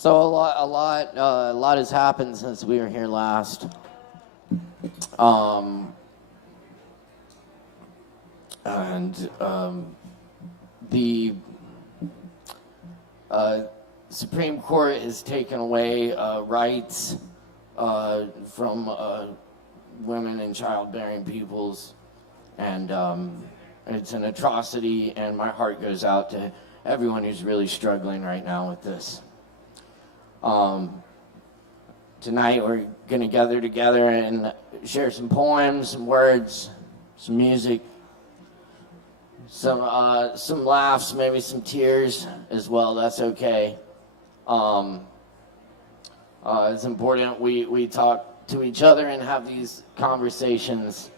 So a lot has happened since we were here last. The Supreme Court has taken away rights from women and childbearing peoples, and it's an atrocity, and my heart goes out to everyone who's really struggling right now with this. Tonight we're going to gather together and share some poems, some words, some music, some laughs, maybe some tears as well. That's okay. It's important we talk to each other and have these conversations,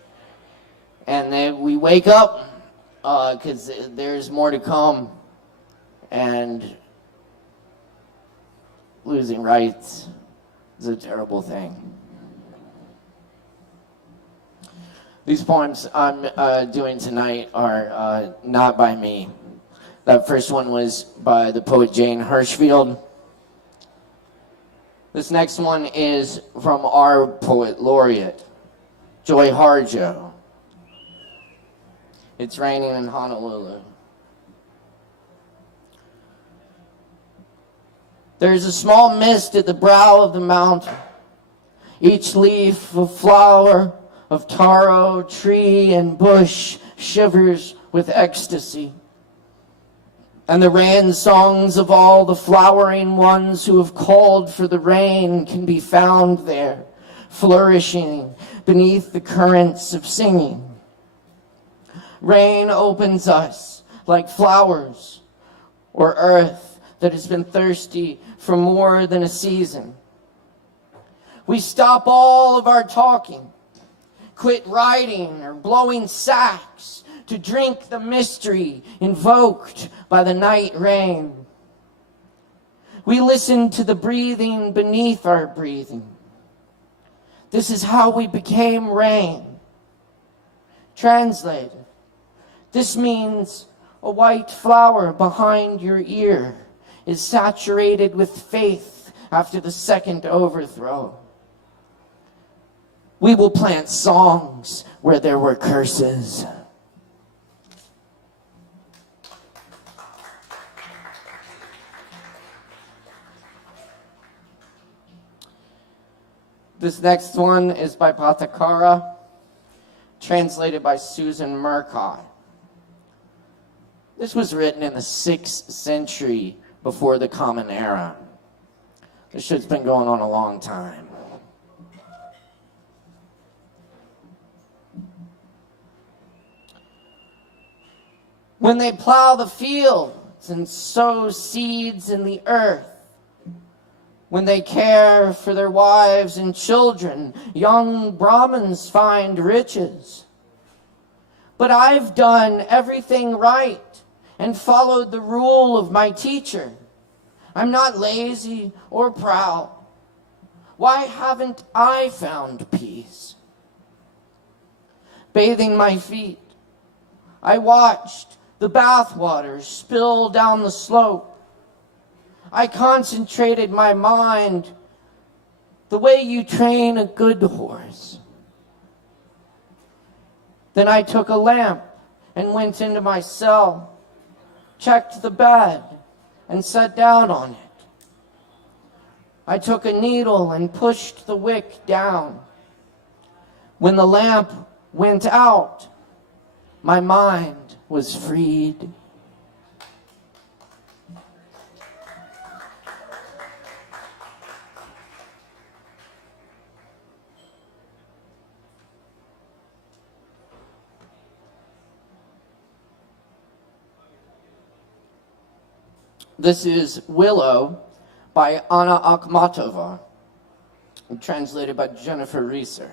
and then we wake up because there's more to come, and losing rights is a terrible thing. These poems I'm doing tonight are not by me. That first one was by the poet Jane Hirschfield. This next one is from our poet laureate, Joy Harjo. It's raining in Honolulu. There's a small mist at the brow of the mountain. Each leaf of flower, of taro, tree, and bush shivers with ecstasy. And the rain songs of all the flowering ones who have called for the rain can be found there, flourishing beneath the currents of singing. Rain opens us like flowers or earth that has been thirsty for more than a season. We stop all of our talking, quit writing or blowing sacks to drink the mystery invoked by the night rain. We listen to the breathing beneath our breathing. This is how we became rain. Translated, this means a white flower behind your ear is saturated with faith after the second overthrow. We will plant songs where there were curses. This next one is by Patakara, translated by Susan Murcott. This was written in the 6th century before the Common Era. This shit's been going on a long time. When they plow the fields and sow seeds in the earth, when they care for their wives and children, young Brahmins find riches. But I've done everything right and followed the rule of my teacher. I'm not lazy or proud. Why haven't I found peace? Bathing my feet, I watched the bathwater spill down the slope. I concentrated my mind the way you train a good horse. Then I took a lamp and went into my cell, checked the bed, and sat down on it. I took a needle and pushed the wick down. When the lamp went out, my mind was freed. This is Willow by Anna Akhmatova, translated by Jennifer Reeser.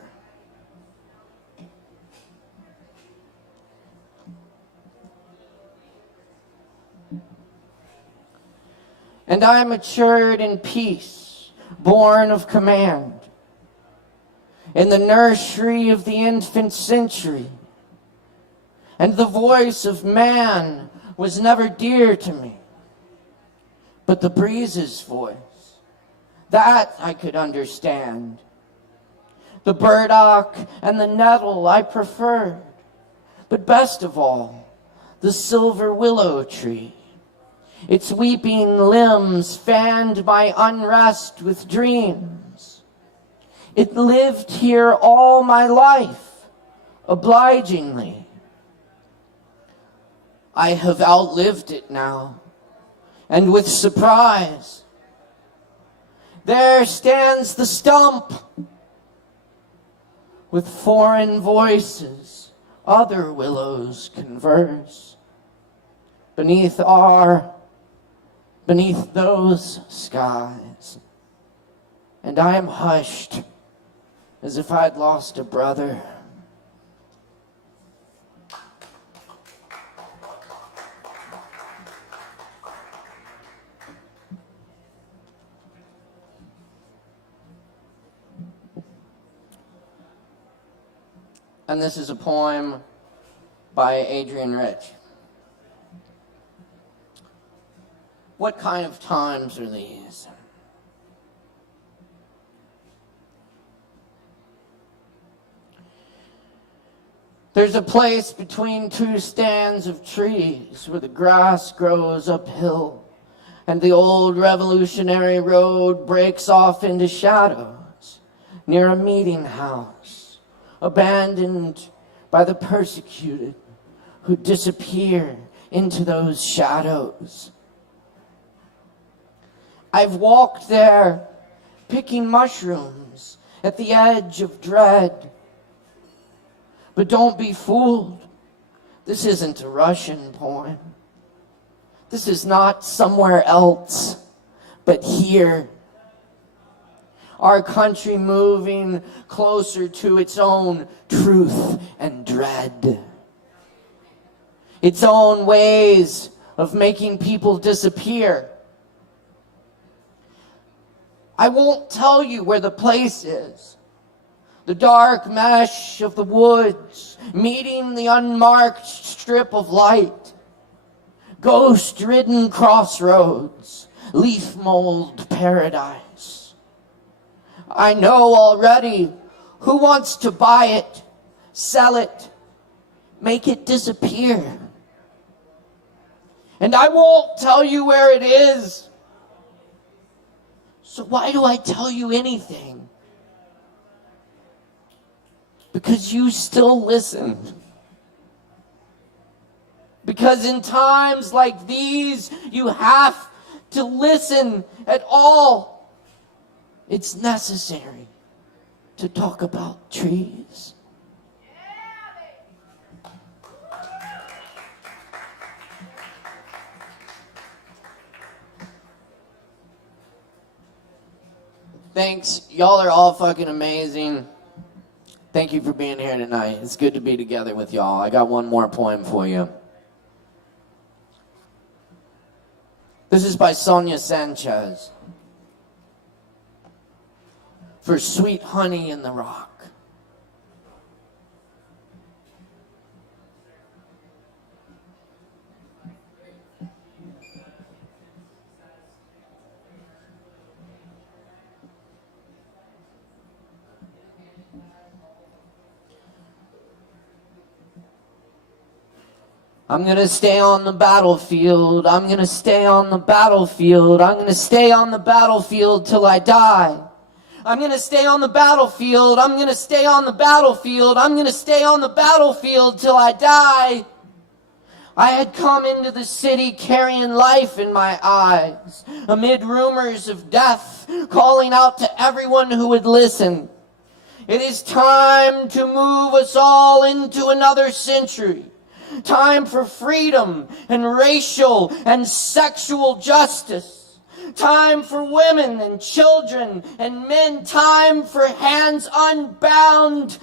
And I matured in peace, born of command, in the nursery of the infant century. And the voice of man was never dear to me, but the breeze's voice, That I could understand. The burdock and the nettle I preferred. But best of all, the silver willow tree. Its weeping limbs fanned my unrest with dreams. It lived here all my life, obligingly. I have outlived it now, and with surprise, there stands the stump. With foreign voices, other willows converse. Beneath those skies. And I am hushed, as if I'd lost a brother. And this is a poem by Adrian Rich. What kind of times are these? There's a place between two stands of trees where the grass grows uphill and the old revolutionary road breaks off into shadows near a meeting house, abandoned by the persecuted who disappear into those shadows. I've walked there picking mushrooms at the edge of dread. But don't be fooled. This isn't a Russian poem. This is not somewhere else, but here. Our country moving closer to its own truth and dread. Its own ways of making people disappear. I won't tell you where the place is. The dark mesh of the woods, meeting the unmarked strip of light. Ghost-ridden crossroads, leaf mold paradise. I know already who wants to buy it, sell it, make it disappear. And I won't tell you where it is. So why do I tell you anything? Because you still listen. Because in times like these, you have to listen at all. It's necessary to talk about trees. Thanks. Y'all are all fucking amazing. Thank you for being here tonight. It's good to be together with y'all. I got one more poem for you. This is by Sonia Sanchez. For Sweet Honey in the Rock. I'm gonna stay on the battlefield. I'm gonna stay on the battlefield. I'm gonna stay on the battlefield till I die. I'm gonna stay on the battlefield. I'm gonna stay on the battlefield. I'm gonna stay on the battlefield till I die. I had come into the city carrying life in my eyes, amid rumors of death, calling out to everyone who would listen. It is time to move us all into another century. Time for freedom and racial and sexual justice. Time for women and children and men. Time for hands unbound.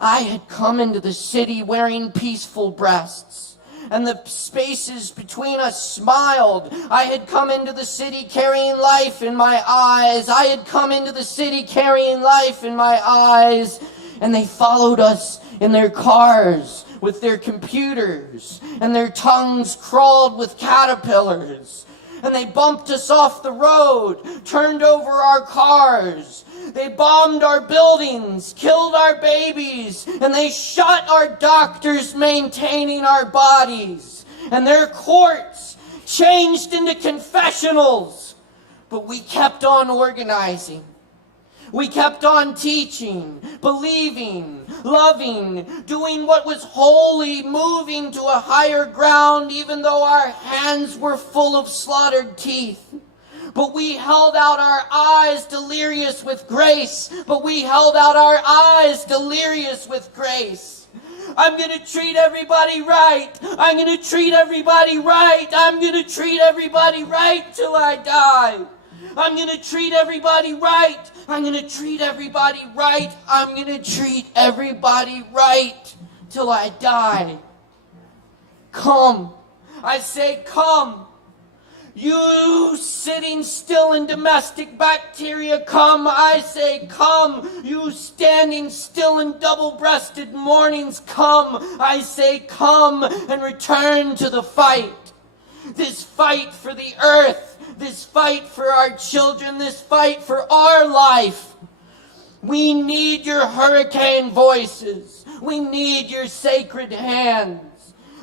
I had come into the city wearing peaceful breasts, and the spaces between us smiled. I had come into the city carrying life in my eyes. I had come into the city carrying life in my eyes, and they followed us in their cars with their computers, and their tongues crawled with caterpillars. and they bumped us off the road, turned over our cars. They bombed our buildings, killed our babies, and they shot our doctors maintaining our bodies. And their courts changed into confessionals. But we kept on organizing. We kept on teaching, believing, loving, doing what was holy, moving to a higher ground, even though our hands were full of slaughtered teeth. But we held out our eyes delirious with grace. But we held out our eyes delirious with grace. I'm going to treat everybody right. I'm going to treat everybody right. I'm going to treat everybody right till I die. I'm going to treat everybody right. I'm going to treat everybody right. I'm going to treat everybody right till I die. Come. I say come. You sitting still in domestic bacteria, come. I say come. You standing still in double-breasted mornings, come. I say come and return to the fight. This fight for the earth. This fight for our children, this fight for our life. We need your hurricane voices. We need your sacred hands.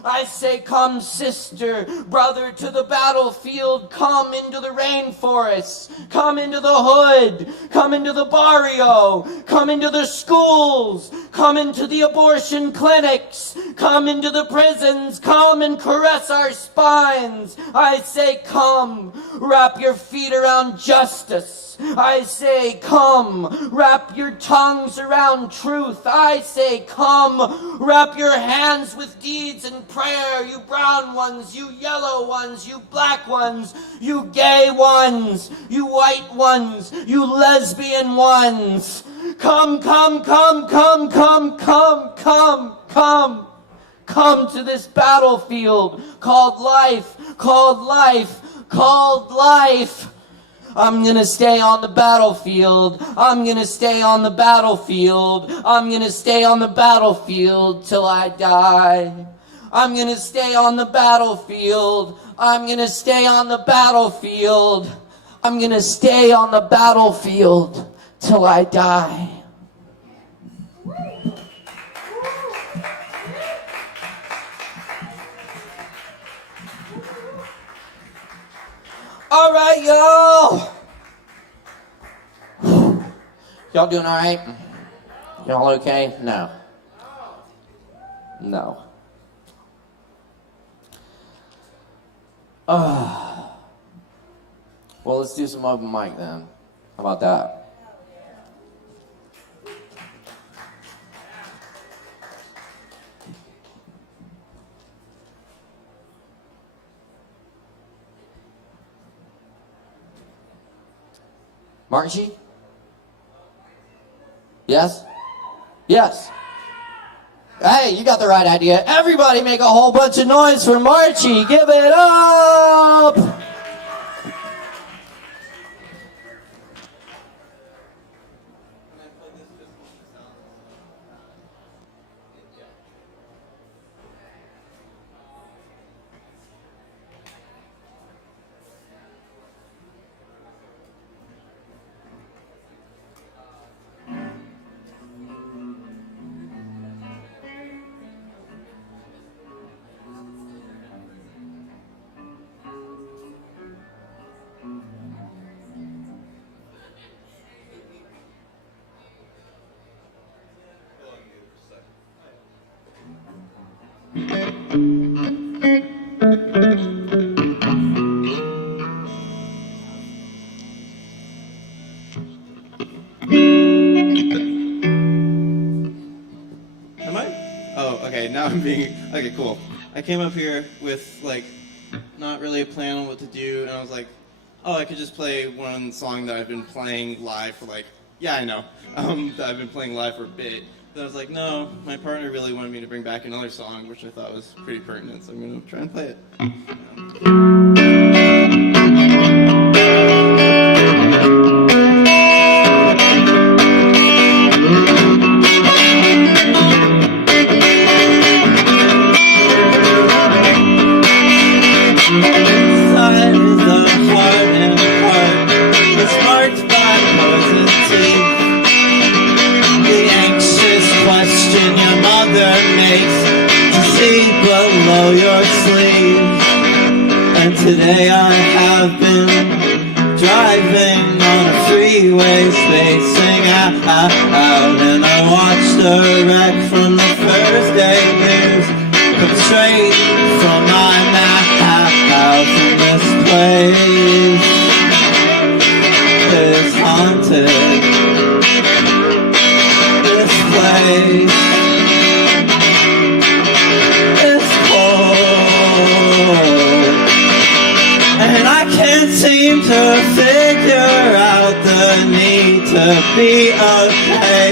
I say, come, sister, brother, to the battlefield. Come into the rainforest. Come into the hood. Come into the barrio. Come into the schools. Come into the abortion clinics. Come into the prisons. Come and caress our spines. I say, come, wrap your feet around justice. I say, come, wrap your tongues around truth. I say, come, wrap your hands with deeds and prayer. You brown ones, you yellow ones, you black ones, you gay ones, you white ones, you lesbian ones. Come, come, come, come, come, come, come, come. Come to this battlefield called life, called life, called life. I'm gonna stay on the battlefield. I'm gonna stay on the battlefield. I'm gonna stay on the battlefield till I die. I'm gonna stay on the battlefield. I'm gonna stay on the battlefield. I'm gonna stay on the battlefield till I die. All right, y'all. Y'all doing all right? Y'all okay? No. No. Well, let's do some open mic then. How about that? Marchie? Yes? Yes. Hey, you got the right idea. Everybody make a whole bunch of noise for Marchie. Give it up! Okay, cool. I came up here with, like, not really a plan on what to do, and I was like, oh, I could just play one song that I've been playing live for, like, yeah, I know, that I've been playing live for a bit. But I was like, no, my partner really wanted me to bring back another song, which I thought was pretty pertinent, so I'm going to try and play it. Inside is Today I have been driving on a freeway, spacing out, and I watched a wreck from the first day news come straight from my mouth from this place is haunted. This place is cold, and I can't seem to figure out the need to be okay.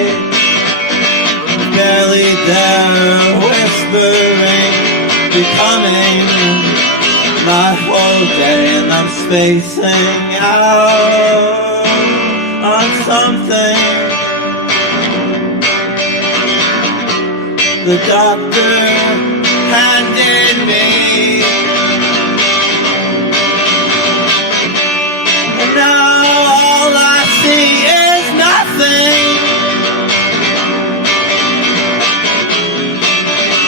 Barely there, whispering, becoming my whole day, and I'm spacing out on something. The doctor handed me, and now all I see is nothing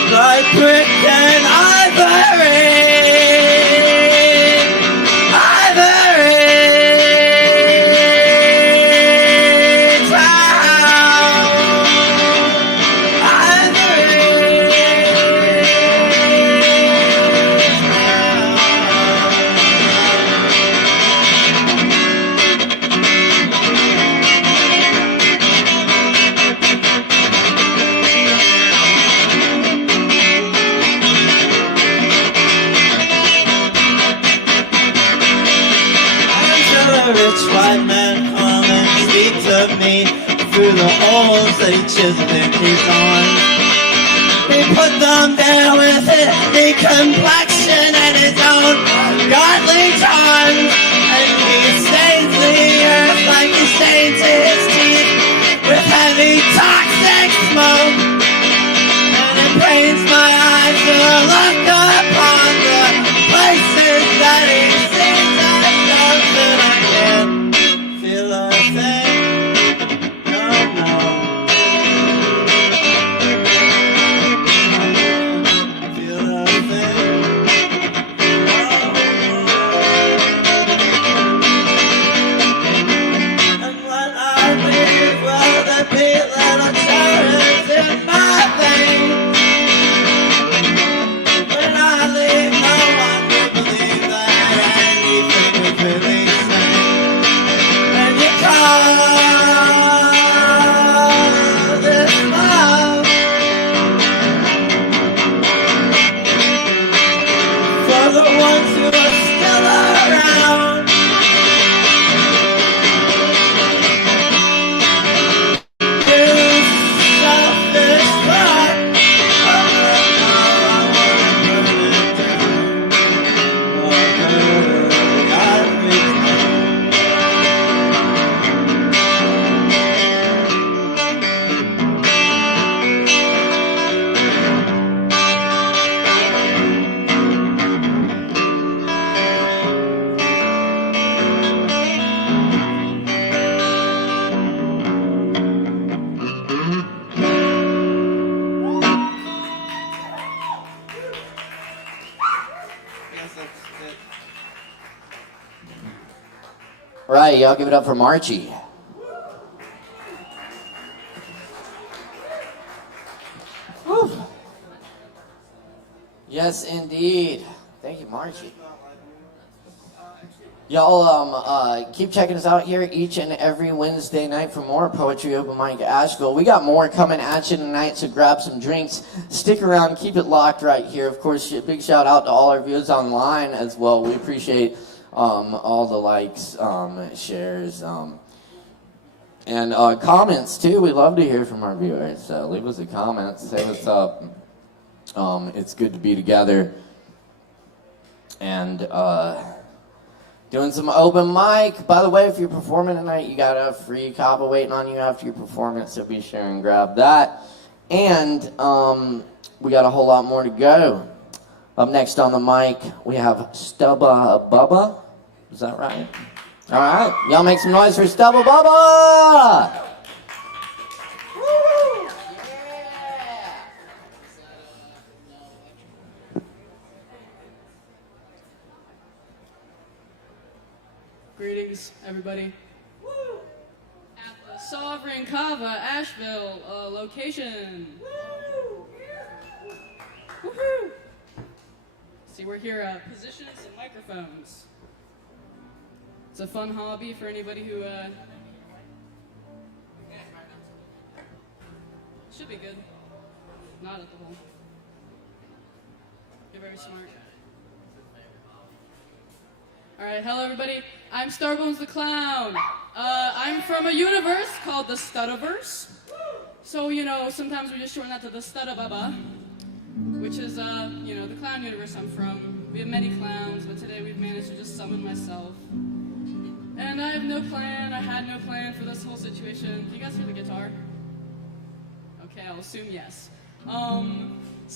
but brick and ivory. Through the holes they chiseled in his arms, he put them there with his complexion and his own godly charms, and he stains the earth like he stains his teeth with heavy toxic smoke, and it pains my eyes to look upon the places that he sees us, and I can't feel a thing. Right, y'all give it up for Marchie. Woo. Yes, indeed. Thank you, Marchie. Y'all keep checking us out here each and every Wednesday night for more Poetry Open Mic Asheville. We got more coming at you tonight, so grab some drinks. Stick around, keep it locked right here. Of course, big shout out to all our viewers online as well. We appreciate all the likes, shares, and comments too. We love to hear from our viewers. So leave us a comment, say what's up. It's good to be together. And doing some open mic. By the way, if you're performing tonight, you got a free Kava waiting on you after your performance, so be sure and grab that. And we got a whole lot more to go. Up next on the mic, we have Stubba Bubba. Is that right? All right, y'all make some noise for Stubba Bubba! Woo! Yeah! gigs, everybody. Woo! At the Sovereign Kava, Asheville location. Woo! Woohoo! See, we're here positioning some microphones. It's a fun hobby for anybody who should be good. Not at the hole. You're very smart. Alright, hello everybody. I'm Starbones the Clown. I'm from a universe called the Studiverse. So, you know, sometimes we just shorten that to the Studababa, which is, you know, the clown universe I'm from. We have many clowns, but today we've managed to just summon myself. And I have no plan, I had no plan for this whole situation. Can you guys hear the guitar? Okay, I'll assume yes. So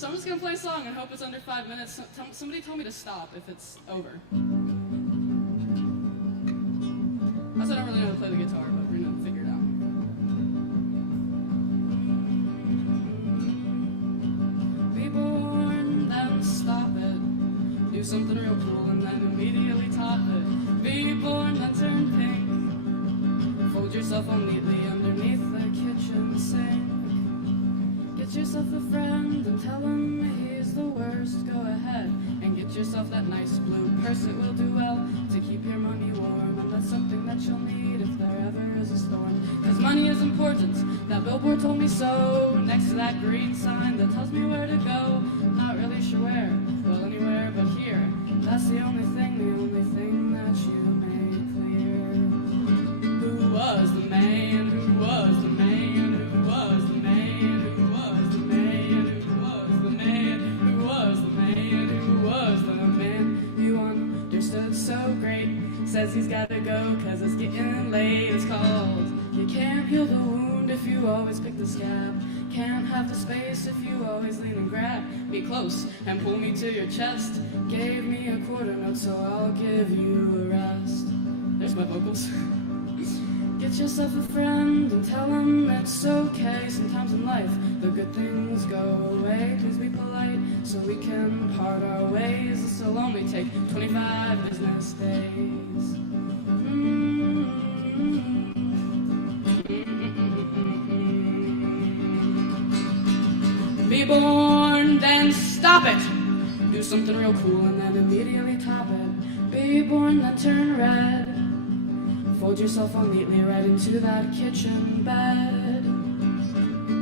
I'm just gonna play a song and hope it's under 5 minutes. Somebody told me to stop if it's over. I said I don't really know how to play the guitar, but we're gonna figure it out. Be born, then stop it. Do something real cool and then immediately top it. Be born, then turn pink. Fold yourself all neatly underneath the kitchen sink. Get yourself a friend and tell him he's the worst. Go ahead and get yourself that nice blue purse. It will do well to keep your money warm, and that's something that you'll need if there ever is a storm. Cause money is important, that billboard told me so. Next to that green sign that tells me where to go. Not really sure where, well anywhere but here. That's the only thing that you made clear. Who was the man? Who was the man? Who was the man? Who was the man? Who was the man? Who was the man? Who was the man? You understood so great. Says he's gotta go cause it's getting late. It's called you can't heal the wound if you always pick the scab. Can't have the space if you always lean and grab me close and pull me to your chest. Gave me a quarter note so I'll give you a rest. There's my vocals. Get yourself a friend and tell him it's okay. Sometimes in life the good things go away. Please be polite so we can part our ways. This'll only take 25 business days. Be born, then stop it. Do something real cool and then immediately top it. Be born, then turn red. Fold yourself all neatly right into that kitchen bed.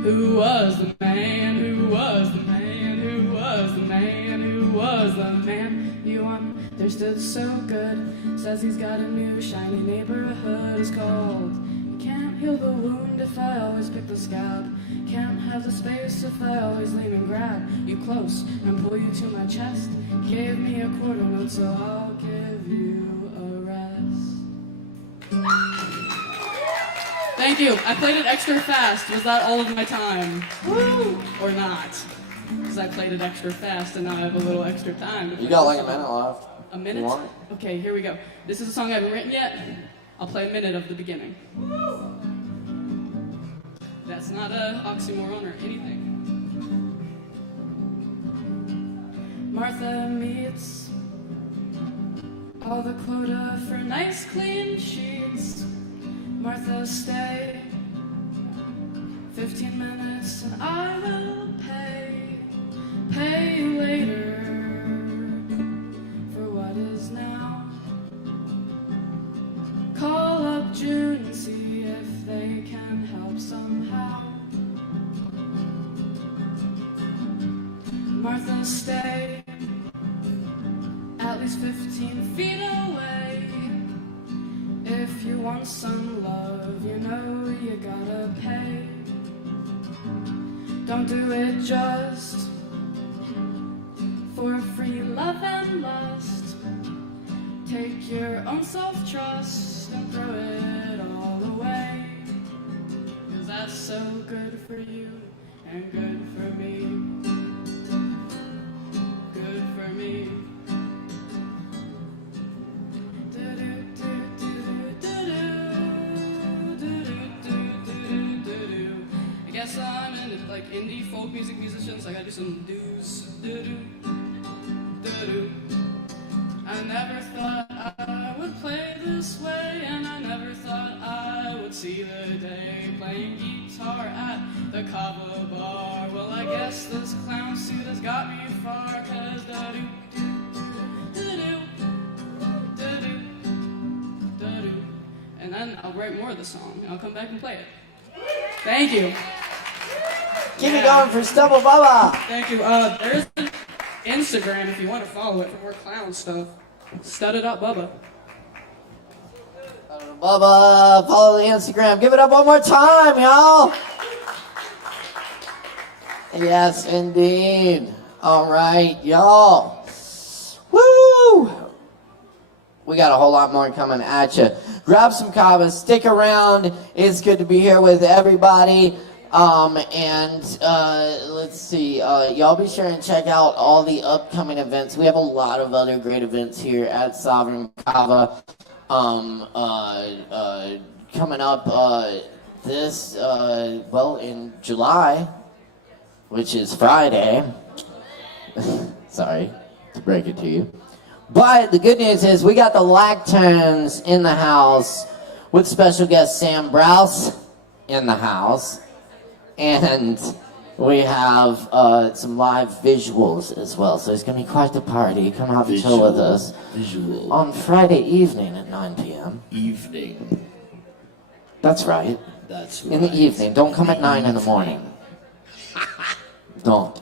Who was the man? Who was the man? Who was the man? Who was the man? You understood so good. Says he's got a new shiny neighborhood. It's called you can't heal the wound if I always pick the scab. Can't have the space if I always lean and grab you close and pull you to my chest. Gave me a quarter note so I'll give you a rest. Thank you. I played it extra fast. Was that all of my time? Woo! Or not? Because I played it extra fast and now I have a little extra time. You got like a minute left. A minute? You want it? Okay, here we go. This is a song I haven't written yet. I'll play a minute of the beginning. That's not an oxymoron or anything. Martha meets all the quota for nice clean sheets. Martha, stay 15 minutes and I will pay you later for what is now. Call up June and see if they can help somehow. Martha, stay at least 15 feet away. If you want some love, you know you gotta pay. Don't do it just for free love and lust. Take your own self-trust and throw it all away. 'Cause that's so good for you and good for me. Good for me. I guess I'm in like indie folk music musicians. I gotta do some do's. I never thought I would play this way see the day playing guitar at the Kava bar. Well, I guess this clown suit has got me far, cause da-do, da-do, da-do, da-do. And then I'll write more of the song, and I'll come back and play it. Thank you. Keep it going for Stubble Bubba. Thank you. There's an Instagram if you want to follow it for more clown stuff. Studded up Bubba. Bubba, follow the Instagram. Give it up one more time, y'all. Yes, indeed. All right, y'all. Woo! We got a whole lot more coming at you. Grab some Kava, stick around. It's good to be here with everybody. Let's see. Y'all be sure and check out all the upcoming events. We have a lot of other great events here at Sovereign Kava. Coming up in July, which is Friday. Sorry to break it to you. But the good news is we got the Lactones in the house with special guest Sam Browse in the house. And we have some live visuals as well. So it's going to be quite the party. Come out and chill with us. Visual. On Friday evening at 9 p.m. Evening. That's right. That's right. In the evening. Don't come at 9 in the morning. Don't.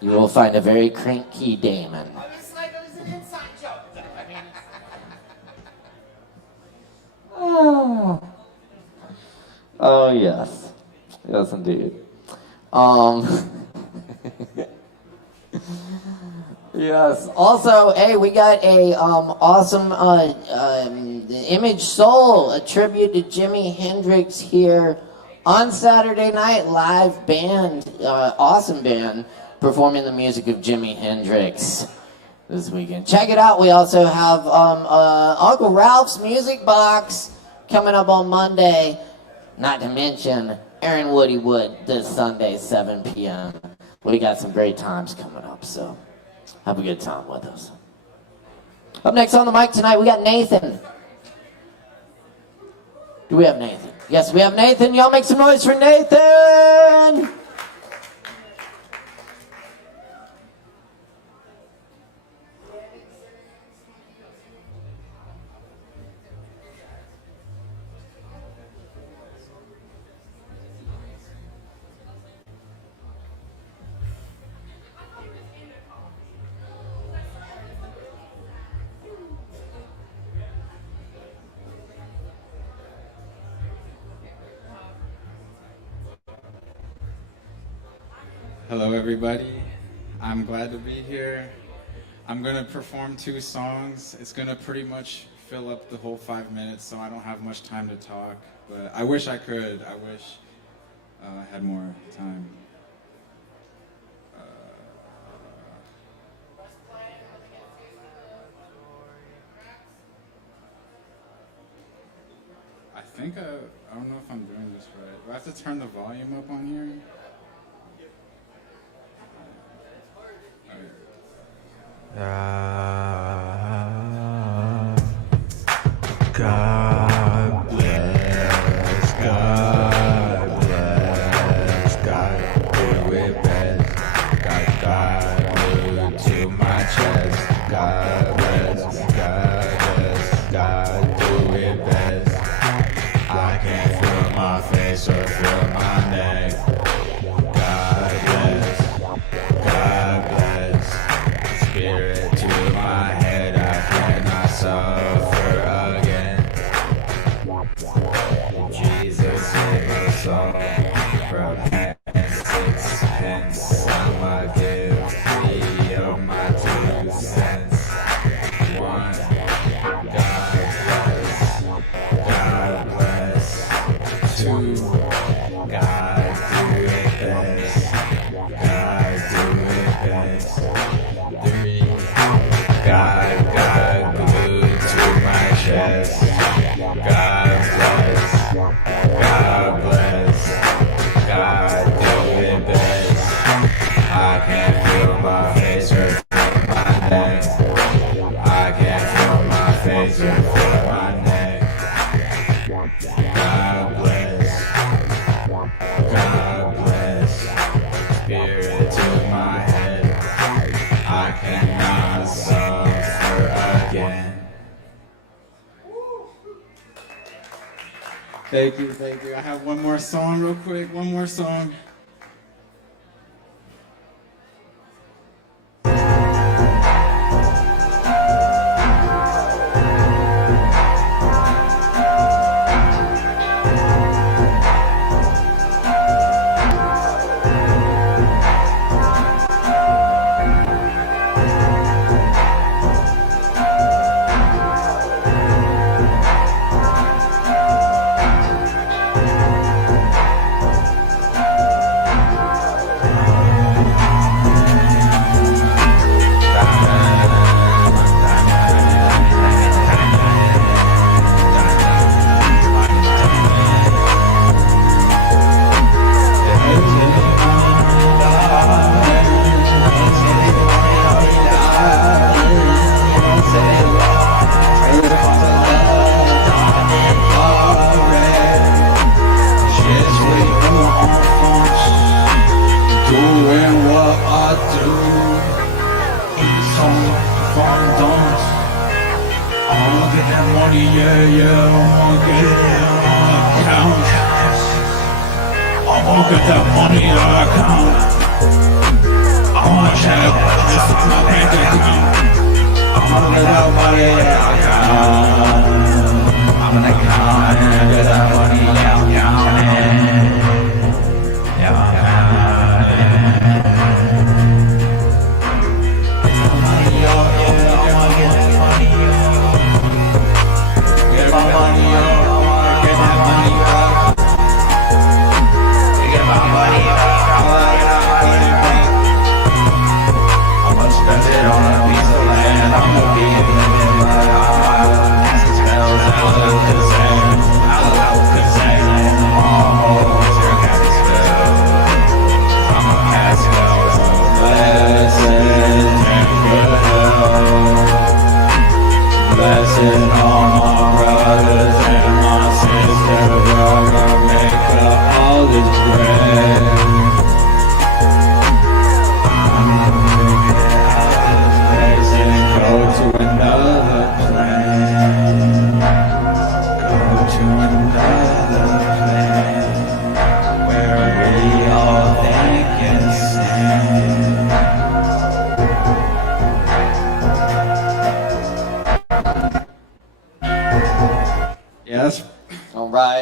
You will find a very cranky Damon. Oh yes. Yes indeed. Yes. Also, hey, we got a awesome Image Soul, a tribute to Jimi Hendrix here on Saturday night. Live band, awesome band, performing the music of Jimi Hendrix this weekend. Check it out. We also have Uncle Ralph's Music Box coming up on Monday. Not to mention Aaron Woody Wood this Sunday, 7 p.m. We got some great times coming up, so have a good time with us. Up next on the mic tonight, we got Nathan. Do we have Nathan? Yes, we have Nathan. Y'all make some noise for Nathan! Hello everybody, I'm glad to be here. I'm going to perform 2 songs. It's going to pretty much fill up the whole 5 minutes, so I don't have much time to talk, but I wish I could. I wish I had more time. I think I don't know if I'm doing this right. Do I have to turn the volume up on here? God bless, God bless, God do it best. God move to my chest. God bless, God do it best. I can't feel my face or feel my neck. God bless, God bless. Spirit to my head, I cannot suffer again. Jesus save us all from sixpence. I'ma give 3 of my 2 cents. 1, God bless. 2, God do Thank you, thank you. I have one more song real quick, one more song.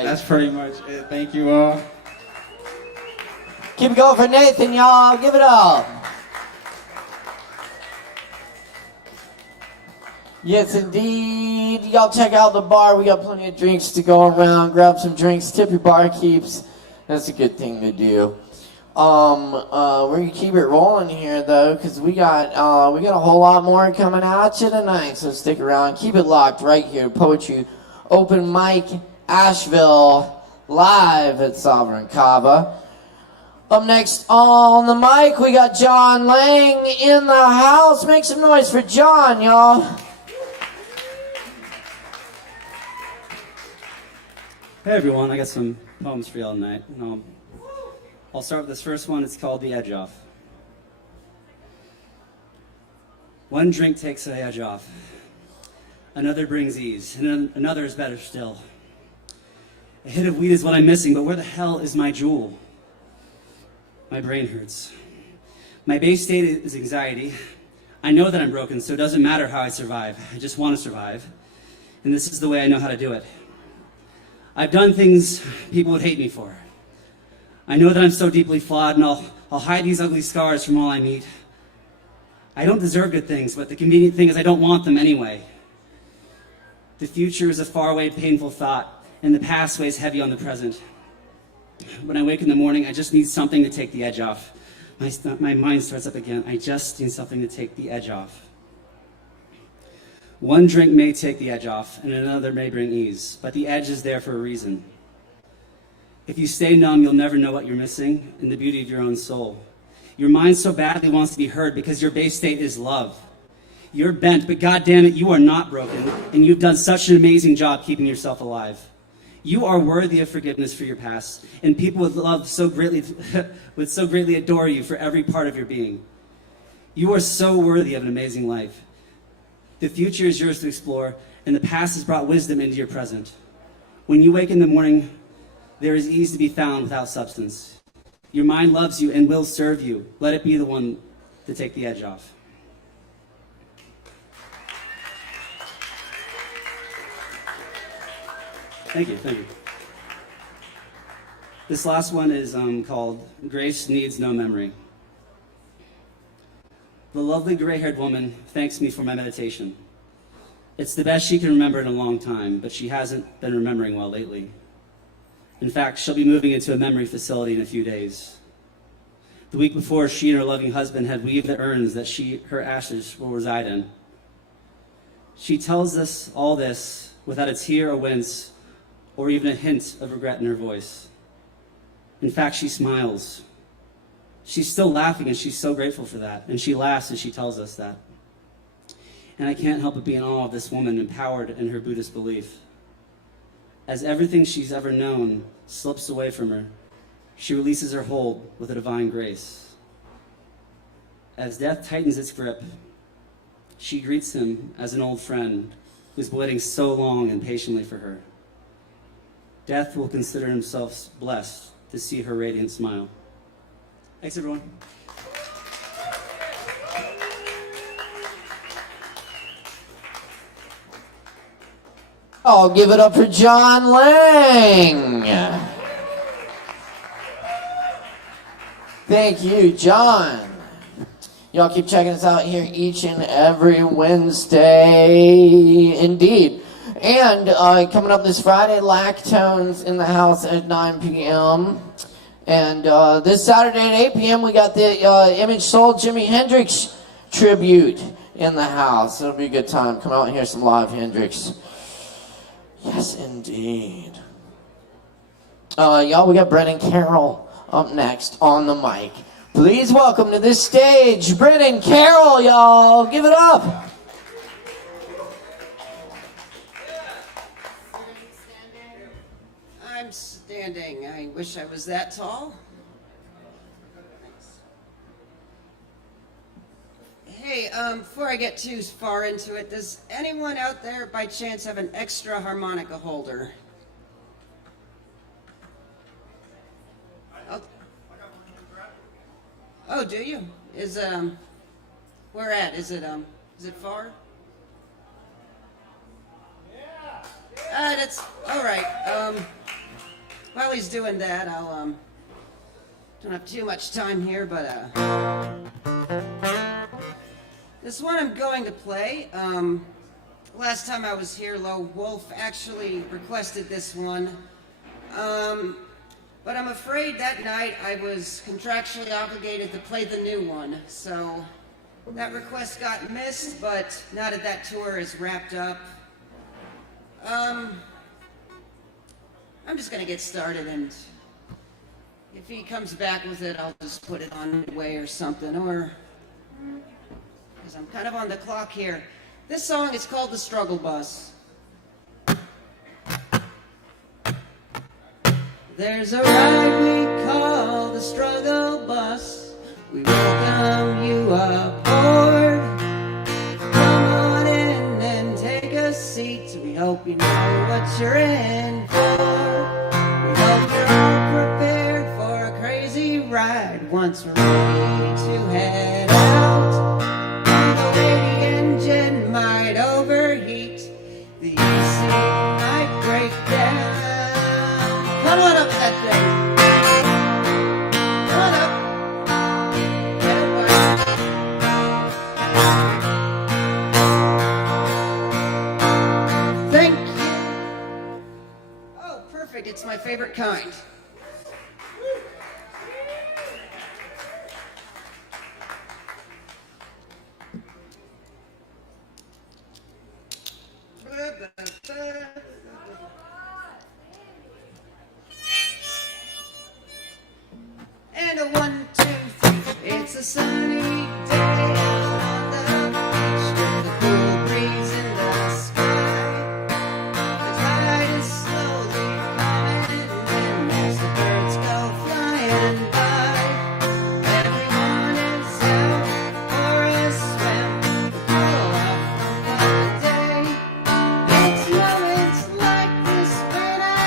That's pretty much it. Thank you all. Keep it going for Nathan, y'all. Give it up. Yes, indeed. Y'all check out the bar. We got plenty of drinks to go around. Grab some drinks. Tip your barkeeps. That's a good thing to do. We're gonna keep it rolling here though, because we got a whole lot more coming at you tonight. So stick around. Keep it locked right here. Poetry Open Mic Asheville live at Sovereign Kava. Up next on the mic, we got John Lang in the house. Make some noise for John, y'all. Hey everyone, I got some poems for y'all tonight. I'll start with this first one. It's called The Edge Off. One drink takes the edge off. Another brings ease, and another is better still. A hit of weed is what I'm missing, but where the hell is my jewel? My brain hurts. My base state is anxiety. I know that I'm broken, so it doesn't matter how I survive. I just want to survive. And this is the way I know how to do it. I've done things people would hate me for. I know that I'm so deeply flawed, and I'll hide these ugly scars from all I meet. I don't deserve good things, but the convenient thing is I don't want them anyway. The future is a faraway, painful thought, and the past weighs heavy on the present. When I wake in the morning, I just need something to take the edge off. My mind starts up again. I just need something to take the edge off. One drink may take the edge off, and another may bring ease, but the edge is there for a reason. If you stay numb, you'll never know what you're missing and the beauty of your own soul. Your mind so badly wants to be heard because your base state is love. You're bent, but goddamn it, you are not broken, and you've done such an amazing job keeping yourself alive. You are worthy of forgiveness for your past, and people would love so greatly, would so greatly adore you for every part of your being. You are so worthy of an amazing life. The future is yours to explore, and the past has brought wisdom into your present. When you wake in the morning, there is ease to be found without substance. Your mind loves you and will serve you. Let it be the one to take the edge off. Thank you, thank you. This last one is called Grace Needs No Memory. The lovely gray-haired woman thanks me for my meditation. It's the best she can remember in a long time, but she hasn't been remembering well lately. In fact, she'll be moving into a memory facility in a few days. The week before, she and her loving husband had weaved the urns that her ashes will reside in. She tells us all this without a tear or wince, or even a hint of regret in her voice. In fact, she smiles. She's still laughing, and she's so grateful for that. And she laughs as she tells us that. And I can't help but be in awe of this woman, empowered in her Buddhist belief. As everything she's ever known slips away from her, she releases her hold with a divine grace. As death tightens its grip, she greets him as an old friend who's waiting so long and patiently for her. Death will consider himself blessed to see her radiant smile. Thanks, everyone. Oh, give it up for John Lang. Thank you, John. Y'all keep checking us out here each and every Wednesday. Indeed. And coming up this Friday, Lactones in the house at 9 p.m. And this Saturday at 8 p.m. we got the Image Soul Jimi Hendrix tribute in the house. It'll be a good time. Come out and hear some live Hendrix. Yes, indeed. Y'all, we got Brennan Carroll up next on the mic. Please welcome to this stage, Brennan Carroll, y'all. Give it up. I'm standing. I wish I was that tall. Hey, before I get too far into it, does anyone out there by chance have an extra harmonica holder? Oh, do you? Is where at? Is it far? That's all right. While he's doing that, I'll don't have too much time here, but this one I'm going to play. Last time I was here, Low Wolf actually requested this one. But I'm afraid that night I was contractually obligated to play the new one, so that request got missed, but now that that tour is wrapped up, I'm just gonna get started, and if he comes back with it, I'll just put it on midway or something, or, because I'm kind of on the clock here. This song is called The Struggle Bus. There's a ride we call the struggle bus. We welcome you aboard. Come on in and take a seat. We hope you know what you're in for. We hope you're all prepared for a crazy ride once we're ready to head out. And the way the engine might overheat, the AC might break down. Come on up that thing. Come on up. Get away. Thank you. Oh, perfect. It's my favorite kind. And a 1, 2, 3. It's a sunny day out on the beach with a cool breeze in the sky. The tide is slowly coming in as the birds go flying by. Everyone is out for a swim to blow off from the day. It's moments like this when I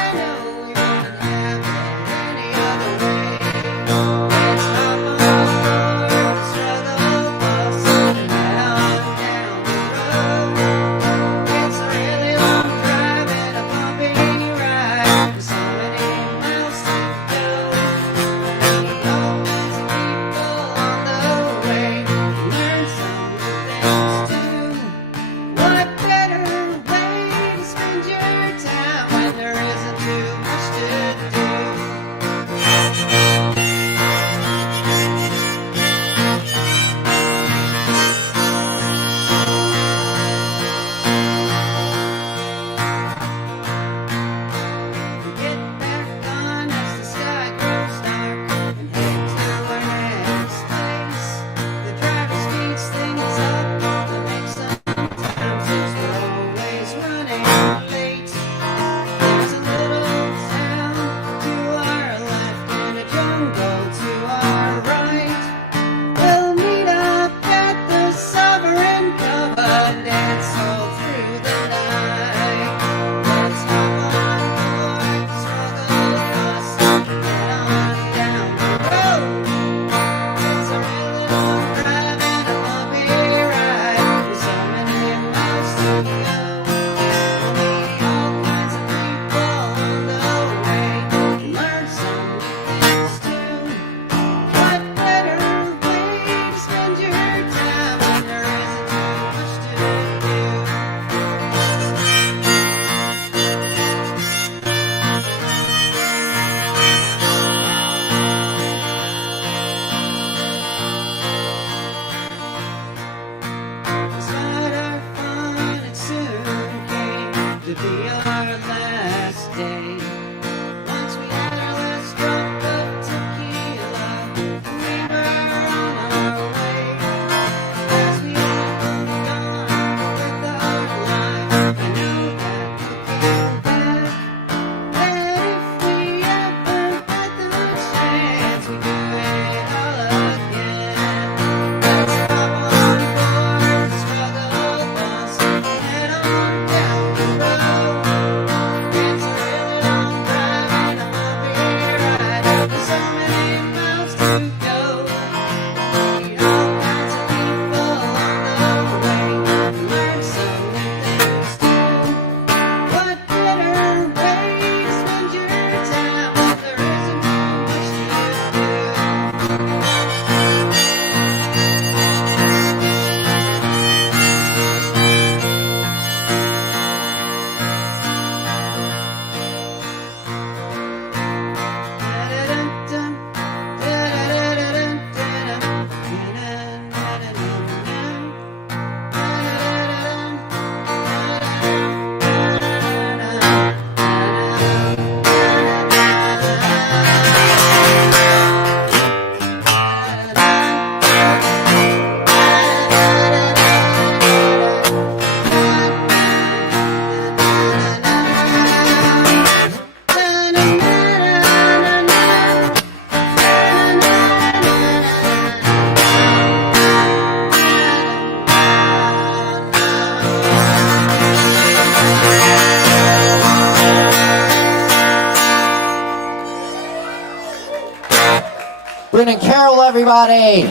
Brennan Carroll, everybody.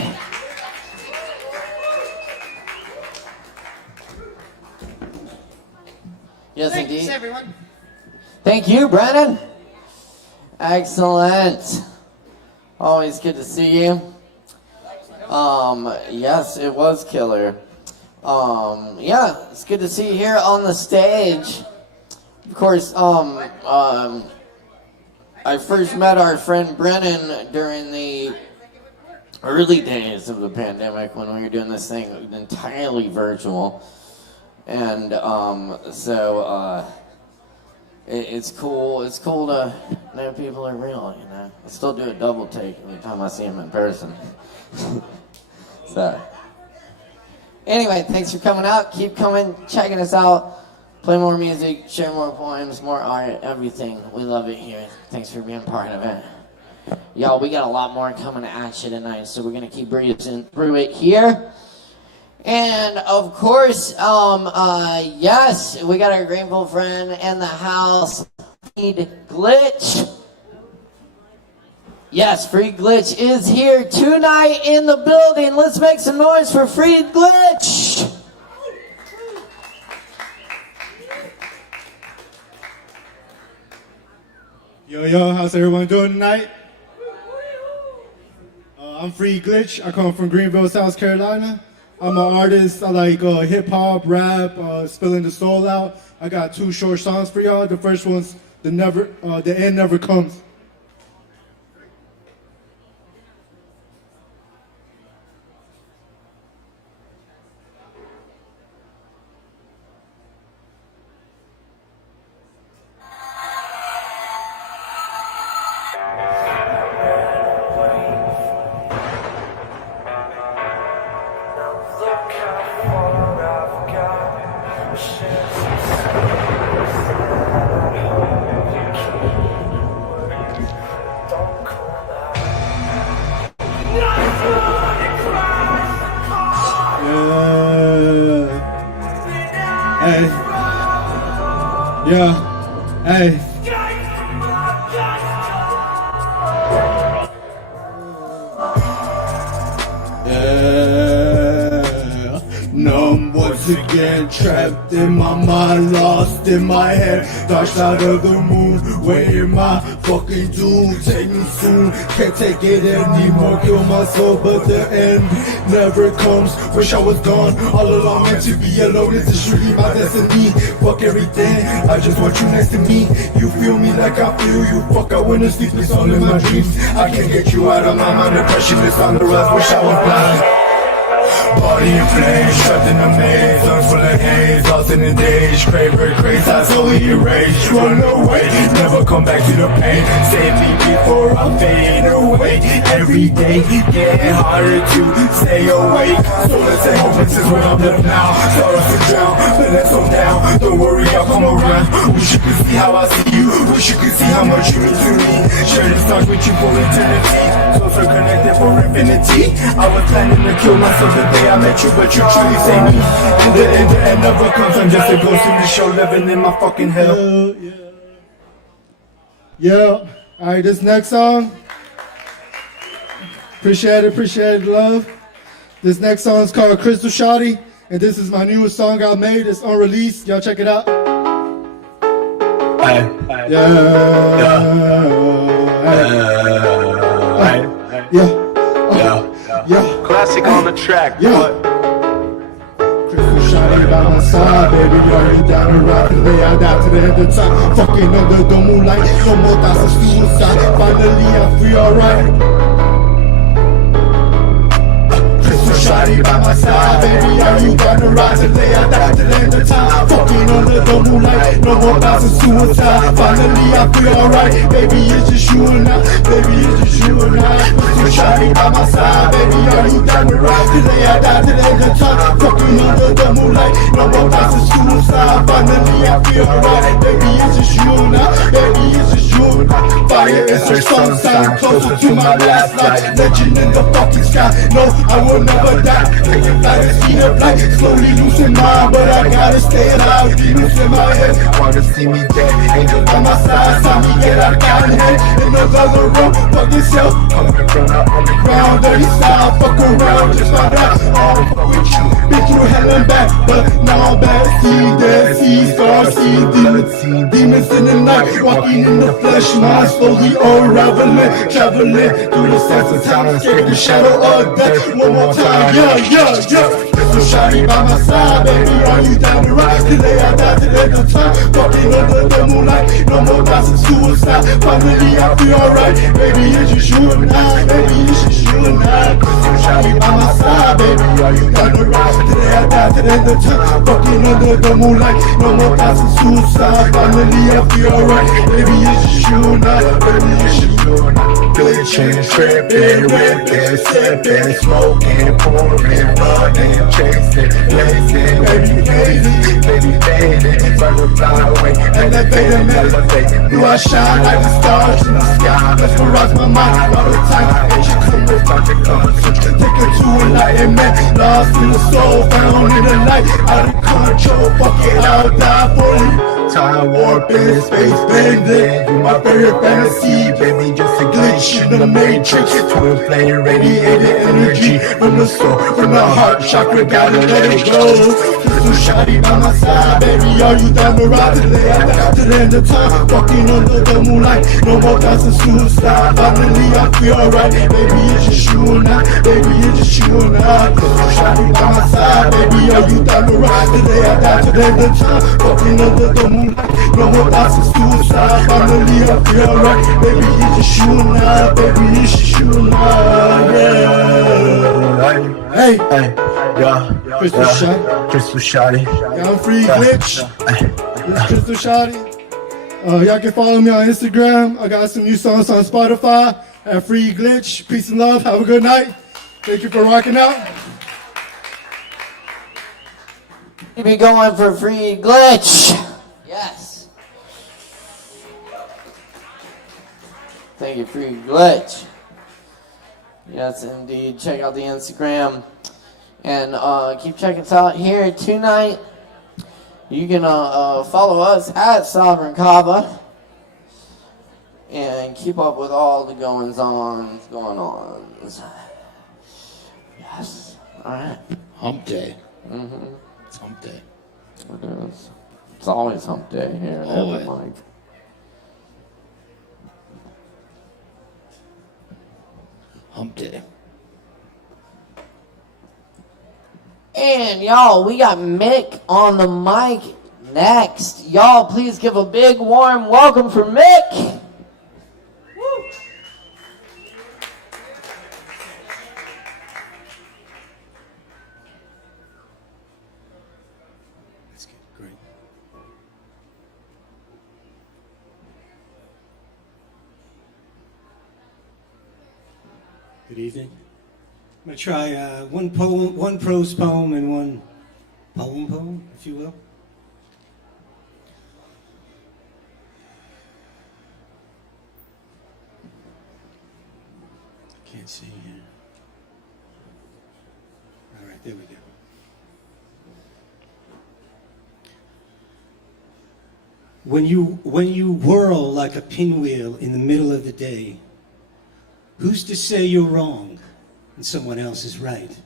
Yes, Thanks, indeed. everyone. Thank you, Brennan. Excellent. Always good to see you. Yes, it was killer. Yeah, it's good to see you here on the stage. Of course, I first met our friend Brennan during the early days of the pandemic when we were doing this thing entirely virtual. And it's cool. It's cool to know people are real, you know. I still do a double take every time I see them in person. So, anyway, thanks for coming out. Keep coming, checking us out. Play more music, share more poems, more art, everything. We love it here. Thanks for being part of it. Y'all, we got a lot more coming at you tonight, so we're going to keep breezing through it here. And, of course, yes, we got our grateful friend in the house, Freed Glitch. Yes, Freed Glitch is here tonight in the building. Let's make some noise for Freed Glitch. Yo, how's everyone doing tonight? I'm Freed Glitch. I come from Greenville, South Carolina. I'm an artist. I like hip-hop, rap, spilling the soul out. I got 2 short songs for y'all. The first one's The End Never Comes. Numb once again, trapped in my mind, lost in my head. Dark side of the moon, waiting my fucking doom. Take me soon, can't take it anymore. Kill my soul, but the end never comes. Wish I was gone all along, meant to be alone. It's surely my destiny. Fuck everything, I just want you next to me. You feel me like I feel you. Fuck, I went to sleep, it's all in my dreams. I can't get you out of my mind. Depression is on the rise. Wish I was blind. Body in flames, trapped in a maze, lungs full of haze, lost in the days, craver, craze, I slowly erase, run away, never come back to the pain, save me before I fade away, every day, getting harder to stay awake, so let's say hope this is what I'm left now, start off to drown, but let's go down, don't worry, I'll come around, wish you could see how I see you, wish you could see how much you mean to me, share this talk with you for eternity, closer connected for infinity, I was planning to kill myself the day I met you, but you truly say me. And the end never comes. I'm just a ghost in the show, living in my fucking hell. Yeah. Alright, this next song. Appreciate it, love. This next song is called Crystal Shotty, and this is my newest song I made. It's unreleased. Y'all check it out. Yeah. Classic on the track. Yeah. Crystal Shotty by my side, baby. Are you down to ride? Cause they I die to the end of time. Fucking under the moonlight. No more thoughts of suicide. Finally, I feel alright. Shotty by my side, baby, are you gonna rise today? I died to the end of time, fucking under the moonlight. No more thoughts of suicide. Finally, I feel alright. Baby, it's just you and I. Baby, it's just you and I. Crystal Shotty by my side, baby, are you down to rise today? I died to the end of time, fucking under the moonlight. No more thoughts of suicide. Finally, I feel alright. Baby, it's just you and I. Baby, it's just you and I. Fire is her sun sign, closer to my last life. Legend in the fucking sky. No, I will never die. Taking flight and speed of light, slowly losing mine, but I gotta stay alive. Demons in my head, wanna see me dead. Angels by my side, saw me get out of God hand. In another room, fuck yourself. Coming from the only ground, dirty style, fuck around, just find out. All fuck with you, been through hell and back, but now I'm back. See dead, see stars, see demons in the night, walking in the flesh, mind slowly unraveling, traveling through the sense of time, escaping the shadow of death. One more time, yeah. So shawty by my side, baby, are you down to ride? Today I die, today the time, fucking under the moonlight, no more thoughts of suicide. Finally I feel alright, baby, it's just you and I, baby, it's just you and I. So shawty by my side, baby, are you down to ride? Today I die, today the time, fucking under the moonlight, no more thoughts of suicide. Finally I feel alright, baby, it's just you and I, baby, it's just you and I. Glitching, tripping, ripping, sipping, smoking, pouring, running, chasing, blazing, baby fading, butterfly winging, elevating, elevating. Do I shine like the stars in the sky? Mesmerize my mind all the time. And you come with start to come, take her to enlightenment. Lost in the soul, found in the light, out of control. Fuck it, I'll die for you. Time warping, space bending. You my favorite fantasy, baby, just a glitch in the matrix. Twin flame, radiated energy from the soul, from the heart chakra, gotta let it go. Crystal shawty by my side, baby, are you down to ride? Today I die, to the end of time, walking under the moonlight, no more thoughts of suicide. Finally I feel alright, baby, it's just you and I, baby, it's just you and I. Crystal shawty by my side, baby, are you down to ride? Today I die, to the end of time, walking under the moonlight, no more thoughts of suicide. Finally I feel alright, baby, it's just you and I, baby, it's just you and I, yeah. Hey, Yeah, Crystal Shawty. Crystal Shawty. Yeah, I'm Free Glitch. This is Crystal Shawty. Y'all can follow me on Instagram. I got some new songs on Spotify at Free Glitch. Peace and love. Have a good night. Thank you for rocking out. You be going for Free Glitch. Yes. Thank you, Free Glitch. Yes, indeed. Check out the Instagram. And keep checking us out here tonight. You can follow us at Sovereign Kava. And keep up with all the going-ons. Yes. Alright. Hump day. Mm-hmm. It's hump day. It is. It's always hump day here at Always. Every mic. Hump day. And y'all, we got Mick on the mic next. Y'all, please give a big warm welcome for Mick. Woo. That's good. Great. Good evening. I'm going to try one poem, one prose poem, and one poem, if you will. Can't see here. All right, there we go. When you whirl like a pinwheel in the middle of the day, who's to say you're wrong and someone else is right?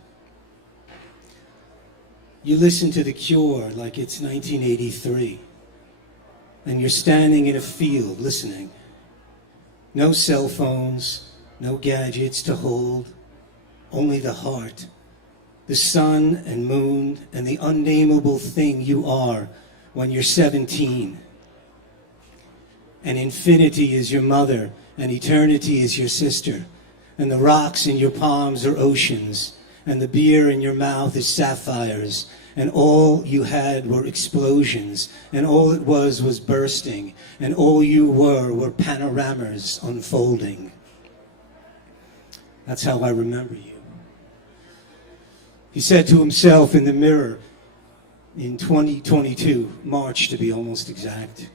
You listen to The Cure like it's 1983, and you're standing in a field listening. No cell phones, no gadgets to hold, only the heart, the sun and moon, and the unnameable thing you are when you're 17. And infinity is your mother, and eternity is your sister. And the rocks in your palms are oceans, and the beer in your mouth is sapphires, and all you had were explosions, and all it was bursting, and all you were panoramas unfolding. That's how I remember you. He said to himself in the mirror in 2022, March to be almost exact.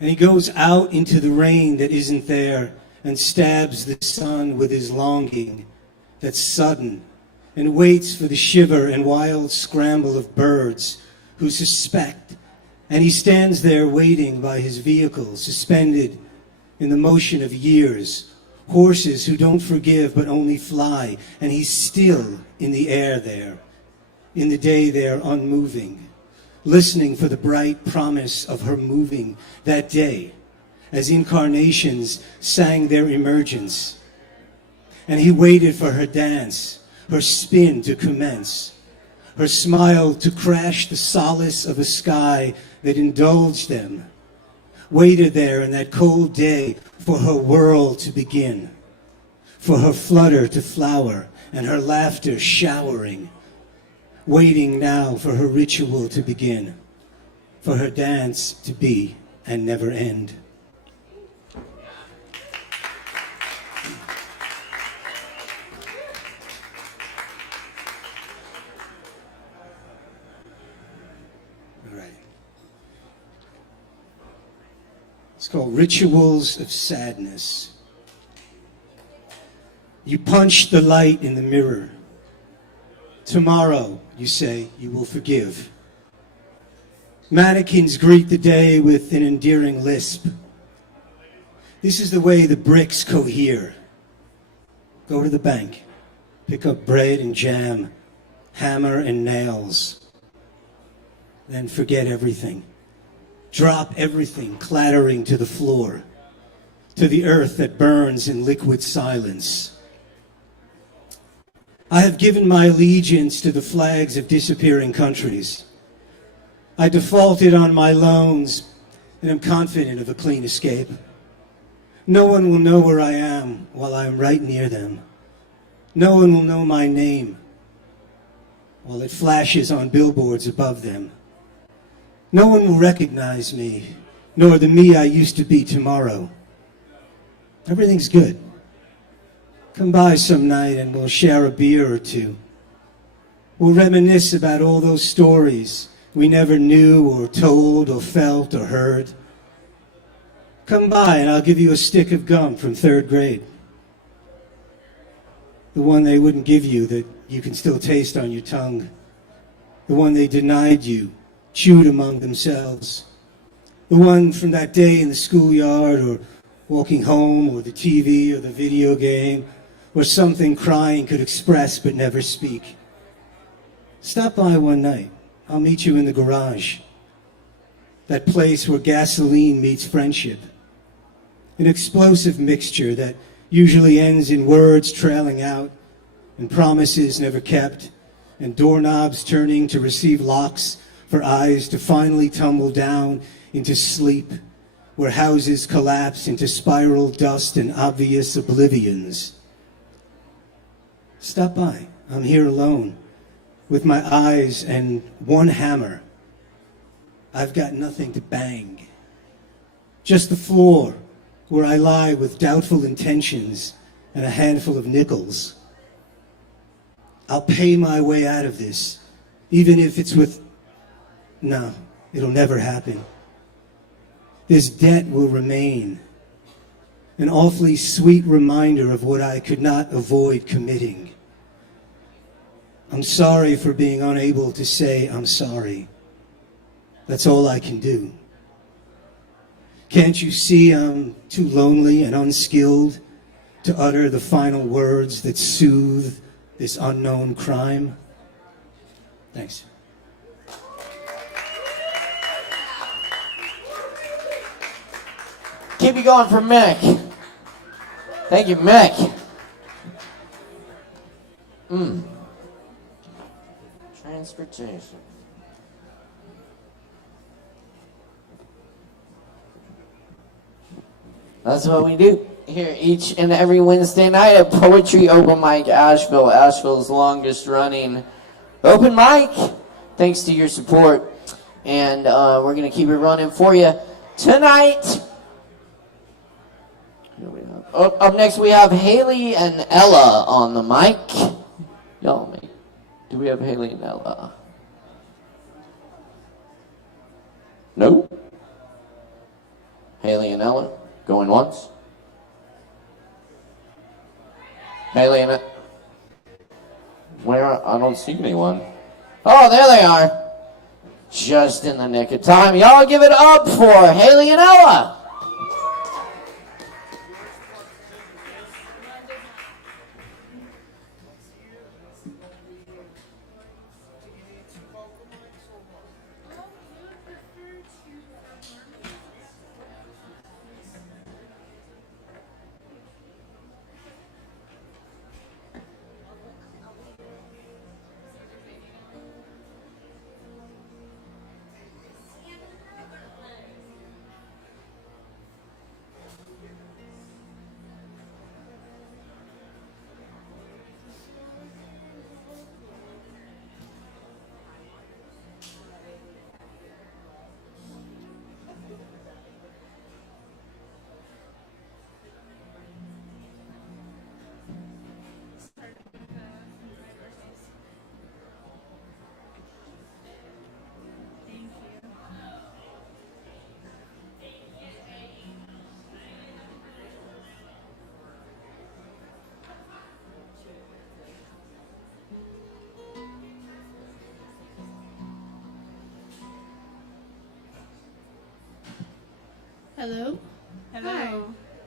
And he goes out into the rain that isn't there, and stabs the sun with his longing that's sudden, and waits for the shiver and wild scramble of birds who suspect. And he stands there waiting by his vehicle, suspended in the motion of years, horses who don't forgive but only fly, and he's still in the air there, in the day they're unmoving, listening for the bright promise of her moving that day, as incarnations sang their emergence. And he waited for her dance, her spin to commence, her smile to crash the solace of a sky that indulged them, waited there in that cold day for her whirl to begin, for her flutter to flower and her laughter showering, waiting now for her ritual to begin, for her dance to be and never end. It's called Rituals of Sadness. You punch the light in the mirror. Tomorrow, you say, you will forgive. Mannequins greet the day with an endearing lisp. This is the way the bricks cohere. Go to the bank, pick up bread and jam, hammer and nails. Then forget everything. Drop everything clattering to the floor, to the earth that burns in liquid silence. I have given my allegiance to the flags of disappearing countries. I defaulted on my loans and am confident of a clean escape. No one will know where I am while I am right near them. No one will know my name while it flashes on billboards above them. No one will recognize me, nor the me I used to be tomorrow. Everything's good. Come by some night and we'll share a beer or two. We'll reminisce about all those stories we never knew or told or felt or heard. Come by and I'll give you a stick of gum from 3rd grade. The one they wouldn't give you that you can still taste on your tongue. The one they denied you, chewed among themselves. The one from that day in the schoolyard or walking home or the TV or the video game where something crying could express but never speak. Stop by one night. I'll meet you in the garage. That place where gasoline meets friendship. An explosive mixture that usually ends in words trailing out and promises never kept and doorknobs turning to receive locks for eyes to finally tumble down into sleep, where houses collapse into spiral dust and obvious oblivions. Stop by. I'm here alone, with my eyes and one hammer. I've got nothing to bang. Just the floor, where I lie with doubtful intentions and a handful of nickels. I'll pay my way out of this, even if it's with... No, it'll never happen. This debt will remain, an awfully sweet reminder of what I could not avoid committing. I'm sorry for being unable to say I'm sorry. That's all I can do. Can't you see I'm too lonely and unskilled to utter the final words that soothe this unknown crime? Thanks. Keep you going for MiC. Thank you, MiC. Transportation. That's what we do here each and every Wednesday night at Poetry Open Mic Asheville, Asheville's longest running open mic. Thanks to your support. And we're going to keep it running for you tonight. Up next we have Haley and Ella on the mic. Y'all, do we have Haley and Ella? No? Haley and Ella, going once. Haley and Ella. Where? I don't see anyone. Oh, there they are. Just in the nick of time. Y'all give it up for Haley and Ella. Hello. Hello.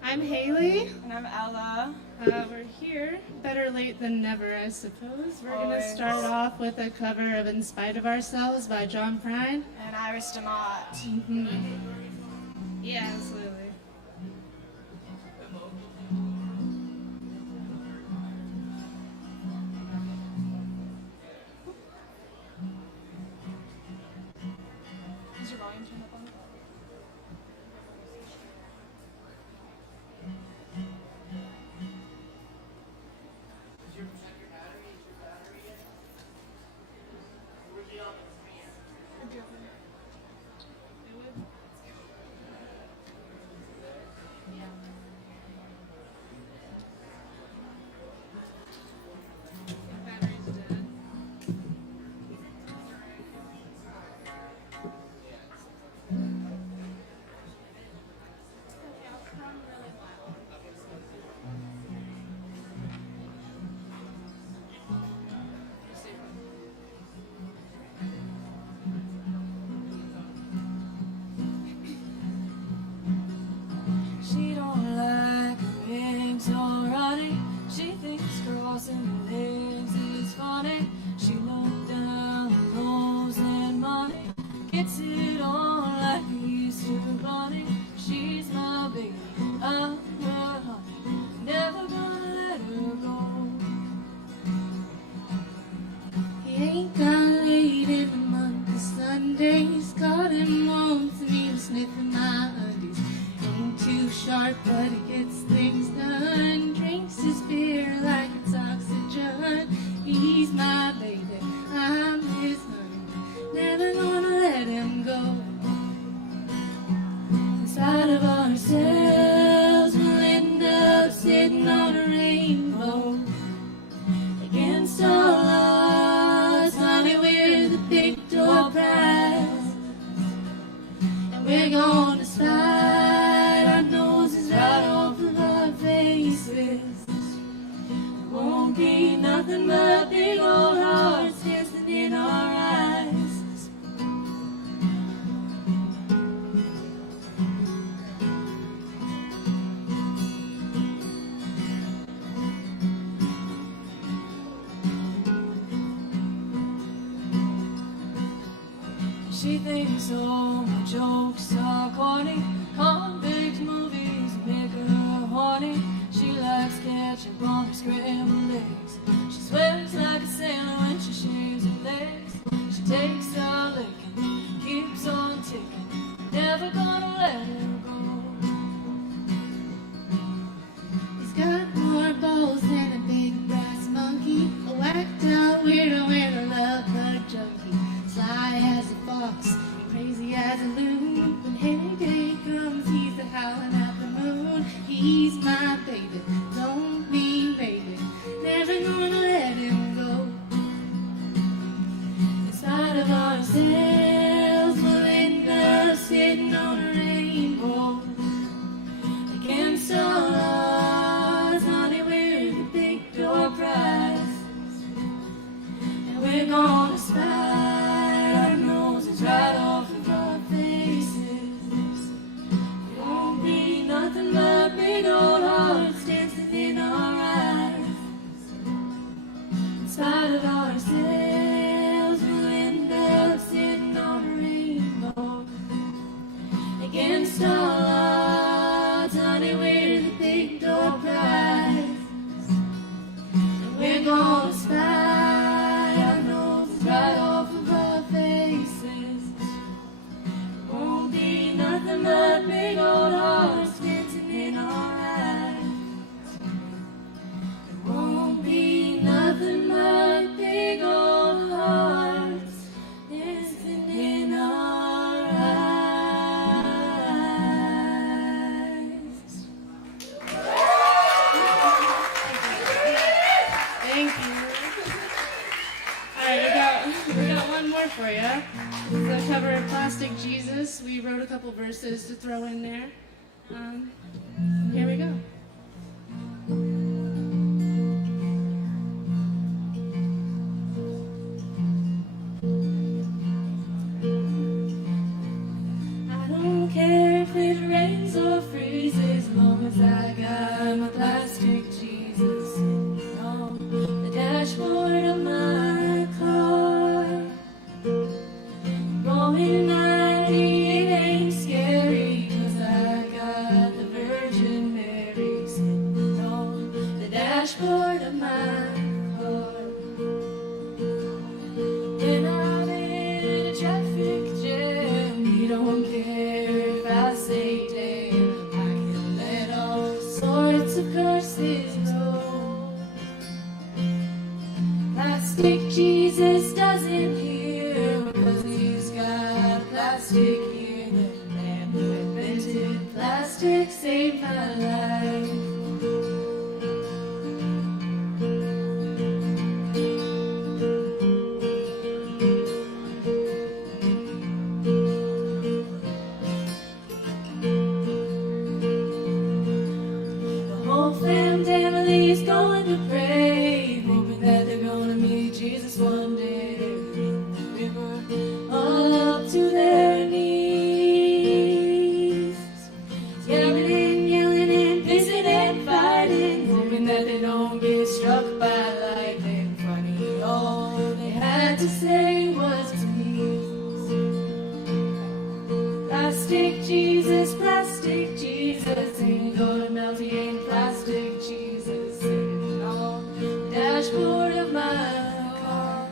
Hi. I'm Haley. And I'm Ella. We're here. Better late than never, I suppose. We're going to Always. start off with a cover of In Spite of Ourselves by John Prine. And Iris DeMott. Mm-hmm. Yeah, absolutely. Is your volume turned up on it? She don't like rings or running. She thinks crossing her legs is funny. She looked down the clothes and money. Gets it on like the Easter bunny. She's my baby, I'm her honey. Never gonna let her go. He ain't got late in the month of Sundays. Caught him once and he was sniffing my undies. Ain't too sharp, but he gets things done. Drinks his beer like it's oxygen. He's my baby, I'm his honey. Never gonna let him go. In spite of ourselves, we'll end up sitting on a rainbow. Against all odds, honey, we're the big door prize. And we're gonna slide our noses right off of our faces. There won't be nothing but big old hearts dancing in our eyes. She thinks all my jokes are corny. Convict movies make her horny. She likes ketchup on her scrambled eggs. She swears like a sailor when she shaves her legs. She takes a licking, keeps on ticking. Never gonna let her go. He's got more balls than a big brass monkey. A whacked out weirdo and a love bug junkie. Sly as a fox, crazy as a loon. When any day comes, he's a howling at the moon. He's my baby, don't mean baby. Never gonna let him go. In spite of ourselves, we'll end up sitting on a rainbow. Against all odds, honey, we're the big door prize. And we're gonna slide our noses right off of our faces. There won't be nothing but big old hearts dancing in our eyes. In spite of ourselves, we'll end up sitting on a rainbow. Against all odds, honey, we're the big door prize. And we're gonna slide our noses right off of our faces. There won't be nothing but big old hearts dancing in our eyes. There won't be nothing but big old hearts dancing in our eyes. Thank you. All right, we got one more for you. This is a cover of Plastic Jesus. We wrote a couple verses to throw in there. Here we go. I don't care if it rains dashboard of my car. And I'm in a traffic jam. You don't care if I say damn. I can let all sorts of curses go. Plastic Jesus doesn't hear, 'cause he's got plastic here. The man who invented plastic saved my life. Family's going to pray, hoping that they're gonna meet Jesus one day. In the river, all up to their knees, yelling and pissing and fighting, hoping that they don't get struck by lightning. Funny, all they had to say was please. Plastic Jesus ain't gonna melt, he ain't plastic Jesus, sitting on the dashboard of my car.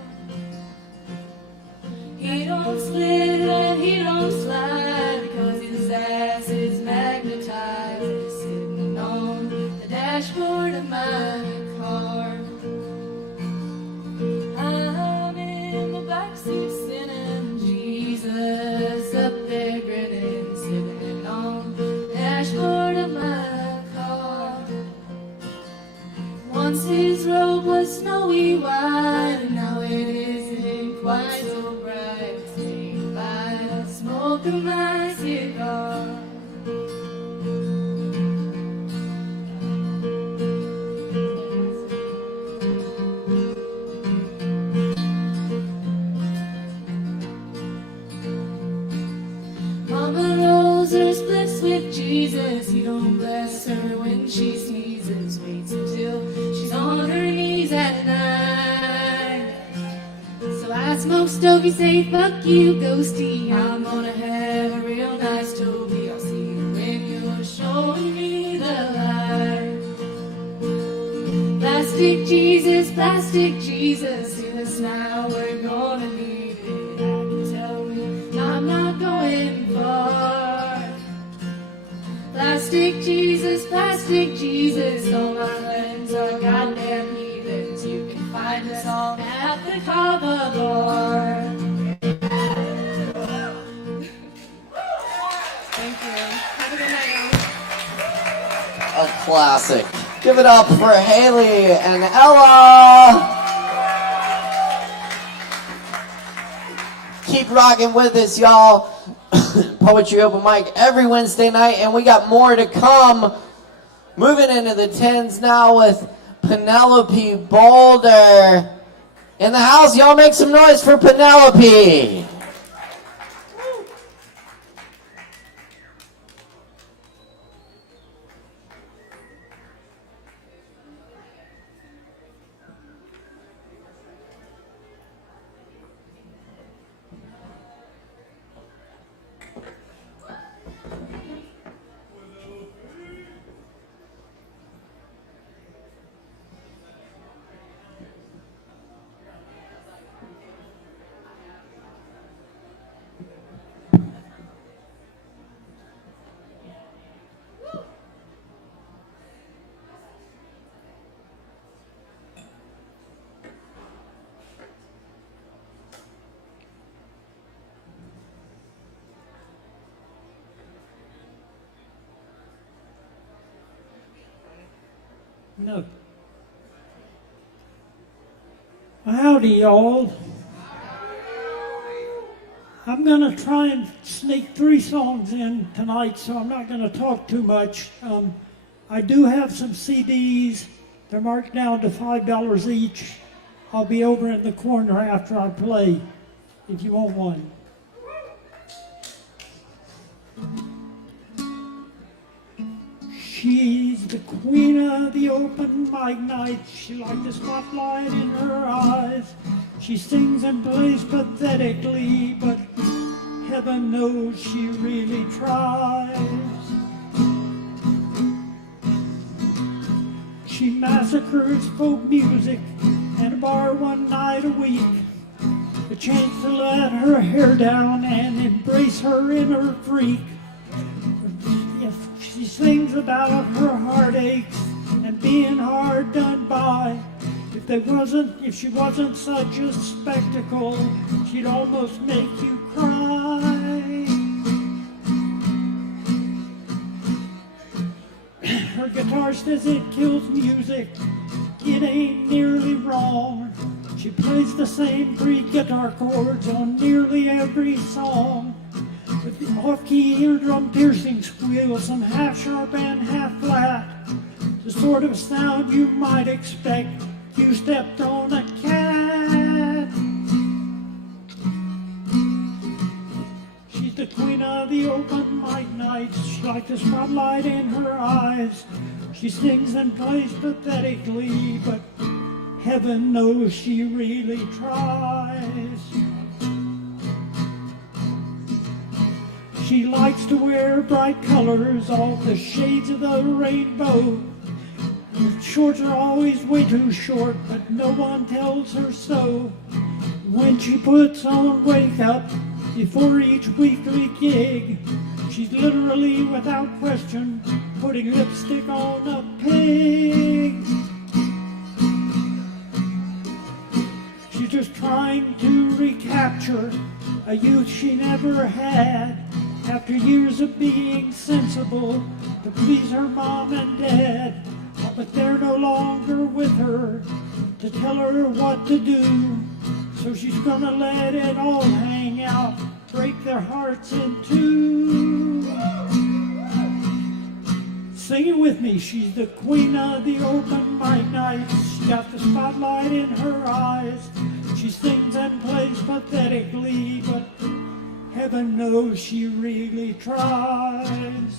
He don't slip and he don't slide, because his ass is magnetized. He's sitting on the dashboard of my car. I'm in the backseat sinning, Jesus up there grinning, sitting on the dashboard of my car. Once his robe was snowy white, and now it isn't quite so bright. Staying by the smoke of my cigar. Mama rolls her splits with Jesus. He don't bless her when she sneezes. Waits until she's on her knees at night. So I smoke stogie, say fuck you, ghosty. I'm gonna have a real nice Toby. I'll see you when you're showing me the light. Plastic Jesus, see us now, we're gonna need it. I can tell me I'm not going far. Plastic Jesus, all my friends are goddamn heathens. You can find us all at the Kava bar. Thank you. Have a good night, y'all. A classic. Give it up for Haley and Ella. Keep rocking with us, y'all. Poetry open mic every Wednesday night, and we got more to come. Moving into the 10s now with Penelope Boulder. In the house, y'all make some noise for Penelope. No. Howdy, y'all. I'm going to try and sneak 3 songs in tonight, so I'm not going to talk too much. I do have some CDs. They're marked down to $5 each. I'll be over in the corner after I play, if you want one. She's the queen of the open mic night. She like the spotlight in her eyes. She sings and plays pathetically, but heaven knows she really tries. She massacres folk music and a bar one night a week. A chance to let her hair down and embrace her inner freak. If she sings about her heartaches and being hard done by, if she wasn't such a spectacle, she'd almost make you cry. Her guitar says it kills music. It ain't nearly wrong. She plays the same 3 guitar chords on nearly every song. With the off-key eardrum piercing squeal, some half sharp and half flat. The sort of sound you might expect you stepped on a cat. She's the queen of the open mic nights. She's like the spotlight in her eyes. She sings and plays pathetically, but heaven knows she really tries. She likes to wear bright colors, all the shades of the rainbow. Her shorts are always way too short, but no one tells her so. When she puts on Wake Up before each weekly gig, she's literally, without question, putting lipstick on a pig. She's just trying to recapture a youth she never had. After years of being sensible to please her mom and dad, but they're no longer with her to tell her what to do. So she's gonna let it all hang out, break their hearts in two. Sing it with me, she's the queen of the open mic nights. She's got the spotlight in her eyes. She sings and plays pathetically, but heaven knows she really tries.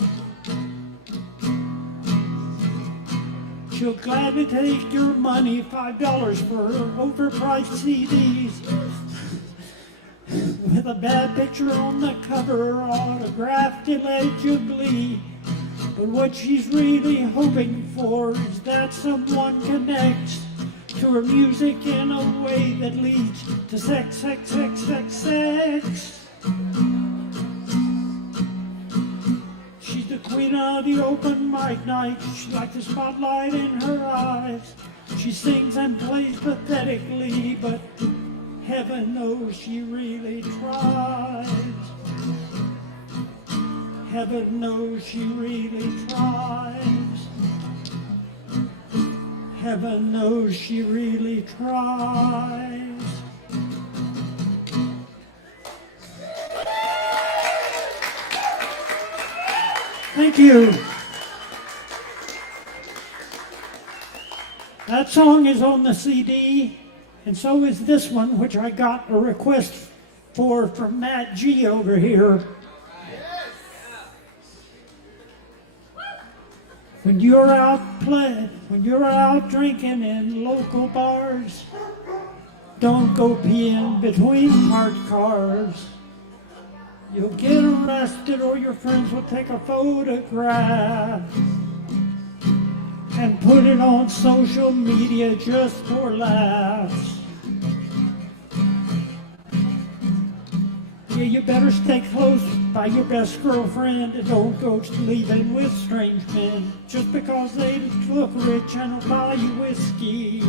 She'll gladly take your money, $5 for overpriced CDs. With a bad picture on the cover, autographed illegibly. But what she's really hoping for is that someone connects to her music in a way that leads to sex, sex, sex, sex, sex. She's the queen of the open mic night. She's like the spotlight in her eyes. She sings and plays pathetically, but heaven knows she really tries. Heaven knows she really tries. Heaven knows she really tries. Thank you. That song is on the CD, and so is this one, which I got a request for from Matt G over here. When you're out drinking in local bars, don't go peeing between parked cars. You'll get arrested or your friends will take a photograph and put it on social media just for laughs. Yeah, you better stay close by your best girlfriend and don't go leaving with strange men just because they look rich and will buy you whiskey.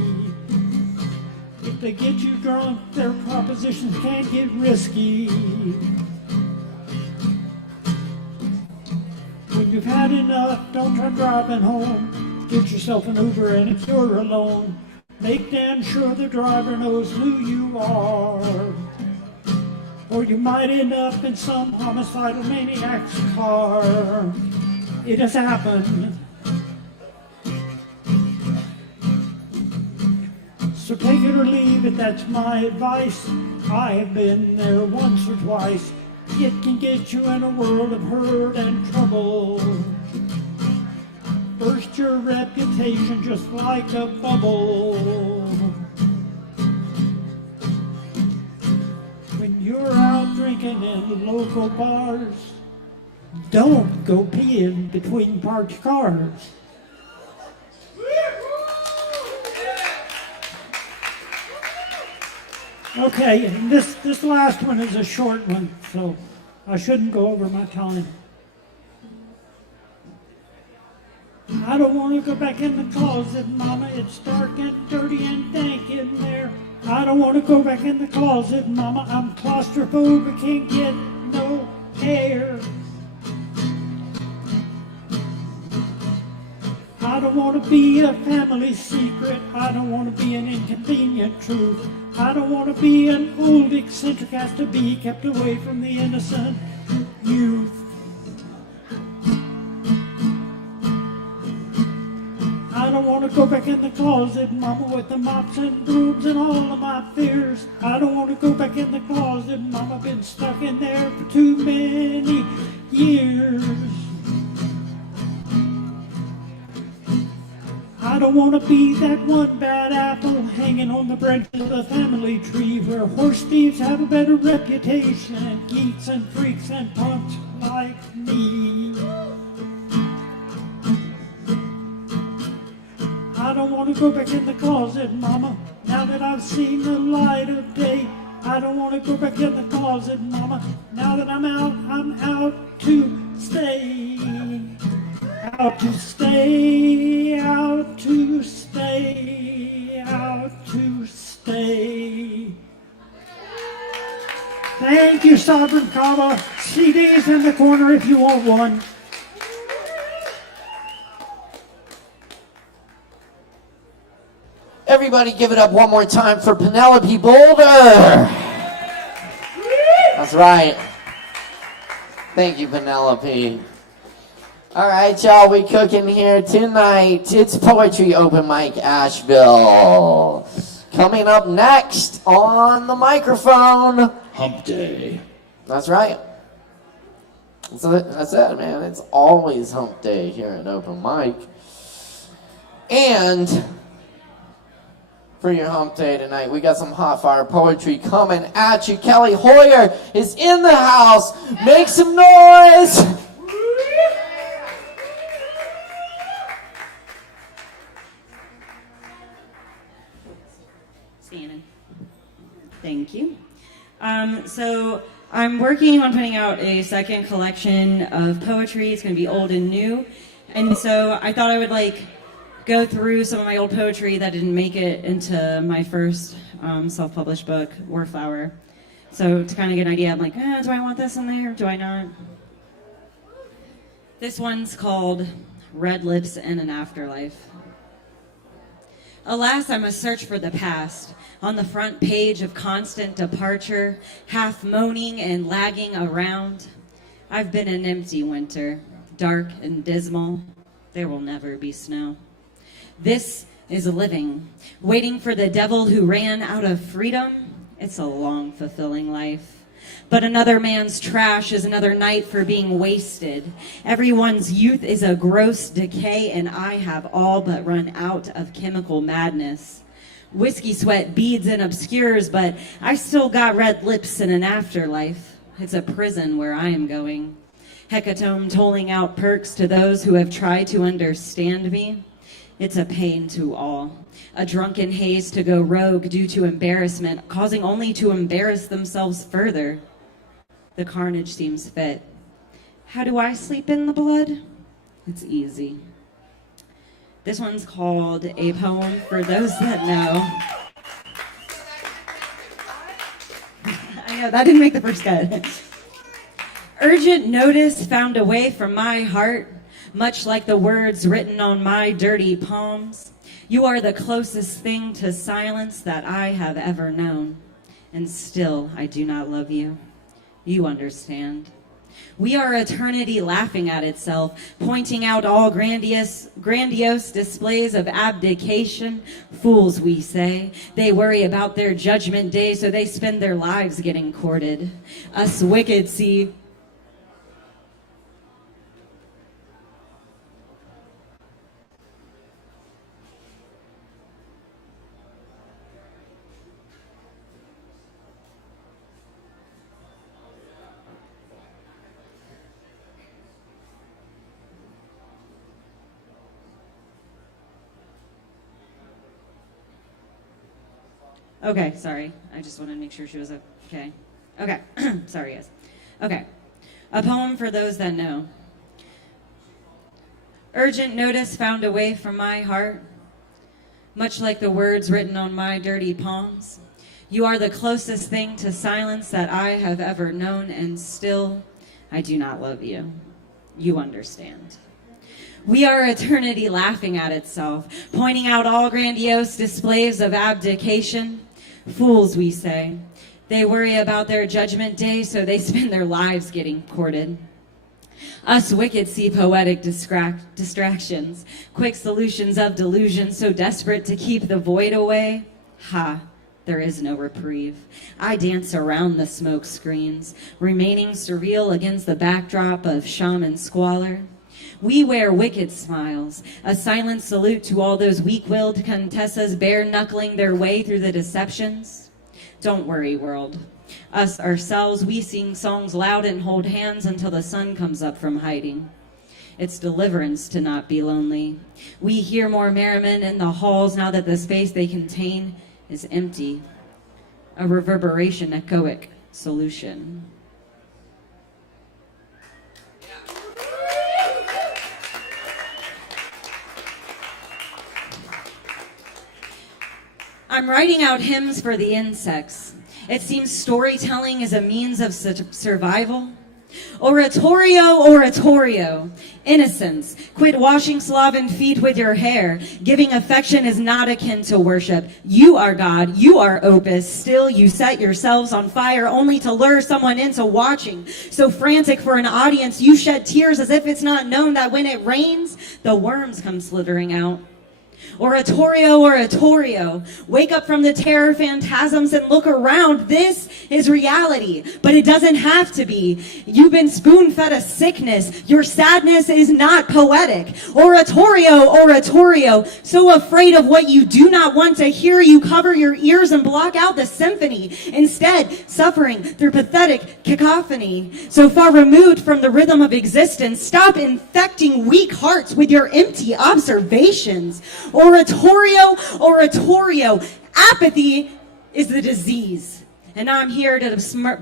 If they get you drunk, their propositions can get risky. When you've had enough, don't try driving home. Get yourself an Uber, and if you're alone, make damn sure the driver knows who you are. Or you might end up in some homicidal maniac's car. It has happened. So take it or leave it, that's my advice. I have been there once or twice. It can get you in a world of hurt and trouble. Burst your reputation just like a bubble. When you're out drinking in the local bars, don't go peeing between parked cars. Okay, and this last one is a short one, so I shouldn't go over my time. I don't want to go back in the closet, Mama. It's dark and dirty and dank in there. I don't want to go back in the closet, Mama. I'm claustrophobic, can't get no air. I don't want to be a family secret. I don't want to be an inconvenient truth. I don't want to be an old eccentric has to be kept away from the innocent youth. I don't want to go back in the closet, Mama, with the mops and brooms and all of my fears. I don't want to go back in the closet, Mama, been stuck in there for too many years. I don't want to be that one bad apple hanging on the branch of the family tree where horse thieves have a better reputation and geeks and freaks and punks like me. I don't want to go back in the closet, Mama, now that I've seen the light of day. I don't want to go back in the closet, Mama, now that I'm out to stay. Out to stay, out to stay, out to stay. Thank you, Sovereign Kava. CDs in the corner if you want one. Everybody give it up one more time for Penelope Boulder. That's right. Thank you, Penelope. All right, y'all, we cooking here tonight. It's Poetry Open Mic Asheville. Coming up next on the microphone, Hump Day. That's right. That's it, man. It's always Hump Day here at Open Mic. And for your Hump Day tonight, we got some hot fire poetry coming at you. Kelly Hoyer is in the house. Make some noise. Thank you. So I'm working on putting out a second collection of poetry. It's going to be old and new. And so I thought I would go through some of my old poetry that didn't make it into my first self-published book, Warflower. So to kind of get an idea, I'm like, do I want this in there? Do I not? This one's called Red Lips in an Afterlife. Alas, I must search for the past, on the front page of constant departure, half moaning and lagging around. I've been an empty winter, dark and dismal. There will never be snow. This is living, waiting for the devil who ran out of freedom. It's a long, fulfilling life. But another man's trash is another night for being wasted. Everyone's youth is a gross decay, and I have all but run out of chemical madness. Whiskey sweat beads and obscures, but I still got red lips in an afterlife. It's a prison where I am going. Hecatome tolling out perks to those who have tried to understand me. It's a pain to all. A drunken haze to go rogue due to embarrassment, causing only to embarrass themselves further. The carnage seems fit. How do I sleep in the blood? It's easy. This one's called A Poem for Those That Know. I know, that didn't make the first cut. Urgent notice found a way from my heart, much like the words written on my dirty palms. You are the closest thing to silence that I have ever known. And still, I do not love you. You understand. We are eternity laughing at itself, pointing out all grandiose displays of abdication. Fools, we say. They worry about their judgment day, so they spend their lives getting courted. Us wicked see. Okay, sorry. I just wanted to make sure she was okay. Okay, sorry guys. Okay, a poem for those that know. Urgent notice found a way from my heart, much like the words written on my dirty palms. You are the closest thing to silence that I have ever known, and still, I do not love you. You understand. We are eternity laughing at itself, pointing out all grandiose displays of abdication. Fools, we say. They worry about their judgment day, so they spend their lives getting courted. Us wicked see poetic distractions, quick solutions of delusion, so desperate to keep the void away. Ha, there is no reprieve. I dance around the smoke screens, remaining surreal against the backdrop of shaman squalor. We wear wicked smiles, a silent salute to all those weak-willed contessas bare-knuckling their way through the deceptions. Don't worry, world. Us ourselves, we sing songs loud and hold hands until the sun comes up from hiding. It's deliverance to not be lonely. We hear more merriment in the halls now that the space they contain is empty. A reverberation echoic solution. I'm writing out hymns for the insects. It seems storytelling is a means of survival. Oratorio, oratorio. Innocence. Quit washing Slavic feet with your hair. Giving affection is not akin to worship. You are God. You are Opus. Still, you set yourselves on fire only to lure someone into watching. So frantic for an audience, you shed tears as if it's not known that when it rains, the worms come slithering out. Oratorio, oratorio. Wake up from the terror phantasms and look around. This is reality, but it doesn't have to be. You've been spoon-fed a sickness. Your sadness is not poetic. Oratorio, oratorio. So afraid of what you do not want to hear, you cover your ears and block out the symphony. Instead, suffering through pathetic cacophony. So far removed from the rhythm of existence, stop infecting weak hearts with your empty observations. Oratorio, oratorio. Apathy is the disease. And I'm here to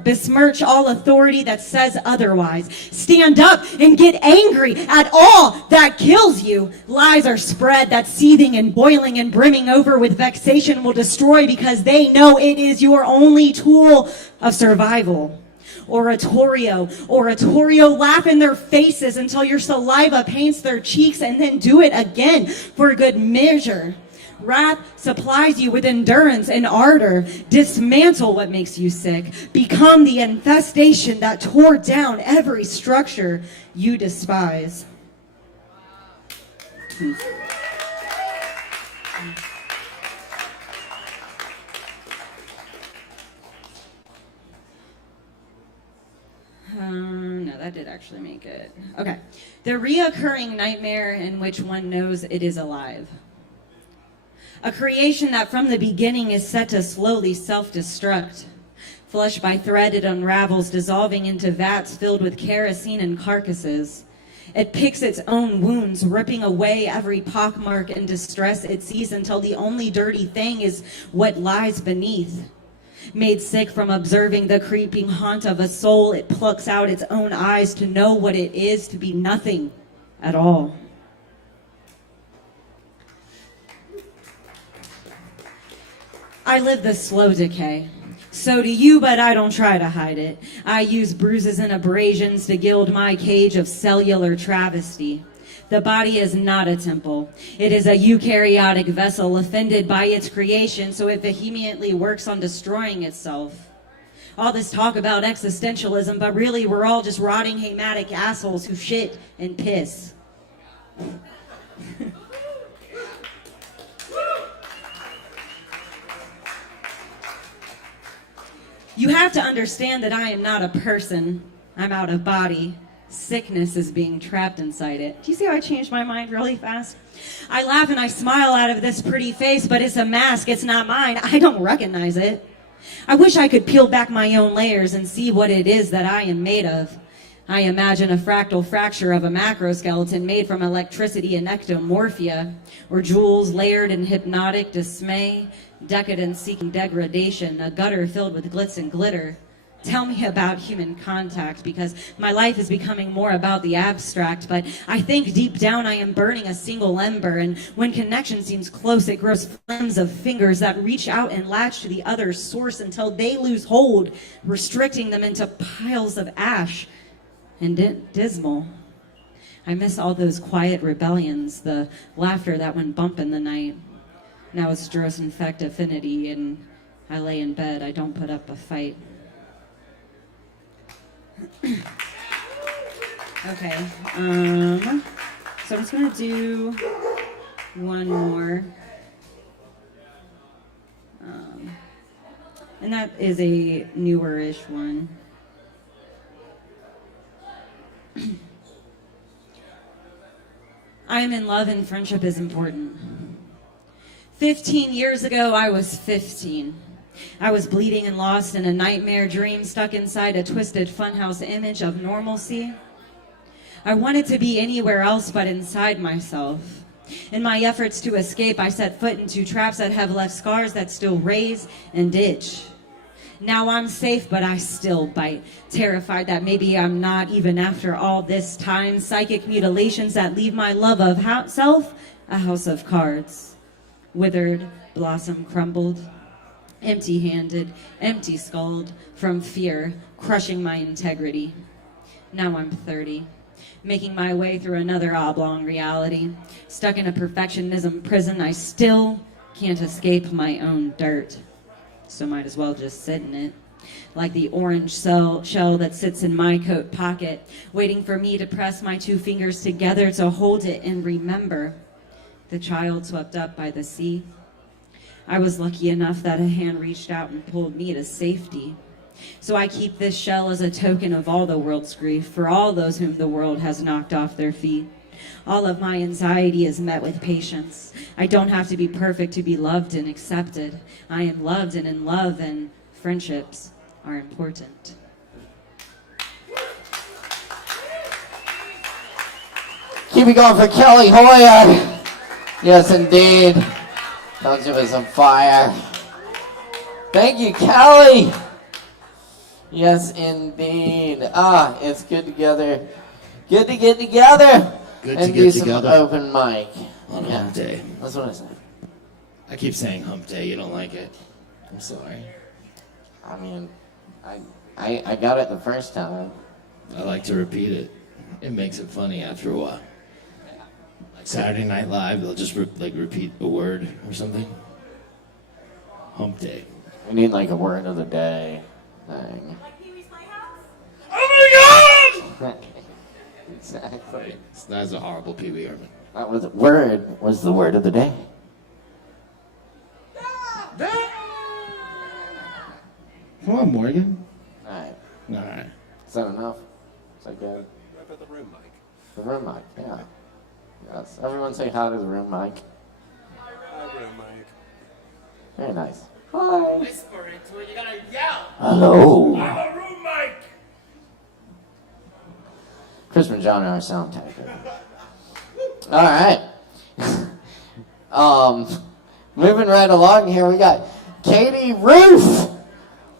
besmirch all authority that says otherwise. Stand up and get angry at all that kills you. Lies are spread that seething and boiling and brimming over with vexation will destroy because they know it is your only tool of survival. Oratorio, oratorio, laugh in their faces until your saliva paints their cheeks and then do it again for good measure. Wrath supplies you with endurance and ardor. Dismantle what makes you sick. Become the infestation that tore down every structure you despise. No, that did actually make it. Okay. The reoccurring nightmare in which one knows it is alive. A creation that from the beginning is set to slowly self-destruct. Flesh by thread it unravels, dissolving into vats filled with kerosene and carcasses. It picks its own wounds, ripping away every pockmark and distress it sees until the only dirty thing is what lies beneath. Made sick from observing the creeping haunt of a soul, it plucks out its own eyes to know what it is to be nothing at all. I live the slow decay. So do you, but I don't try to hide it. I use bruises and abrasions to gild my cage of cellular travesty. The body is not a temple. It is a eukaryotic vessel offended by its creation, so it vehemently works on destroying itself. All this talk about existentialism, but really we're all just rotting hematic assholes who shit and piss. You have to understand that I am not a person. I'm out of body. Sickness is being trapped inside it. Do you see how I changed my mind really fast? I laugh and I smile out of this pretty face, but it's a mask. It's not mine. I don't recognize it. I wish I could peel back my own layers and see what it is that I am made of. I imagine a fractal fracture of a macroskeleton made from electricity and ectomorphia, or jewels layered in hypnotic dismay, decadence seeking degradation, a gutter filled with glitz and glitter. Tell me about human contact, because my life is becoming more about the abstract, but I think deep down I am burning a single ember, and when connection seems close, it grows flames of fingers that reach out and latch to the other's source until they lose hold, restricting them into piles of ash and dismal. I miss all those quiet rebellions, the laughter that went bump in the night. Now it's Juris Infect Affinity, and I lay in bed, I don't put up a fight. Okay, so I'm just gonna do one more, and that is a newer-ish one. I am in love and friendship is important. 15 years ago, I was 15. I was bleeding and lost in a nightmare dream, stuck inside a twisted funhouse image of normalcy. I wanted to be anywhere else but inside myself. In my efforts to escape, I set foot into traps that have left scars that still raise and itch. Now I'm safe, but I still bite, terrified that maybe I'm not even after all this time. Psychic mutilations that leave my love of self a house of cards. Withered, blossom crumbled. Empty-handed, empty-skulled, from fear, crushing my integrity. Now I'm 30, making my way through another oblong reality. Stuck in a perfectionism prison, I still can't escape my own dirt. So might as well just sit in it. Like the orange shell that sits in my coat pocket, waiting for me to press my two fingers together to hold it and remember. The child swept up by the sea. I was lucky enough that a hand reached out and pulled me to safety. So I keep this shell as a token of all the world's grief, for all those whom the world has knocked off their feet. All of my anxiety is met with patience. I don't have to be perfect to be loved and accepted. I am loved and in love, and friendships are important. Keep it going for Kelly Hoya. Yes, indeed. Don't give us some fire. Thank you, Kelly. Yes, indeed. It's good together. Good to get together. Good and to do get some together. open mic. On hump day. That's what I said. I keep saying hump day. You don't like it. I'm sorry. I mean, I got it the first time. I like to repeat it. It makes it funny after a while. Like Saturday Night Live, they'll just repeat a word or something. Hump day. We need like a word of the day thing. Oh my God! Exactly. That's a horrible Pee Wee Herman. That was the word of the day. Come on, Morgan. Alright. Alright. Is that enough? Is that good? What about the room mic? The room mic, yeah. Yes. Everyone say hi to the room mic. Hi, room mic. Very nice. Hi. Whisper into it, you gotta yell. Hello. I'm a room mic. Chris and John are our sound tech. Alright. Moving right along here, we got Katie Roof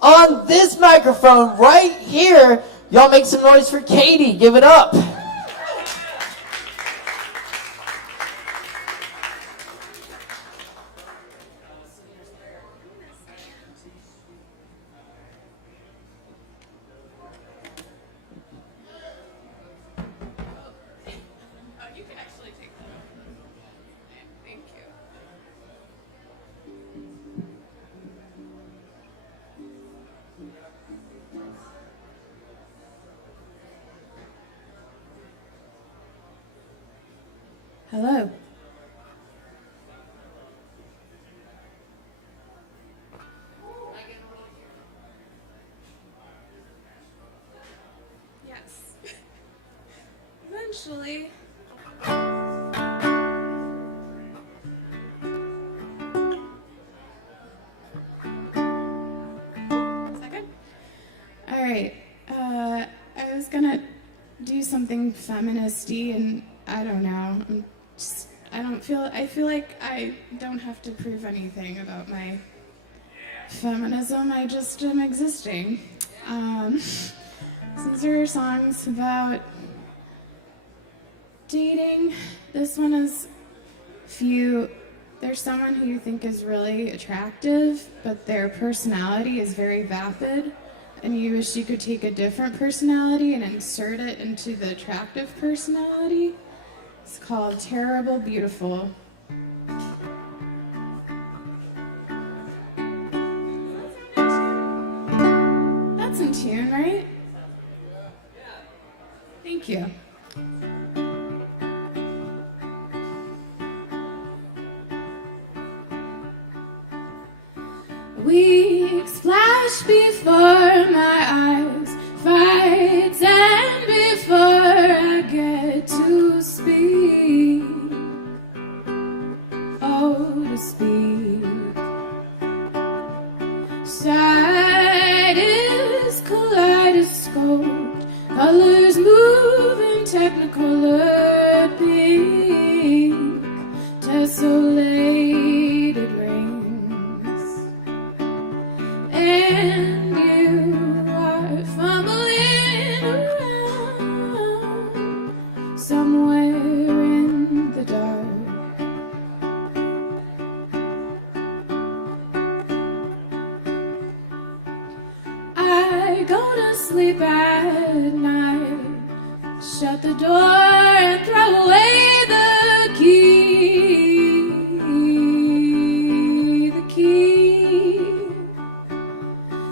on this microphone right here. Y'all make some noise for Katie. Give it up. You can actually take that. Thank you. Hello. Yes. Eventually. Is that good? All right. I was gonna something feministy, and I don't know. I feel like I don't have to prove anything about my feminism. I just am existing. These are songs about dating. This one is there's someone who you think is really attractive, but their personality is very vapid, and you wish you could take a different personality and insert it into the attractive personality. It's called Terrible Beautiful. That's in tune, right? Thank you. Weeks flash before my eyes, fights end before I get to speak. Oh, to speak. Sight is kaleidoscope, colors move in technicolor pink, tessellated rings, and you are fumbling around somewhere in the dark. I go to sleep at night, shut the door and throw away the key. The key.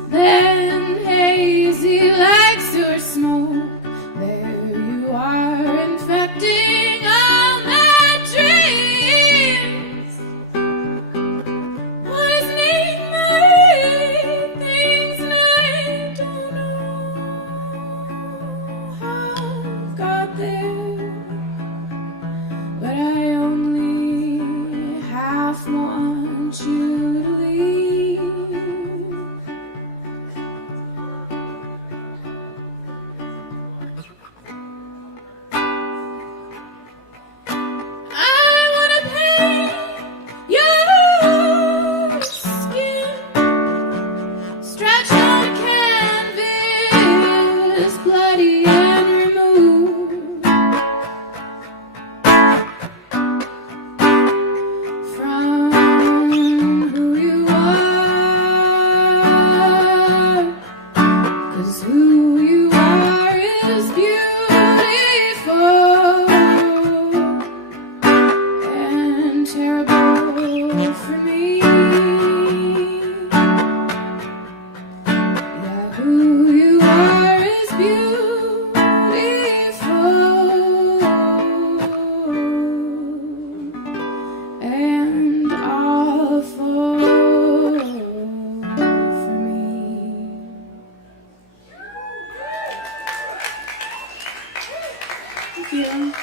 Then hazy like sewer smoke, there you are infecting all my dreams, poisoning my things, and I don't know how I've got there, but I only half want you to leave. I wanna paint your skin, stretch on canvas, bloody and removed from who you are, 'cause who you are is beautiful and terrible for me. Yeah, who you are is beautiful and awful for me. Thank you.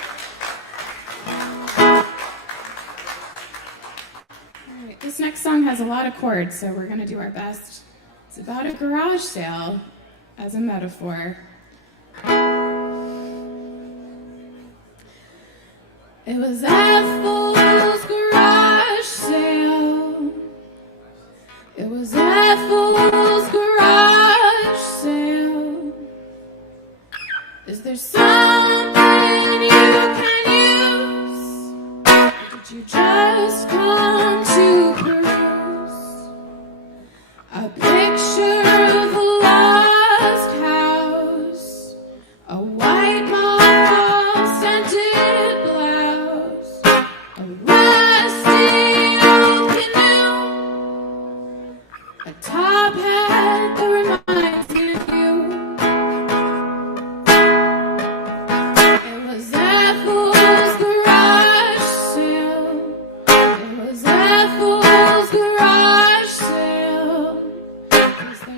Alright, this next song has a lot of chords, so we're gonna do our best. It's about a garage sale as a metaphor. It was Ethel's garage sale. It was Ethel's garage sale. Is there something you can use? Or did you just come to peruse a picture of a lost house, a white moth scented blouse, a rusty old canoe, a top hat that reminds me of you. It was Ethel's garage sale. It was Ethel's garage sale. Is there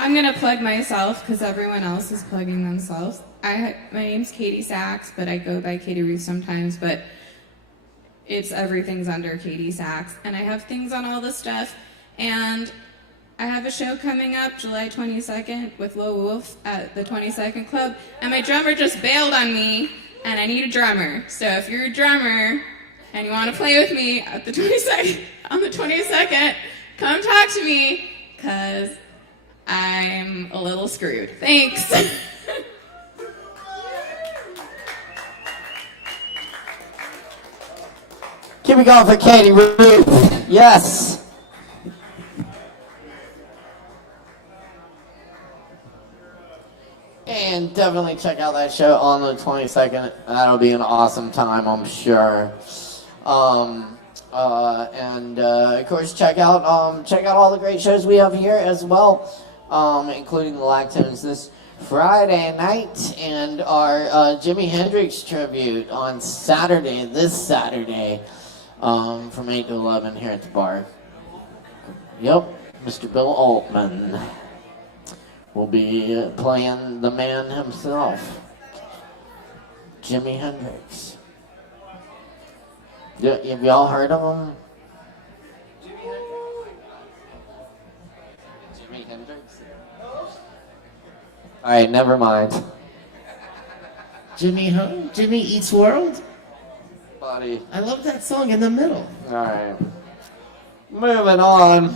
I'm gonna plug myself because everyone else is plugging themselves. My name's Katie Sachs, but I go by Katie Ruth sometimes, but everything's under Katie Sachs. And I have things on all this stuff. And I have a show coming up July 22nd with Low Wolf at the 22nd Club. And my drummer just bailed on me, and I need a drummer. So if you're a drummer and you want to play with me at the 22nd, come talk to me, because I'm a little screwed. Thanks. Keep it going for Katie Ruth. Yes. And definitely check out that show on the 22nd. That'll be an awesome time, I'm sure. Of course, check out all the great shows we have here as well, including the Lactones this Friday night and our Jimi Hendrix tribute on this Saturday, from 8 to 11 here at the bar. Yep, Mr. Bill Altman will be playing the man himself, Jimi Hendrix. Have y'all heard of him? Jimi Hendrix? Alright, never mind. Jimmy Eats World? Buddy. I love that song in the middle. Alright. Moving on.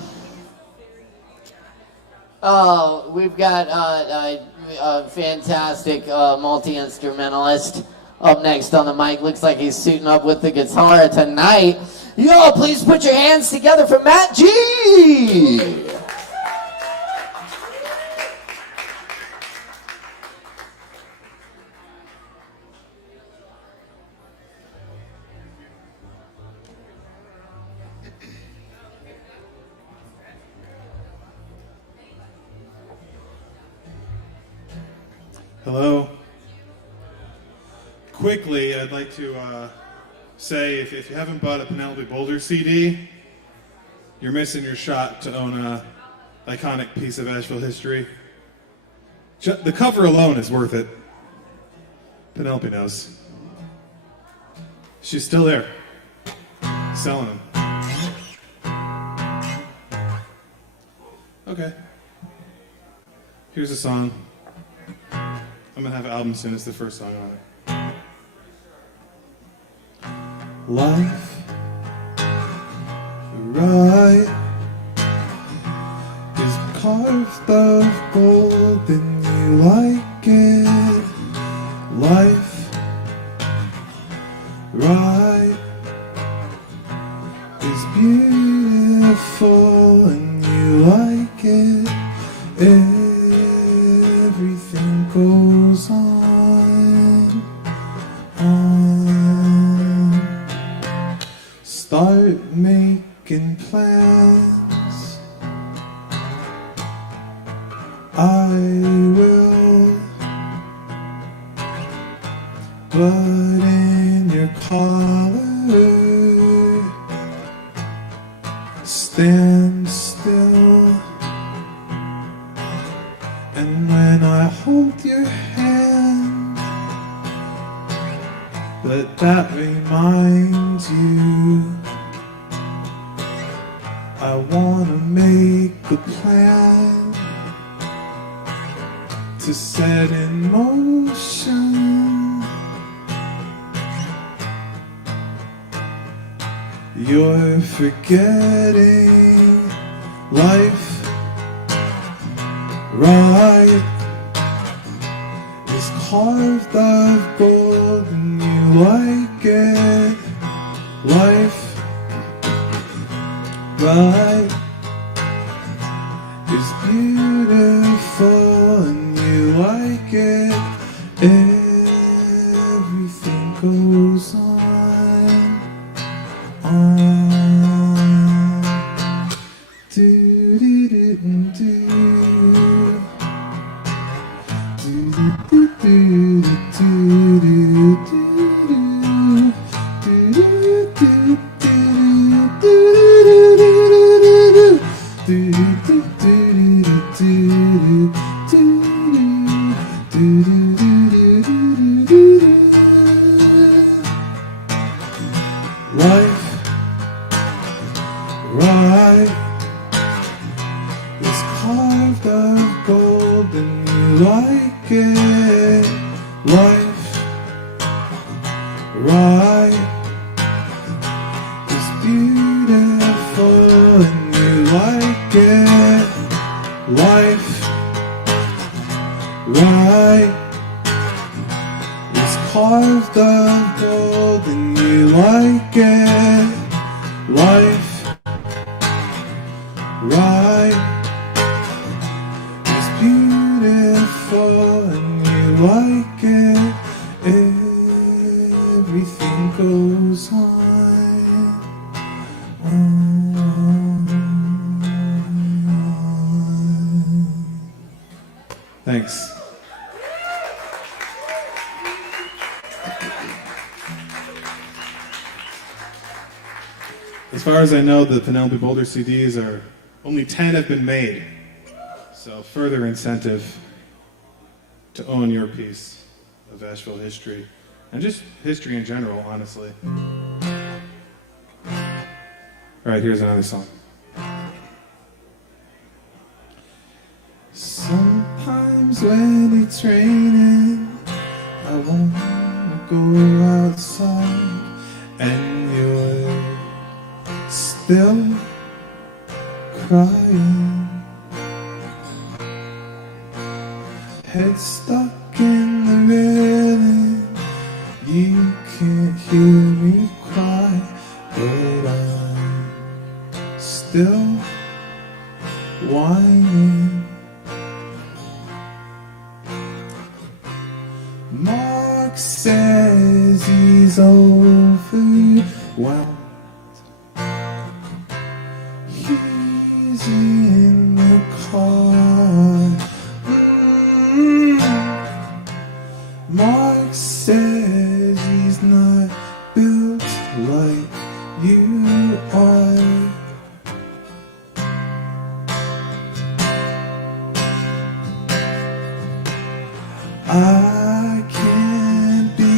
Oh, we've got a fantastic multi-instrumentalist up next on the mic. Looks like he's suiting up with the guitar tonight. Y'all, please put your hands together for Matt G. Hello. Quickly, I'd like to say if you haven't bought a Penelope Boulder CD, you're missing your shot to own a iconic piece of Asheville history. The cover alone is worth it. Penelope knows. She's still there, selling them. Okay. Here's a song. I'm gonna have an album soon. It's the first song on it. Life, right, is carved of gold and you like it. Life, right, is beautiful and you like it. Everything goes on. Start making plans. I will, but in your collar, stand still. And when I hold your hand, let that remind you I wanna make a plan to set in motion you're forgetting. Life, right, is carved of gold and you like it. Life, right, is beautiful and you like it. Everything goes on. Do do do do. Do do do do do do do do. Life, right, is carved of gold and you like it. Life, right, is beautiful and you like it. Life, right, is carved of gold and you like it. Life, right, is beautiful and you like it. Everything goes on. Thanks. As far as I know, the Penelope Boulder CDs are only 10 have been made. So further incentive to own your piece of Asheville history and just history in general, honestly. All right, here's another song. Sometimes when it's raining, I wanna go outside and you're still crying. Head stuck in the railing, you can't hear me cry, but I'm still whining. Mark says he's overwhelmed. He's in the car. Mark says he's not built like you are. I can't be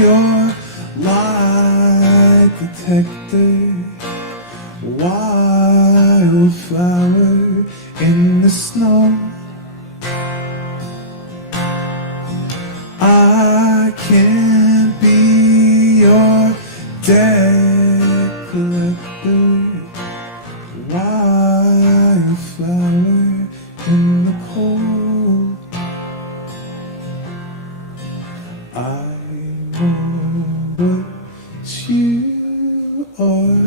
your lie detector. Wildflower in the snow. I can't be your debt collector. Wildflower in the cold. I know what you are.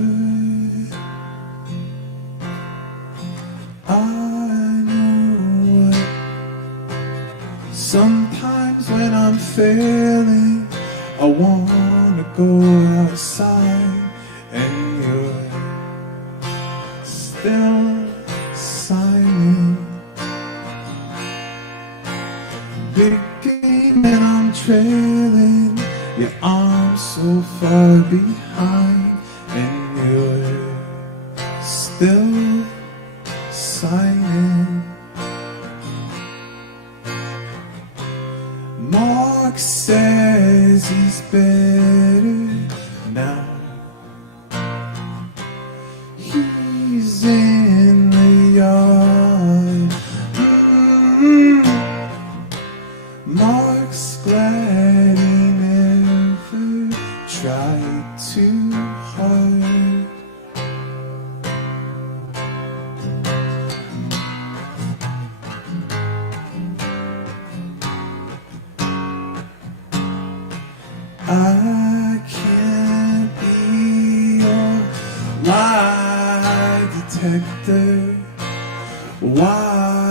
Sometimes when I'm failing, I wanna go outside and you're still signing. Big game and I'm trailing, yeah, I'm so far behind and you're still signing. Mark says he's better now. He's in the yard. Mark's glad he never tried too hard. I can't be your lie detector. Wildflower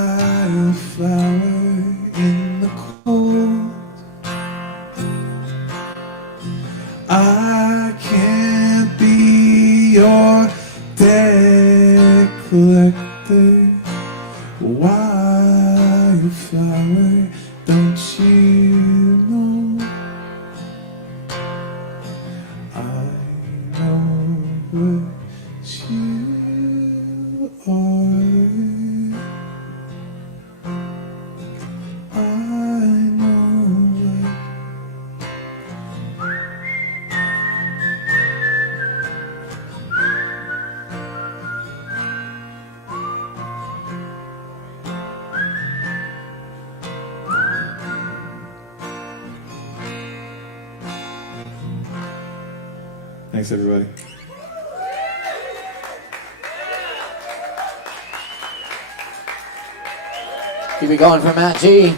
in the cold. I can't be your debt collector. Wildflower, don't you know? I know what you are. Thanks, everybody. Keep it going for Matt G.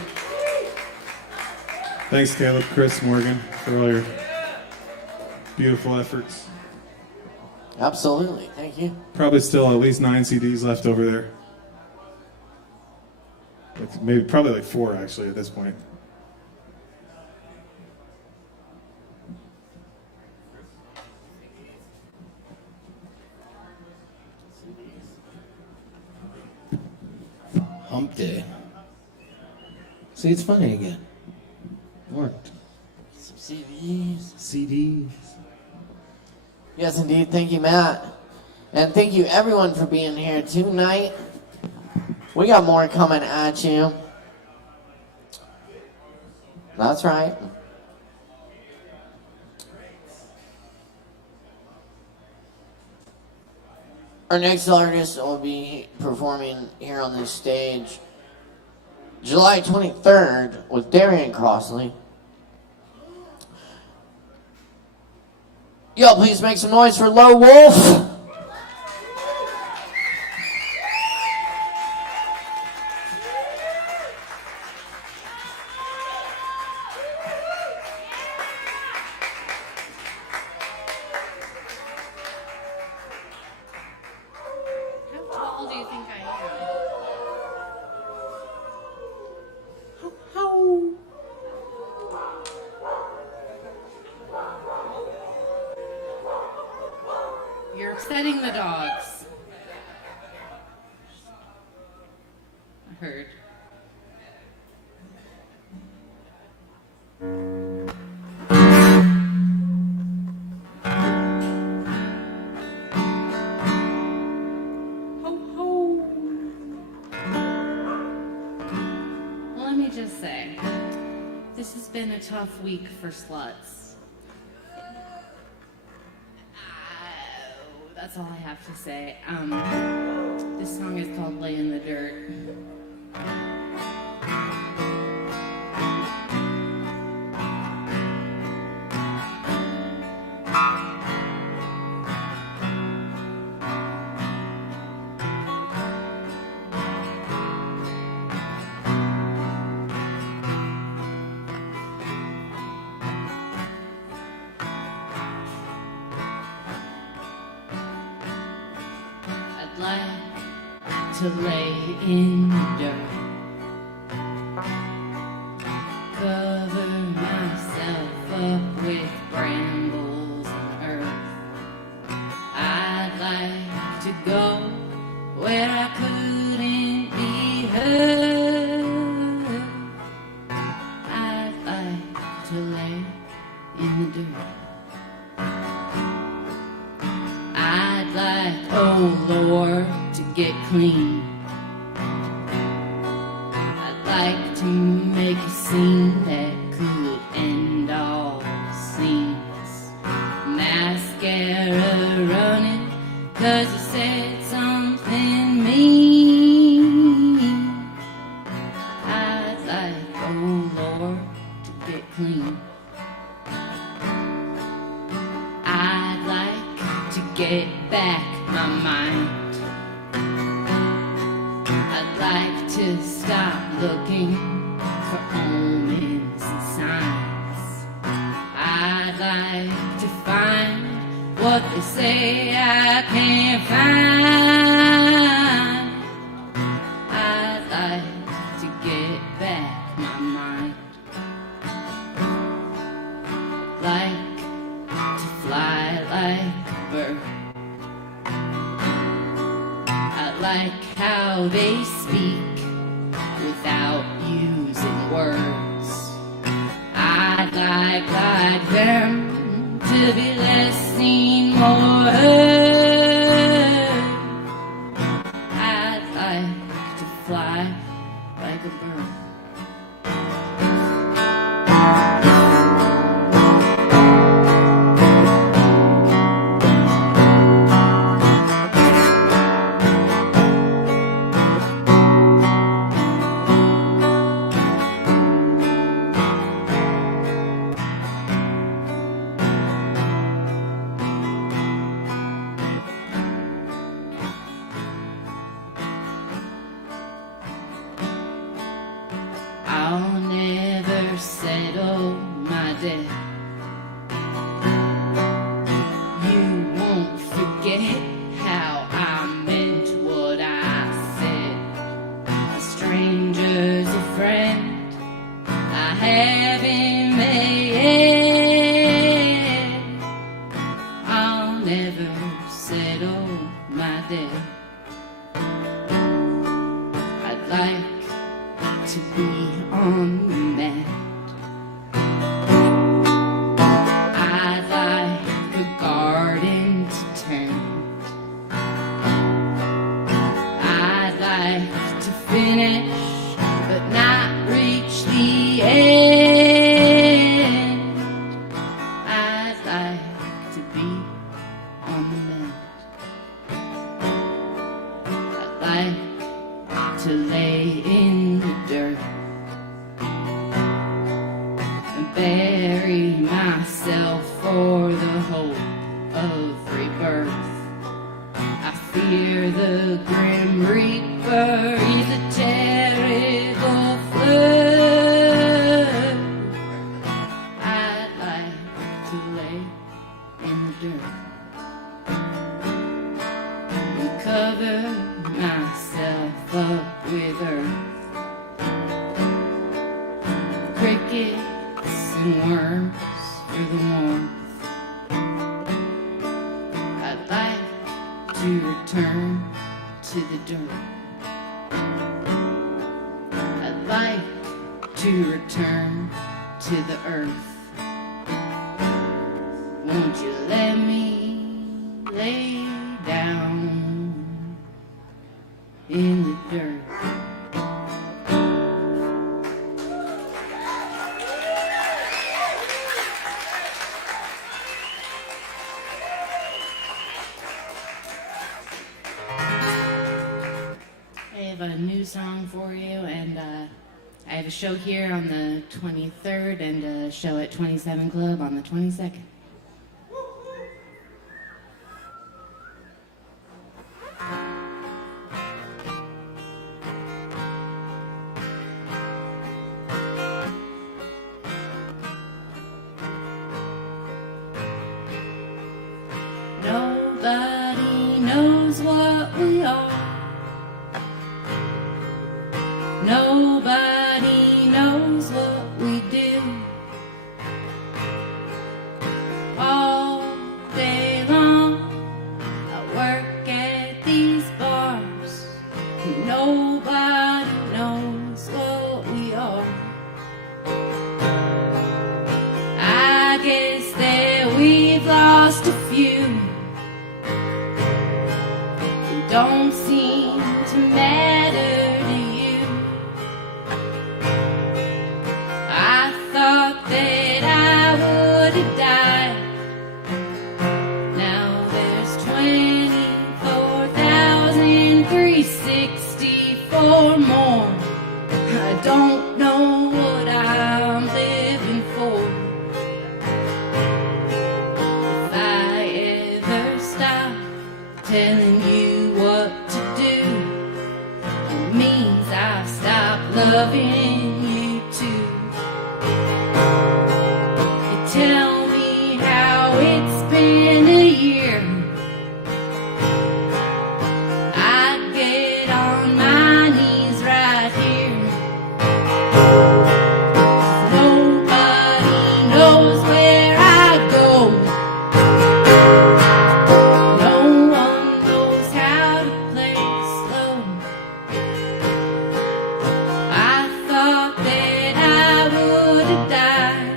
Thanks, Caleb, Chris, Morgan, for all your beautiful efforts. Absolutely. Thank you. Probably still at least 9 CDs left over there. Maybe probably like 4 actually at this point. Hump day. See, it's funny again. Worked. Some CDs. CDs. Yes, indeed. Thank you, Matt. And thank you, everyone, for being here tonight. We got more coming at you. That's right. Our next artist will be performing here on this stage July 23rd with Darian Crossley. Y'all please make some noise for Low Wolf. How tall do you think I am? You're upsetting the dogs. I heard. Well, let me just say, this has been a tough week for sluts. That's all I have to say. This song is called Lay in the Dirt. I'd like to lay in the dirt, cover myself up with brambles and earth. I'd like to go where I couldn't be heard. I'd like to lay in the dirt. I'd like, oh Lord, to get clean. I'd like to make a scene that could end all scenes. Mascara running, 'cause you said something mean. I'd like, oh Lord, to get clean. I'd like to get back my mind. I'd like to stop looking for omens and signs. I'd like to find what they say I can't find. I'd like to get back my mind. Like to fly like a bird. I like how they speak without using words. I'd like them to be less seen, more heard. I'd like to fly like a bird. never settle my debt. You won't forget how I meant what I said. A stranger's a friend I haven't met yet. I'll never settle my debt. I'd like to be on the mat. I'd like a garden to tend. I'd like to finish but not reach the end. I'd like to be on the mat. I'd like to lay in the dirt and bury myself for the hope of rebirth. I fear the grim reaper, he's a terrible flood. I'd like to lay in the dirt and cover myself up with earth. Crickets and worms for the warmth. I'd like to return to the dirt. I'd like to return to the earth. Won't you let me lay down in the dirt? I have a new song for you, and I have a show here on the 23rd and a show at 27 Club on the 22nd. Nobody knows what we are. Nobody knows what we do. All day long I work at these bars. Nobody knows what we are. I guess that we've lost a few who don't seem to matter to you. I thought that I would have died. Now there's 24,364 more. I don't know what I'm living for. If I ever stop telling you what to do, it means I've stopped loving you too. You tell me how it's been a year. I'd get on my knees right here. Nobody knows where I go. No one knows how to play slow. I thought that I would have died.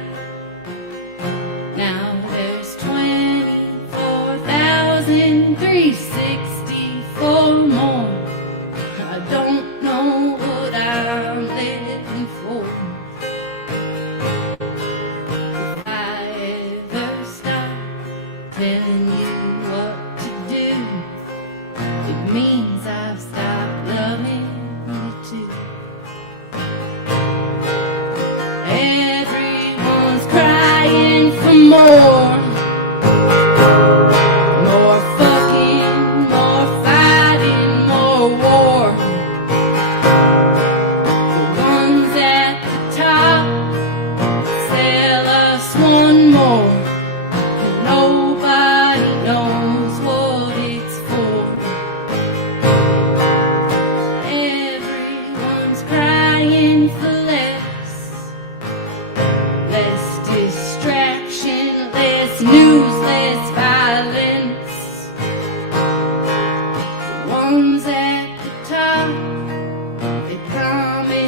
Now there's 24,364 more. I don't know what I'm living for. If I ever stop telling you what to do, it means I've stopped loving you too. Everyone's crying for more. More fucking, more fighting, more war. The ones at the top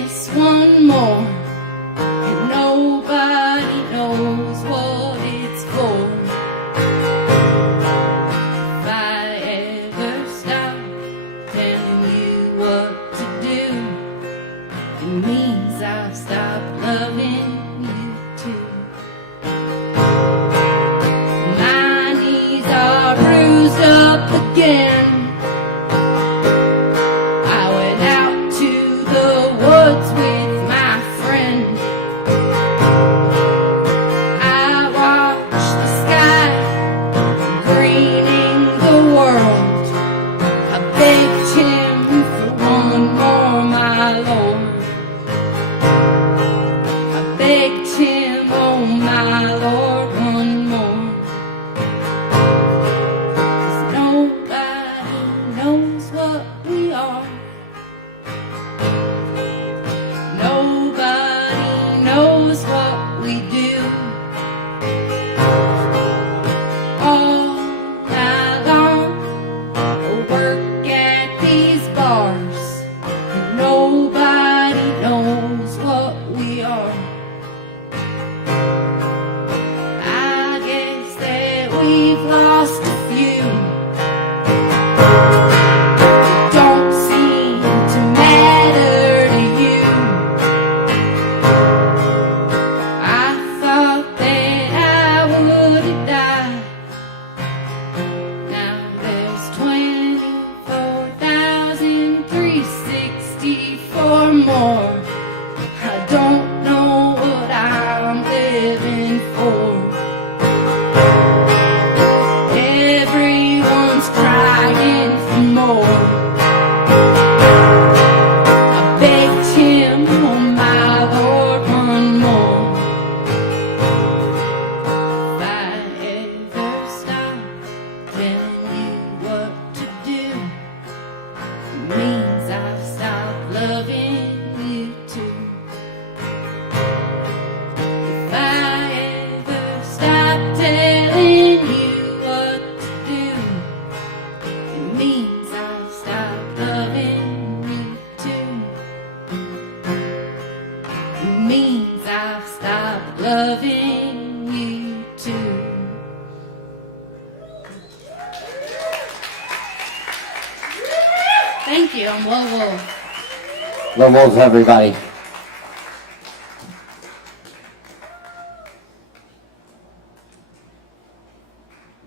Just one more, and nobody knows what it's for. If I ever stop telling you what to do, it means I've stopped loving you too. My knees are bruised up again. I went out to the woods with my friend. I watched the sky greening the world. I begged him for one more, my Lord. I begged him, oh my Lord, one more. 'Cause nobody knows what we are. Nobody knows what we do. All night long, I work at these bars, and nobody knows what we are. I guess that we've lost a few. Don't seem to matter to you. I thought that I would have died. Now there's 24,364 more. I don't know what I'm living for. Everyone's crying for more. I begged him, oh my Lord, one more. If I ever stop telling you what to do, it means I've stopped loving you too. If I ever stop telling you what to do, it means I've stopped loving you too. It means I've stopped loving you too. Thank you. I'm Low Wolf. Low Wolf, everybody.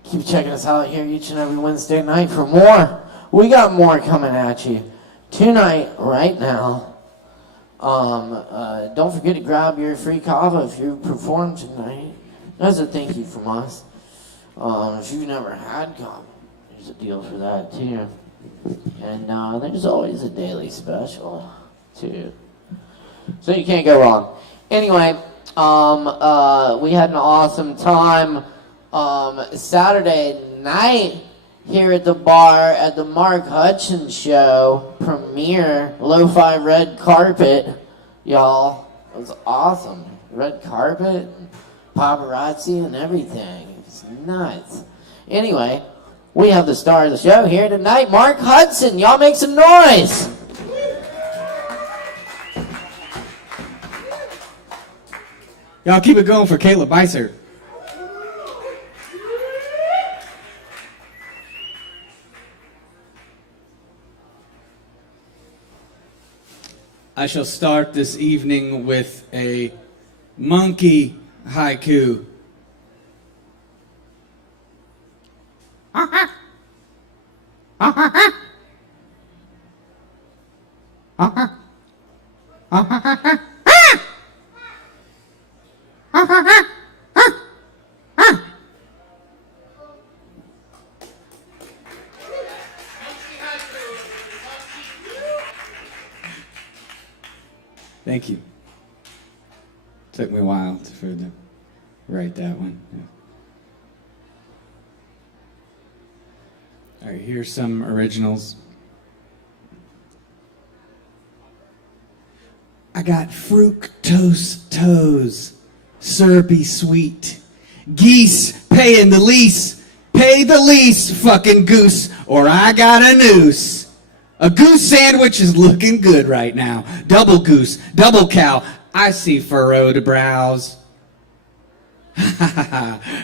Keep checking us out here each and every Wednesday night for more. We got more coming at you tonight, right now. Don't forget to grab your free Kava if you perform tonight. That's a thank you from us. If you've never had Kava, there's a deal for that too. And there's always a daily special too. So you can't go wrong. Anyway, we had an awesome time Saturday night here at the bar at the Mark Hudson Show premiere, Lo-Fi Red Carpet, y'all. It was awesome. Red carpet, paparazzi and everything. It's nuts. Anyway, we have the star of the show here tonight, Mark Hudson. Y'all make some noise. Y'all keep it going for Caleb Beissert. I shall start this evening with a monkey haiku. Thank you. Took me a while to write that one. All right, here's some originals. I got fructose toes, syrupy sweet. Geese paying the lease, pay the lease, fucking goose, or I got a noose. A goose sandwich is looking good right now. Double goose, double cow. I see furrowed brows.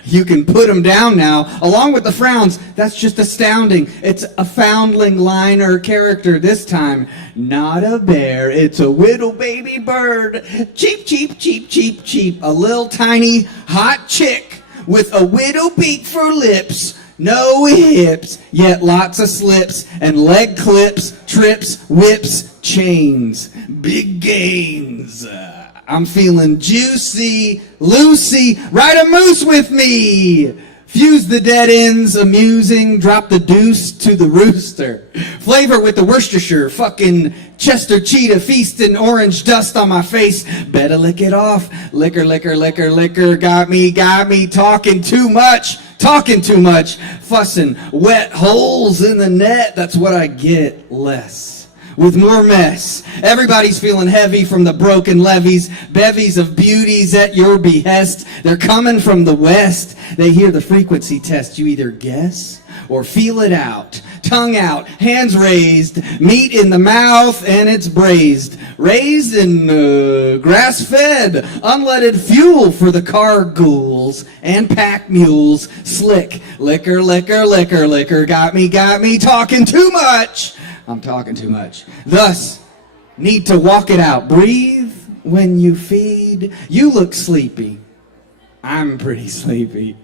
You can put them down now, along with the frowns. That's just astounding. It's a foundling liner character this time. Not a bear, it's a little baby bird. Cheep, cheep, cheep, cheep, cheep. A little tiny hot chick with a widow beak for lips. No hips, yet lots of slips and leg clips, trips, whips, chains. Big gains. I'm feeling juicy, Lucy, ride a moose with me. Fuse the dead ends, amusing, drop the deuce to the rooster. Flavor with the Worcestershire, fucking Chester cheetah, feasting orange dust on my face. Better lick it off. Liquor, liquor, liquor, liquor, got me, talking too much, fussing, wet holes in the net, that's what I get less. With more mess. Everybody's feeling heavy from the broken levees, bevies of beauties at your behest. They're coming from the west. They hear the frequency test. You either guess or feel it out. Tongue out, hands raised, meat in the mouth, and it's braised. Raised and grass-fed, unleaded fuel for the car ghouls and pack mules. Slick, liquor, liquor, liquor, liquor, got me, talking too much. I'm talking too much. Thus, need to walk it out. Breathe when you feed. You look sleepy. I'm pretty sleepy.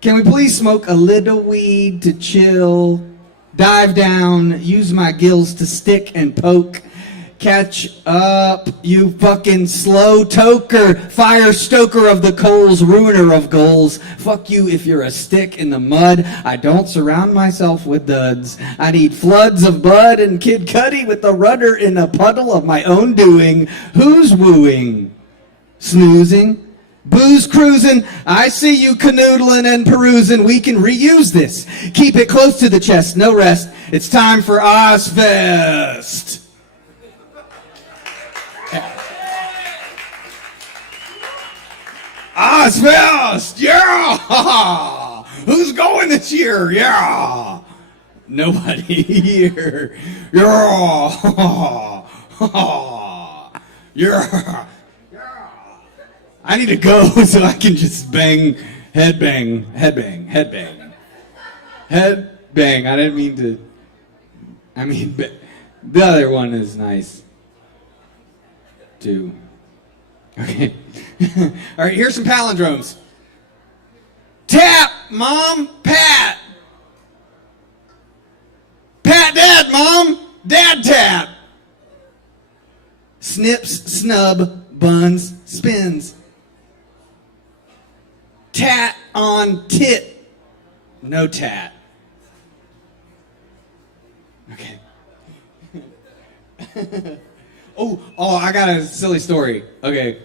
Can we please smoke a little weed to chill? Dive down, use my gills to stick and poke. Catch up, you fucking slow toker, fire stoker of the coals, ruiner of goals. Fuck you if you're a stick in the mud. I don't surround myself with duds. I need floods of bud and Kid Cudi with the rudder in a puddle of my own doing. Who's wooing? Snoozing? Booze cruising? I see you canoodling and perusing. We can reuse this. Keep it close to the chest, no rest. It's time for Ozfest. Ozfest! Yeah! Who's going this year? Yeah! Nobody here. Yeah! Yeah! I need to go so I can just bang, head bang, head bang, head bang. Head bang. I didn't mean to. I mean, the other one is nice too. Okay. All right, here's some palindromes. Tap, Mom, Pat. Pat, Dad, Mom, Dad, tap. Snips, snub, buns, spins. Tat on tit. No tat. Okay. Oh, I got a silly story. Okay.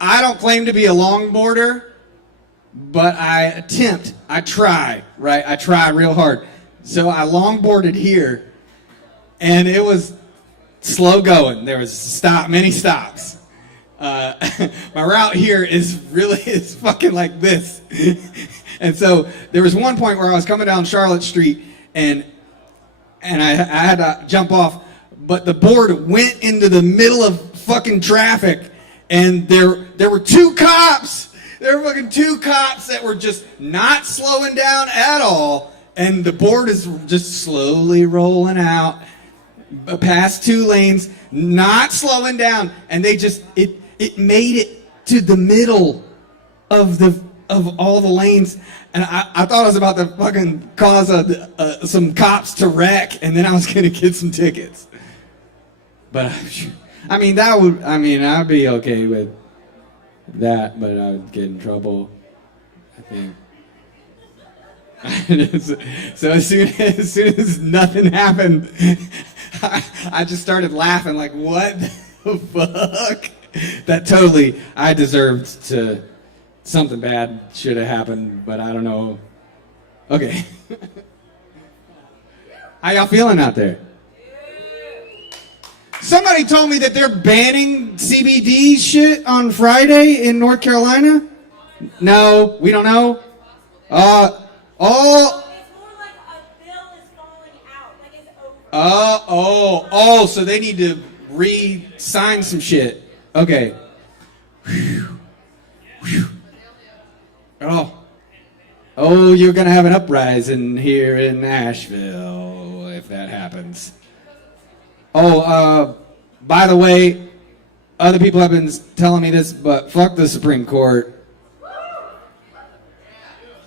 I don't claim to be a longboarder, but I try, right? I try real hard. So I longboarded here, and it was slow going. There was many stops. My route here is fucking like this. And so there was one point where I was coming down Charlotte Street, and I had to jump off, but the board went into the middle of fucking traffic, and there were two cops. There were fucking two cops that were just not slowing down at all, and the board is just slowly rolling out past two lanes, not slowing down, and they just it made it to the middle of all the lanes, and I thought I was about to fucking cause some cops to wreck, and then I was gonna get some tickets. But I'd be okay with that, but I would get in trouble, I think. So as soon as nothing happened, I just started laughing like, what the fuck? That totally, I deserved to, something bad should have happened, but I don't know. Okay. How y'all feeling out there? Somebody told me that they're banning CBD shit on Friday in North Carolina. No, we don't know. So they need to re-sign some shit. Okay. Oh, you're gonna have an uprising here in Asheville if that happens. By the way, other people have been telling me this, but fuck the Supreme Court.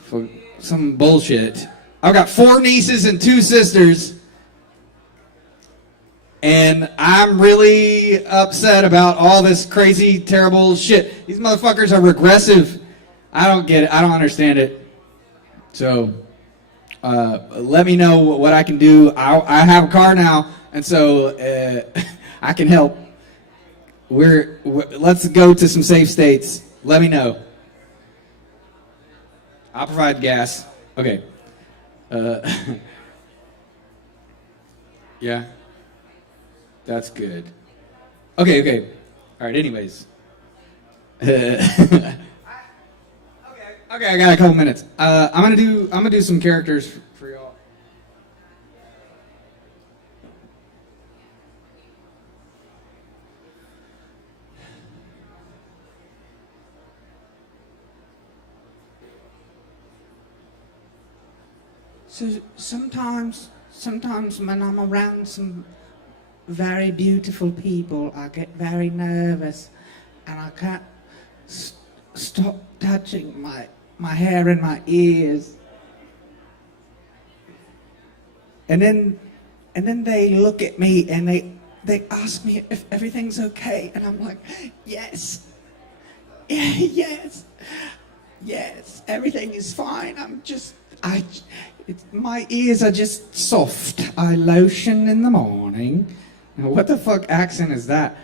For some bullshit. I've got 4 nieces and 2 sisters, and I'm really upset about all this crazy, terrible shit. These motherfuckers are regressive. I don't get it. I don't understand it. So, let me know what I can do. I have a car now, and so I can help. Let's go to some safe states. Let me know. I'll provide gas. Okay. Yeah. That's good. Okay. All right, anyways. Okay, I got a couple minutes. I'm gonna do some characters for y'all. So sometimes when I'm around some very beautiful people, I get very nervous, and I can't stop touching my hair and my ears. And then they look at me and they ask me if everything's okay, and I'm like, yes, everything is fine. My ears are just soft. I lotion in the morning. What the fuck accent is that?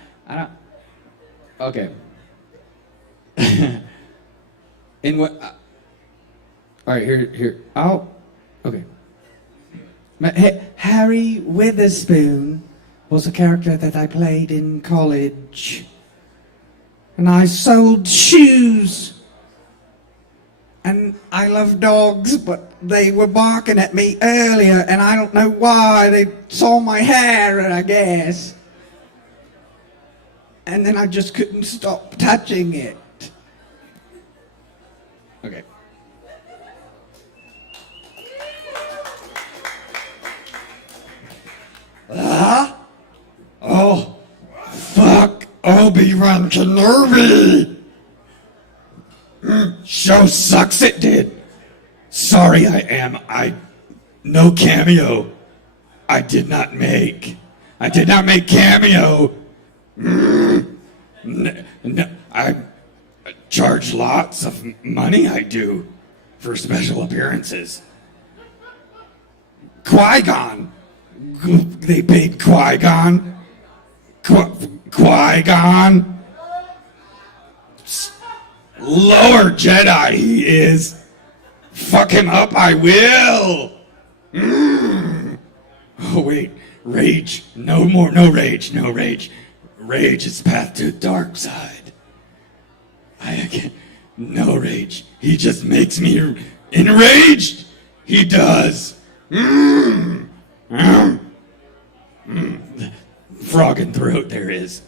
Okay. In what? All right, here. Oh, okay. Harry Witherspoon was a character that I played in college. And I sold shoes. And I love dogs, but they were barking at me earlier, and I don't know why. They saw my hair, I guess. And then I just couldn't stop touching it. Okay. Oh, fuck Obi-Wan Kenobi! Show sucks, it did. Sorry, no cameo. I did not make cameo. No, I charge lots of money, I do, for special appearances. Qui-Gon. They paid Qui-Gon. Qui-Gon. Lower Jedi he is. Fuck him up, I will. Oh wait, rage. No rage. Rage is path to the dark side. I can't. No rage. He just makes me enraged. He does. Frog and throat there is.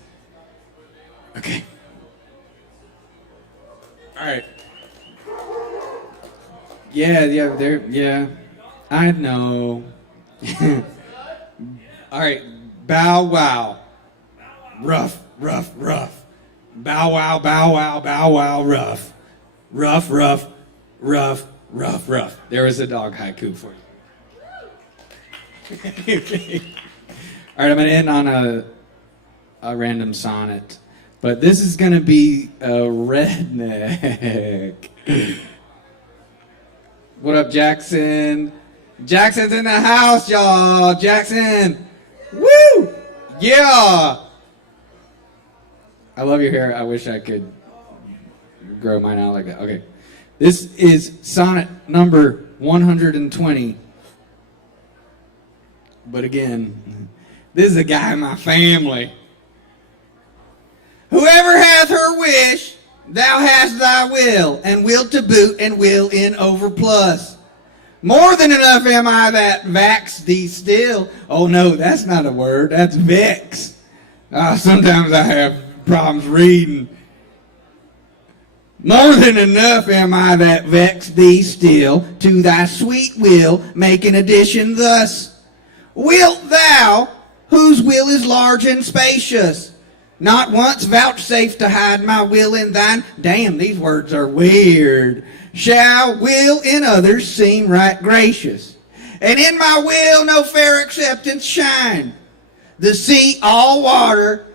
Okay. All right. Yeah. I know. All right. Bow wow. Rough. Bow wow, rough. Rough. There was a dog haiku for you. Okay. All right, I'm gonna end on a random sonnet. But this is gonna be a redneck. What up, Jackson? Jackson's in the house, y'all. Jackson. Woo! Yeah! I love your hair. I wish I could grow mine out like that. Okay. This is sonnet number 120. But again, this is a guy in my family. Whoever hath her wish, thou hast thy will, and will to boot, and will in overplus. More than enough am I that vax thee still. Oh no, that's not a word, that's vex. Sometimes I have problems reading. More than enough am I that vex thee still, to thy sweet will make an addition thus. Wilt thou, whose will is large and spacious, not once vouchsafe to hide my will in thine? Damn, these words are weird. Shall will in others seem right gracious, and in my will no fair acceptance shine. The sea all water,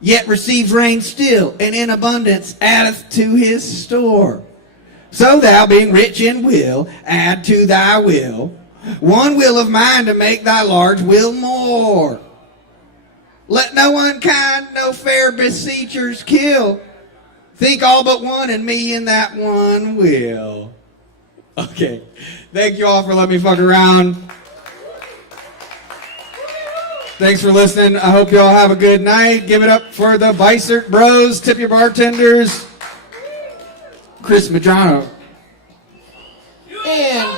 yet receives rain still, and in abundance addeth to his store. So thou, being rich in will, add to thy will one will of mine to make thy large will more. Let no unkind, no fair beseechers kill. Think all but one, and me in that one will. Okay. Thank you all for letting me fuck around. Thanks for listening. I hope you all have a good night. Give it up for the Beissert Bros. Tip your bartenders. Chris Madrano. And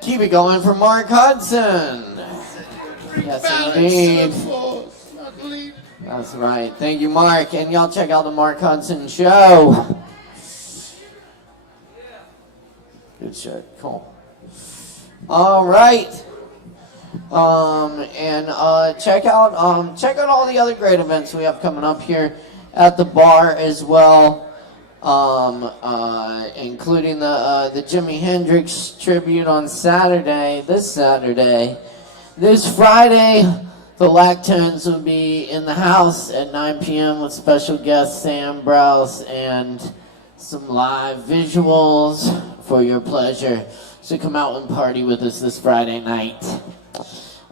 keep it going for Mark Hudson. Yes, indeed. That's right. Thank you, Mark. And y'all check out the Mark Hudson Show. Good shit. Cool. All right. Check out all the other great events we have coming up here at the bar as well. Including the Jimi Hendrix tribute on this Saturday. This Friday, the Lactones will be in the house at 9 p.m. with special guest Sam Browse and some live visuals for your pleasure. So come out and party with us this Friday night.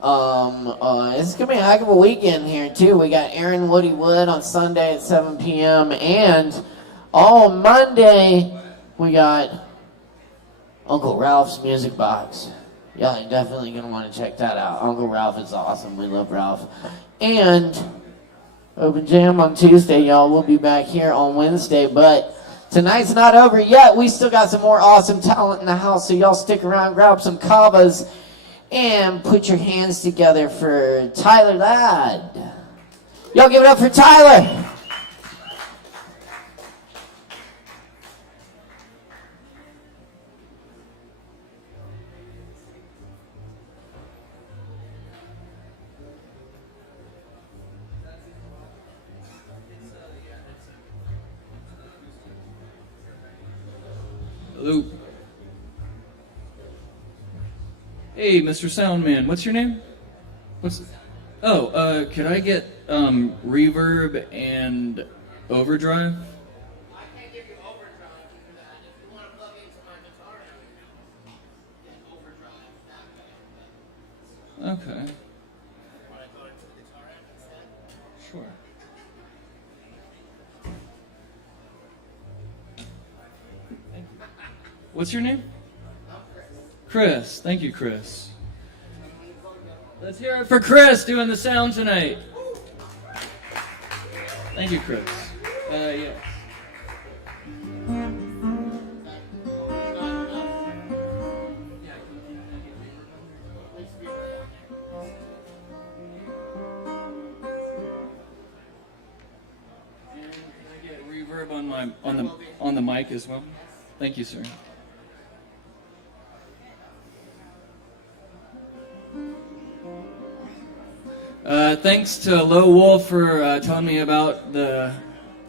It's gonna be a heck of a weekend here too. We got Aaron Woody Wood on Sunday at 7 p.m. and on Monday we got Uncle Ralph's Music Box. Yeah, you're definitely gonna want to check that out. Uncle Ralph is awesome. We love Ralph. And Open Jam on Tuesday, y'all. We'll be back here on Wednesday, but tonight's not over yet. We still got some more awesome talent in the house, so y'all stick around, grab some Kavas, and put your hands together for Tyler Ladd. Y'all give it up for Tyler. Hello. Hey, Mr. Soundman, what's your name? Could I get reverb and overdrive? I can't give you overdrive to do that. If you want to plug into my guitar amp, get overdrive that way. Okay. Want to go into the guitar amp instead? Sure. Thank you. What's your name? Chris. Thank you, Chris. Let's hear it for Chris doing the sound tonight. Thank you, Chris. Yes. And can I get reverb on the mic as well? Thank you, sir. Thanks to Low Wolf for telling me about the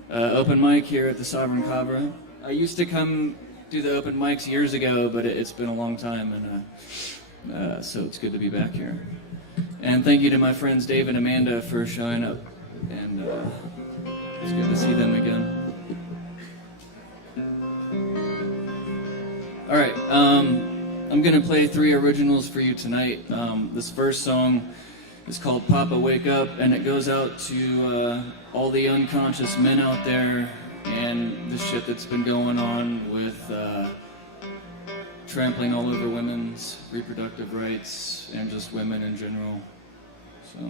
open mic here at the Sovereign Kava. I used to come do the open mics years ago, but it's been a long time, and so it's good to be back here. And thank you to my friends Dave and Amanda for showing up, and it's good to see them again. All right, I'm gonna play 3 originals for you tonight. This first song is called Papa Wake Up, and it goes out to all the unconscious men out there and the shit that's been going on with trampling all over women's reproductive rights and just women in general. So.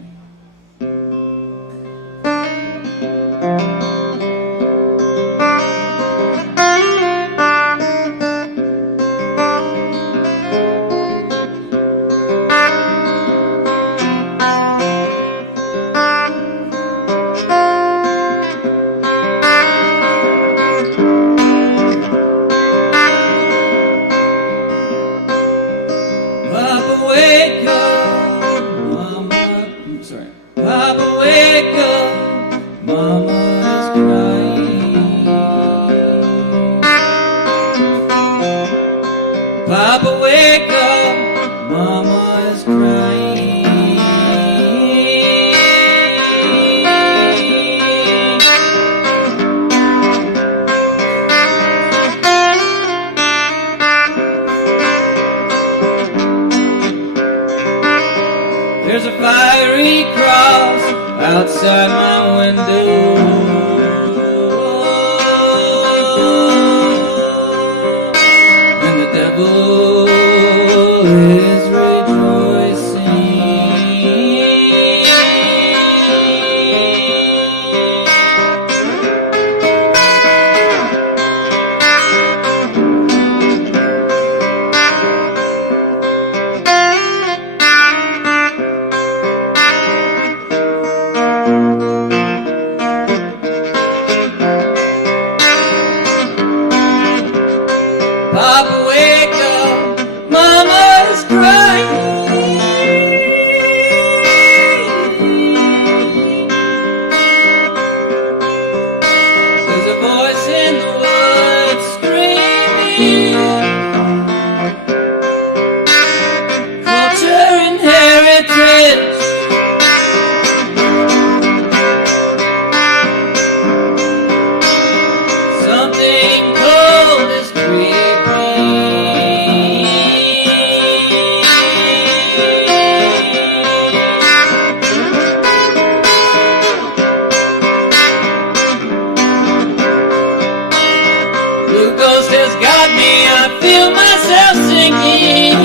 voice in the woods screaming. Culture and heritage. Something cold is Blue Ghost has got me, I feel myself singing.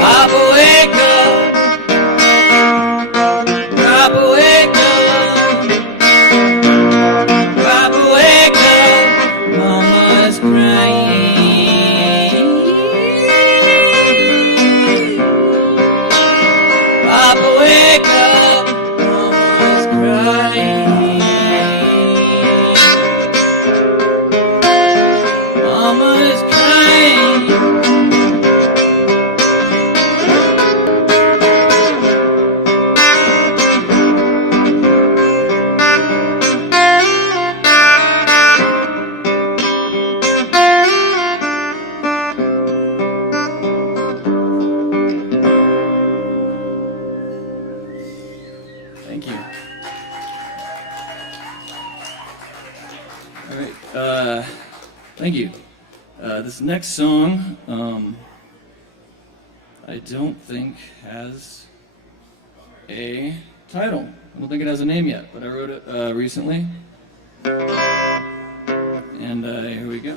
Papa, wake up. Papa, wake up. Papa, wake up. Mama's crying. Papa, wake up, Mama's crying. Mama is crying. Thank you. All right. Thank you. This next song, I don't think has a title. I don't think it has a name yet, but I wrote it recently. And here we go.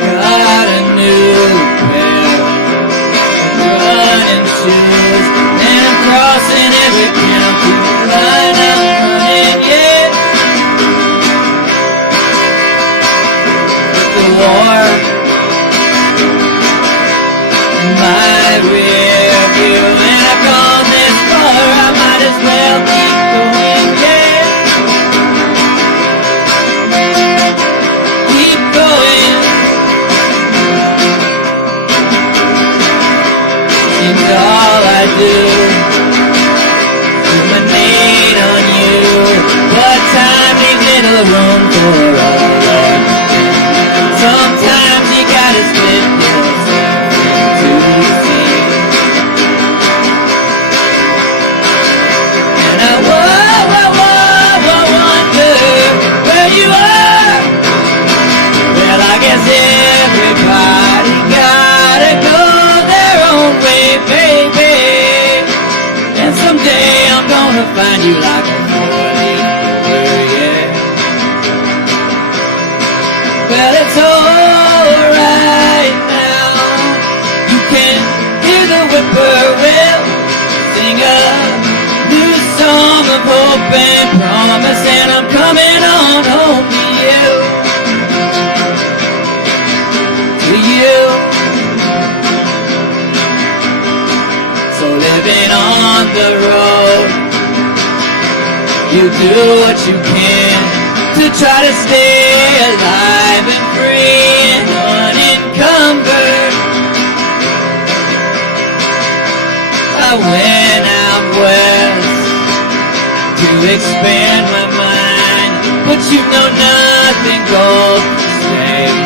Got a new pair of running shoes, and I'm crossing every county line I'm running, yeah. With the war in my rear view, and I've gone this far, I might as well keep going, yeah. Keep going. Seems all I do ruminate on you, but time leaves little room for us. Sometimes you gotta split yourself into two. And I wonder where you are. Well, I guess everybody gotta go their own way, baby. And someday I'm gonna find you like a 4-leaf, yeah. Well, it's alright now. You can hear the whippoorwill sing a new song of hope and promise, and I'm coming on home to you. To you. So living on the road, you do what you can to try to stay alive and free and unencumbered. I went out west to expand my mind, but you know nothing goes the same.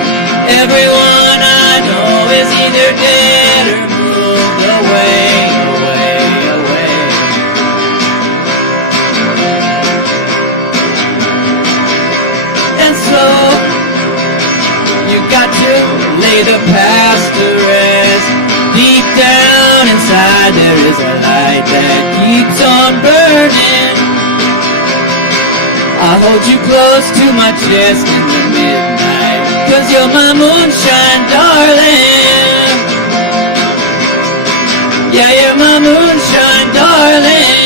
Everyone I know is either dead or moved away, away, away. And so you got to lay the past to rest. Deep down inside there is a light that keeps on burning. I hold you close to my chest in the midnight, 'cause you're my moonshine, darling. Yeah, you're my moonshine, darling.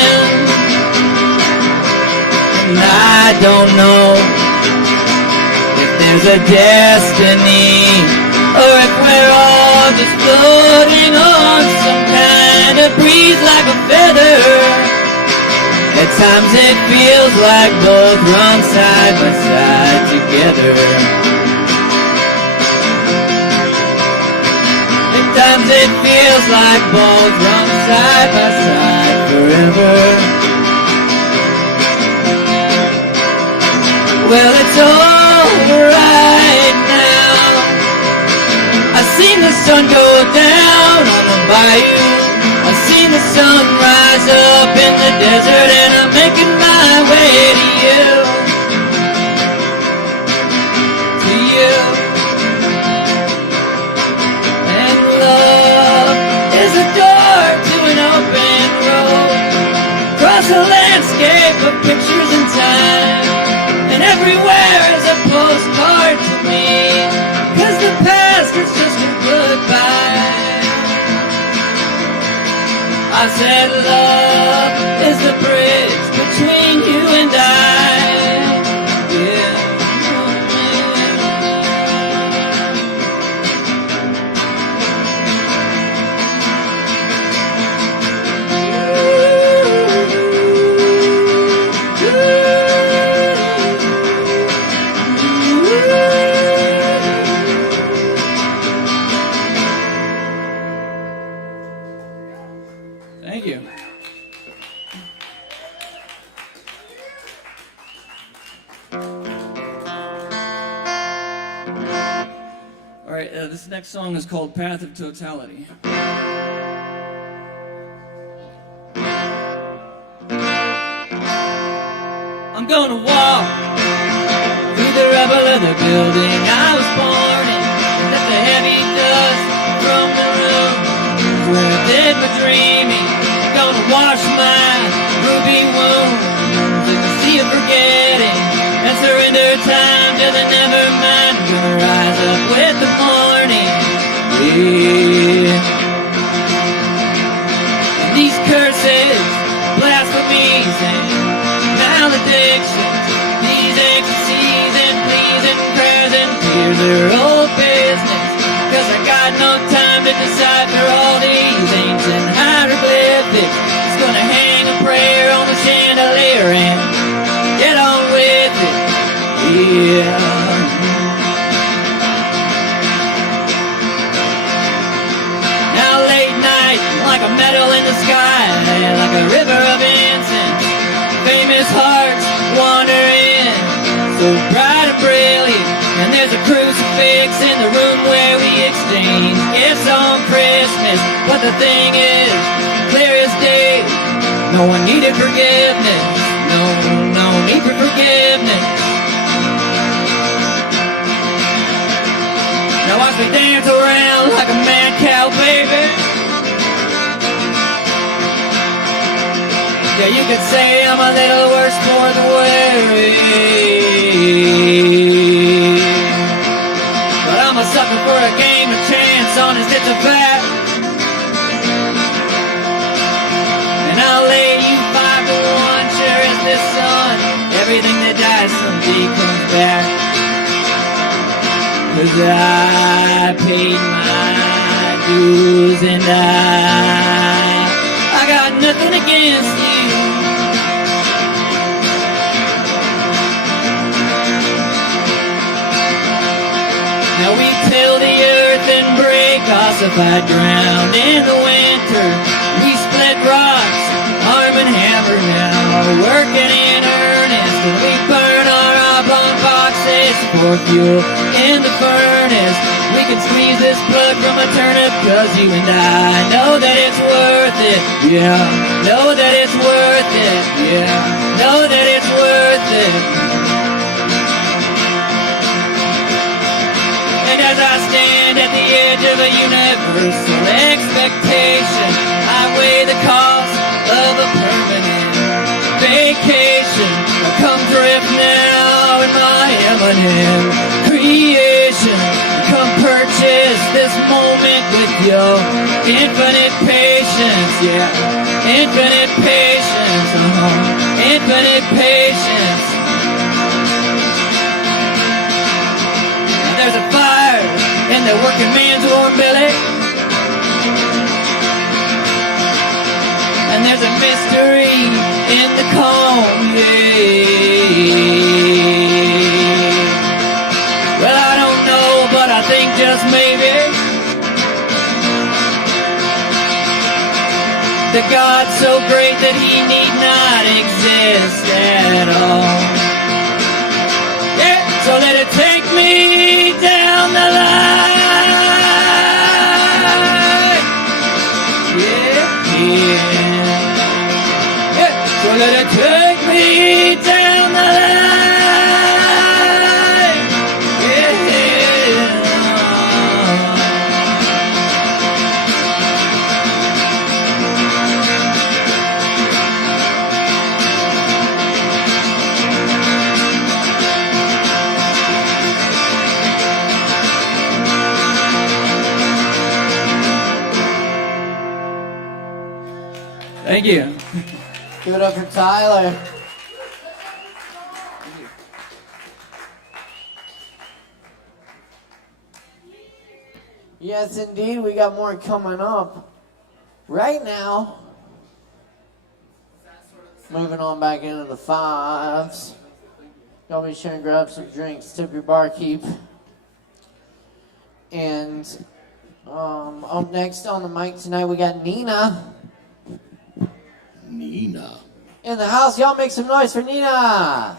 And I don't know if there's a destiny, or if we're all just floating on some kind of breeze like a feather. At times it feels like both run side by side together. At times it feels like both run side by side forever. Well, it's alright now. I've seen the sun go down on the bayou. I've seen the sun rise up in the desert, and I'm making my way to you. To you. And love is a door to an open road, across a landscape of pictures and time. And everywhere is a postcard to me, 'cause the past is just a goodbye. I said love is the bridge between you and I. Yeah. Thank you. All right, this next song is called Path of Totality. I'm gonna walk through the rubble of the building I was born in, let the heavy dust from the room where I did my dreaming. I'm gonna wash my ruby wounds in the sea of forgetting and surrender time to the never mind. I'm gonna rise up with the morning. Yeah. And these curses, blasphemies, and maledictions, these ecstasies and pleas and prayers and tears are old business. 'Cause I got no time to decipher all these ancient hieroglyphics. Just gonna hang a prayer on the chandelier and get on with it. Yeah. Now late night, like a medal in the sky, like a river of incense, famous hearts wander in, so bright and brilliant. And there's a crucifix in the room where we exchange gifts on Christmas. But the thing is, clear as day, no one needed forgiveness. No need for forgiveness. Now watch me dance around like a mad cow, baby. Yeah, you could say I'm a little worse for the wear. But I'm a sucker for a game of chance on his tits of fat. And I'll lay you 5 to 1, sure as this sun. Everything that dies someday comes back. 'Cause I paid my dues and I got nothing against you. Now we till the earth and break ossified ground in the winter. We split rocks, arm and hammer now, working in earnest. And we burn our oblong boxes for fuel in the furnace. We can squeeze this plug from a turnip, 'cause you and I know that it's worth it. Yeah, know that it's worth it. Yeah, know that it's worth it. And as I stand at the edge of a universal expectation, I weigh the cost of a permanent vacation. I come drift now in my eminent creation. Come purchase this moment with your infinite patience. Yeah, infinite patience. Infinite patience. Now there's a fire in the working man's warm belly, and there's a mystery in the comb, yeah. Well, I don't know, but I think just maybe the God's so great that he need not exist at all. Yeah, so let it take me down the line. Yeah, so let it take me down the line. Thank you. Give it up for Tyler. Yes, indeed, we got more coming up. Right now, moving on back into the fives. Y'all be sure and grab some drinks, tip your barkeep. And up next on the mic tonight, we got Nina. Nina. In the house, y'all make some noise for Nina.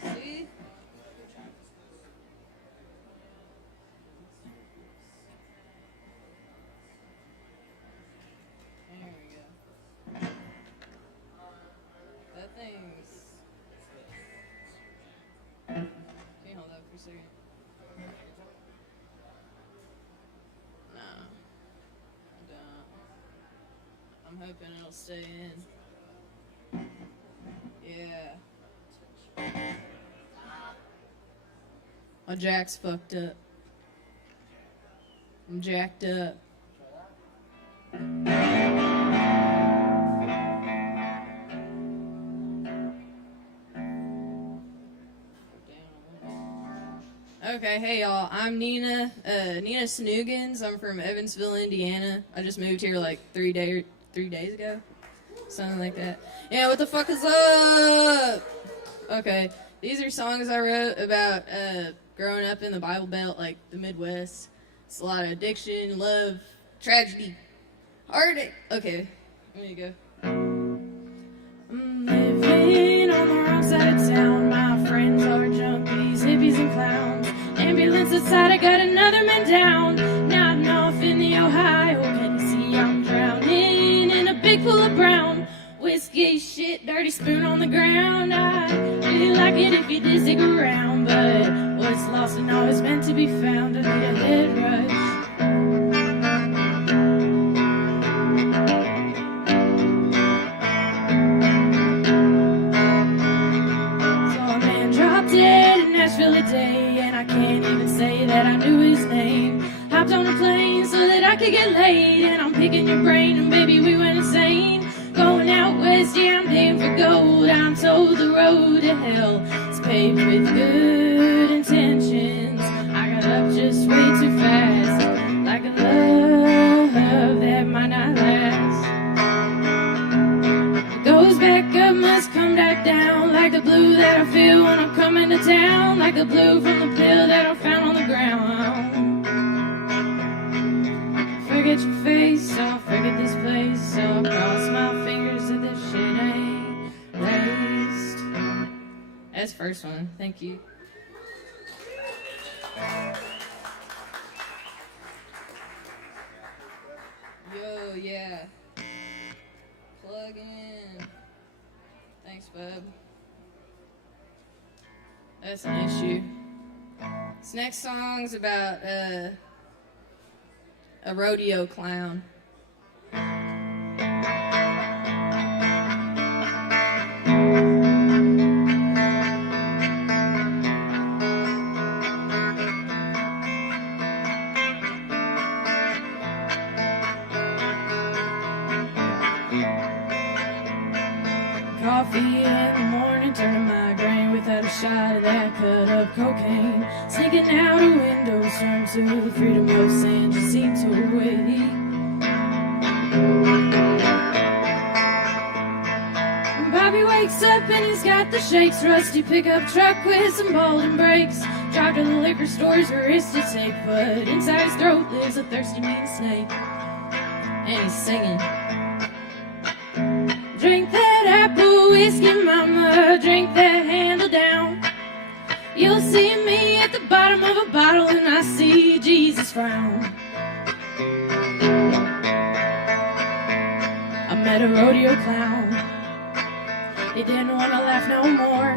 See? There we go. That thing's... Can you hold that for a second? No. I'm hoping it'll stay in. Yeah. My jack's fucked up. I'm jacked up. Okay, hey y'all, I'm Nina Snoogans. I'm from Evansville, Indiana. I just moved here like 3 days ago. Something like that. Yeah, what the fuck is up? Okay, these are songs I wrote about growing up in the Bible Belt, like the Midwest. It's a lot of addiction, love, tragedy, heartache. Okay, here you go. I'm living on the wrong side of town. My friends are junkies, hippies, and clowns. Ambulance outside, I got another man down. Nodding off in the Ohio. Can you see I'm drowning in a big pool of brown? Whiskey, shit, dirty spoon on the ground. I really like it if you did stick around, but what's lost and always meant to be found. I need a head rush. Saw a man drop dead in Nashville today, and I can't even say that I knew his name. Hopped on a plane so that I could get laid, and I'm picking your brain, and baby, we went insane. Going out west, yeah, I'm paying for gold. I'm told the road to hell is paved with good intentions. I got up just way too fast, like a love that might not last. What goes back up must come back down, like the blue that I feel when I'm coming to town, like the blue from the pill that I found on the ground. Forget your face, I'll forget this place, I'll cross my fingers that this shit ain't laced. That's the first one, thank you. yeah. Plug in. Thanks, bub. That's an issue. This next song's about a rodeo clown. Coffee in the morning, turning migraine without a shot of that cut up cocaine. Sneaking out a window, turn to the freedom of San Jacinto way. Bobby wakes up and he's got the shakes. Rusty pickup truck with some Bolden brakes. Drive to the liquor store's a risk to take, but inside his throat lives a thirsty mean snake. And he's singing. Drink that apple whiskey, mama, drink that handle down. You'll see me at the bottom of a bottle and I see Jesus frown. I met a rodeo clown. He didn't want to laugh no more.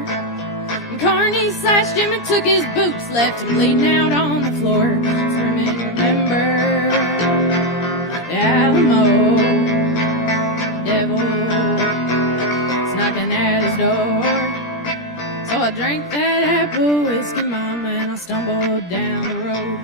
And Carney slashed him and took his boots, left him bleeding out on the floor. So remember the Alamo devil knocking at his door. So I drank that apple whiskey, mama, and I stumbled down the road.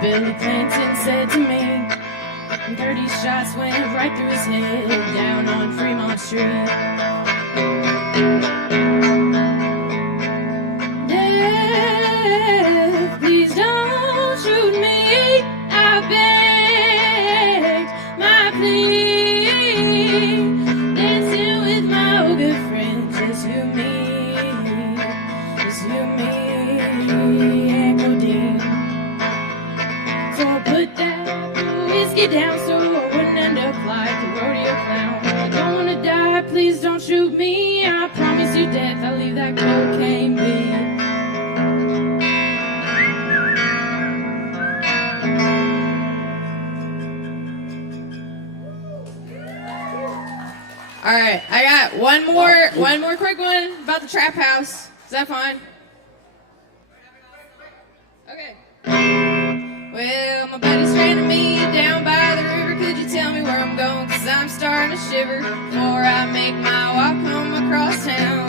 Billy Clinton said to me, and 30 shots went right through his head down on Fremont Street. Death, please don't shoot me, I begged my plea. Dancing with my old good friend, just you, me, and codeine. So I put that whiskey down so I wouldn't end up like a rodeo clown. I don't wanna die, please don't shoot me. I promise you death, I'll leave that cocaine be. Alright, I got one more quick one about the trap house. Is that fine? Okay. Well, my buddy's stranded me down by the river. Could you tell me where I'm going? 'Cause I'm starting to shiver before I make my walk home across town.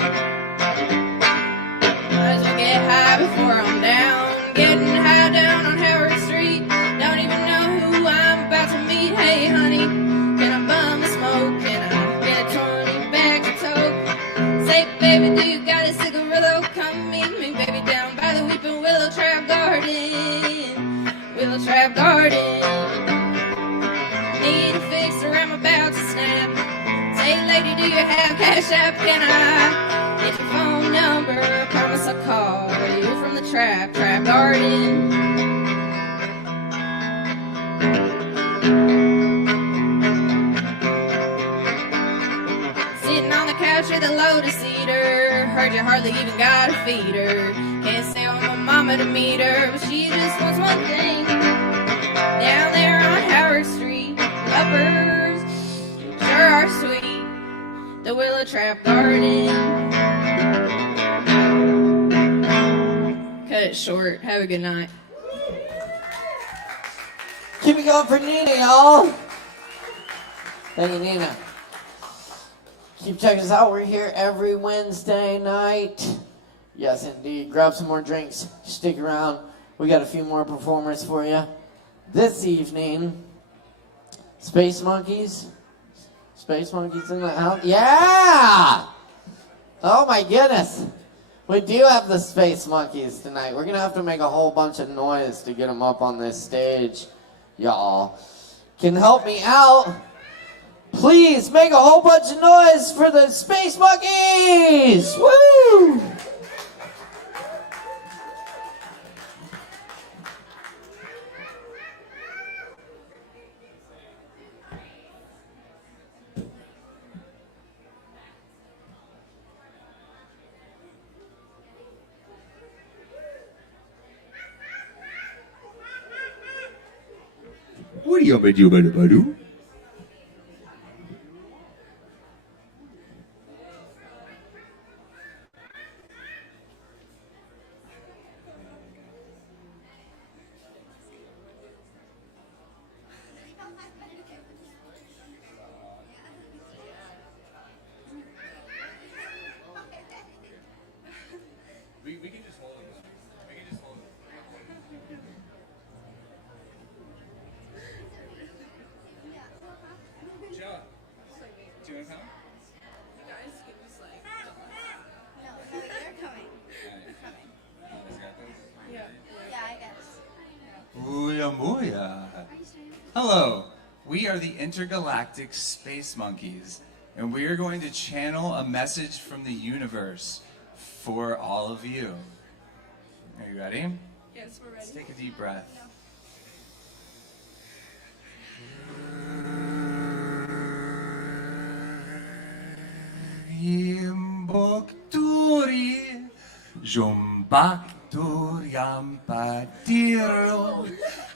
Might as well get high before I'm down. Getting high down on Howard Street. Don't even know who I'm about to meet. Hey, honey, can I bum a smoke? Can I get a 20 back to toke? Say, baby, do you got a cigarillo? Come meet me, baby, down by the Weeping Willow Trap Garden. Willow Trap Garden. Need a fix or I'm about to snap. Say, lady, do you have Cash App? Can I get your phone number? Promise I'll call you from the Trap Garden. Sitting on the couch with a Lotus Eater. Heard you hardly even got a feeder. Can't stay on my mama to meet her, but she just wants one thing. Down there on Howard Street, uppers sure are sweet. The Willow Trap Garden. Cut it short. Have a good night. Keep it going for Nina, y'all. Thank you, Nina. Keep checking us out. We're here every Wednesday night. Yes, indeed. Grab some more drinks. Stick around. We got a few more performers for you. This evening, Space Monkeys. Space Monkeys in the house. Yeah! Oh my goodness. We do have the space monkeys tonight. We're gonna have to make a whole bunch of noise to get them up on this stage. Y'all can help me out. Please make a whole bunch of noise for the space monkeys! Woo! What are you gonna do about it, We can just hold it. We can just hold it. Joe, do you want to come? You guys can just like. No, they're coming. They're coming. Yeah, I guess. Booyah, booyah. Hello, we are the Intergalactic Space Monkeys, and we are going to channel a message from the universe for all of you. Are you ready? Yes, we're ready. Let's take a deep breath. Imbokturi, Jumbaktur Yampatiro,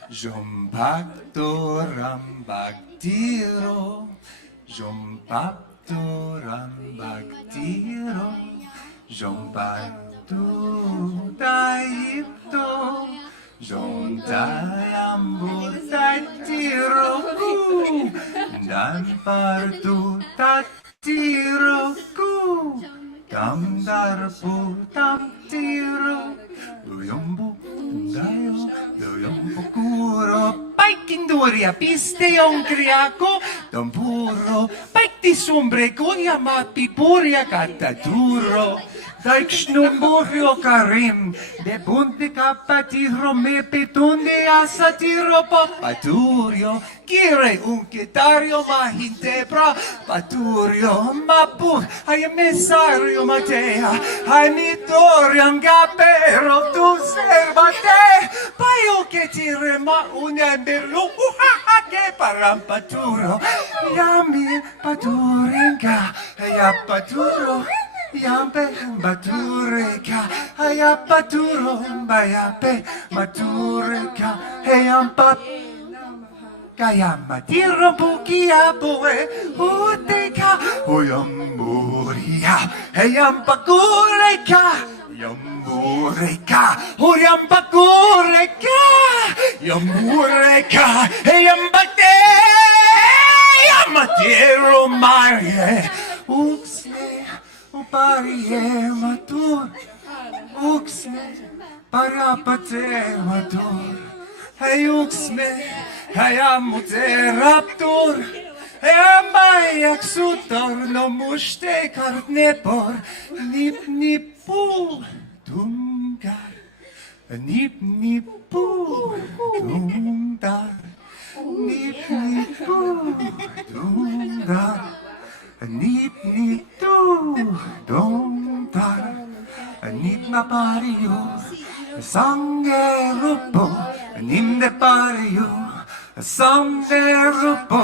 Jumbaktur Rambaktiro, Jumbaktur Rambaktiro, Jumbaktur Daito, Jumbaktur Dampartu Tatiro, Damdarpu Tatiro, Luyombu Dayo, Luyombu Kuro, Paikinduria, Piste Ongriaco, Dampuro, Paiti Sombre, Goya Mapi, Puria Cataturo, Daikšnumburio Karim, De Bunte Capatiro, Me Petunde Asatiro, Papaturio, Kire Unketario, Mahintebra, Paturio, Mapu, Ai Messario Matea, Ai Mitoriam Gapero, Tu Servate, Paio che tire ma un emberlo, che parampaturo, Yami Paturenga, Yapaturo. Yampe batureka, ayapaturo, bayape batureka, heyampa. Kayamatiro bukiapoe, uteka, oyamburia, heyampakureka, yambureka, oyambakureka, yambureka, heyambate, yamatiro marie, uksne. Parie matur, uxme, parapate matur, hey uxme, hey amute raptur, hey amayak sutor, no mushte kartnepor, nip nipul, tungar, nip nipul, tungar, nip nipul, tungar. Nip nip tu dontar, nip na pariu, sange rupo, nim de pariu, sange rupo,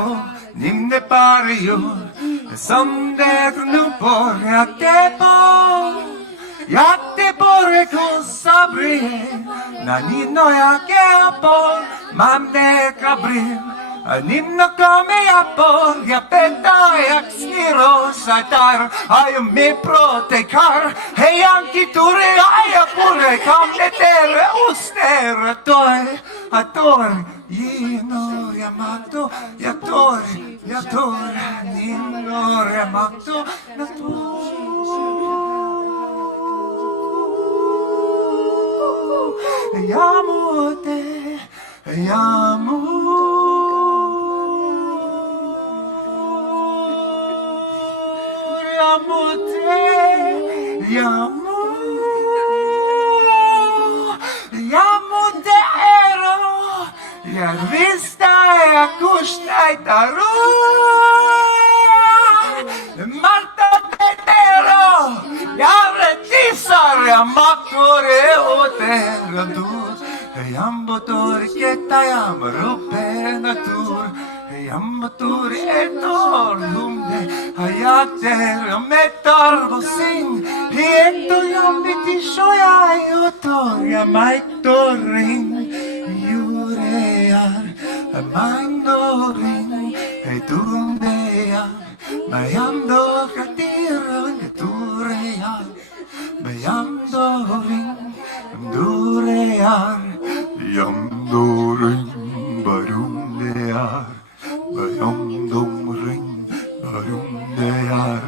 nim de pariu, sange rupo, yate pore consabrie, nanino yake apor, mam de cabrim. Nimno come apor, yapeta jak sniro satar, ai me protecar, hei anki ture ai apure kamnetere uster ator, yino yamato, yator, nino yamato, yamote, Yamote, Yamote. Ker vistaja kuštajta Marta Petero, javre tisar ja makore oteradur. Jambotur keta jam rupenatur. Jambotur etor lumde hayater metar bosin. Hieto jambiti shoya yotor ja maitorin. Jurear mandorin. Turumdear. Bayando katiran tureyan, bayando ring dureyan, bayando ring barumdear, bayando ring barumdear.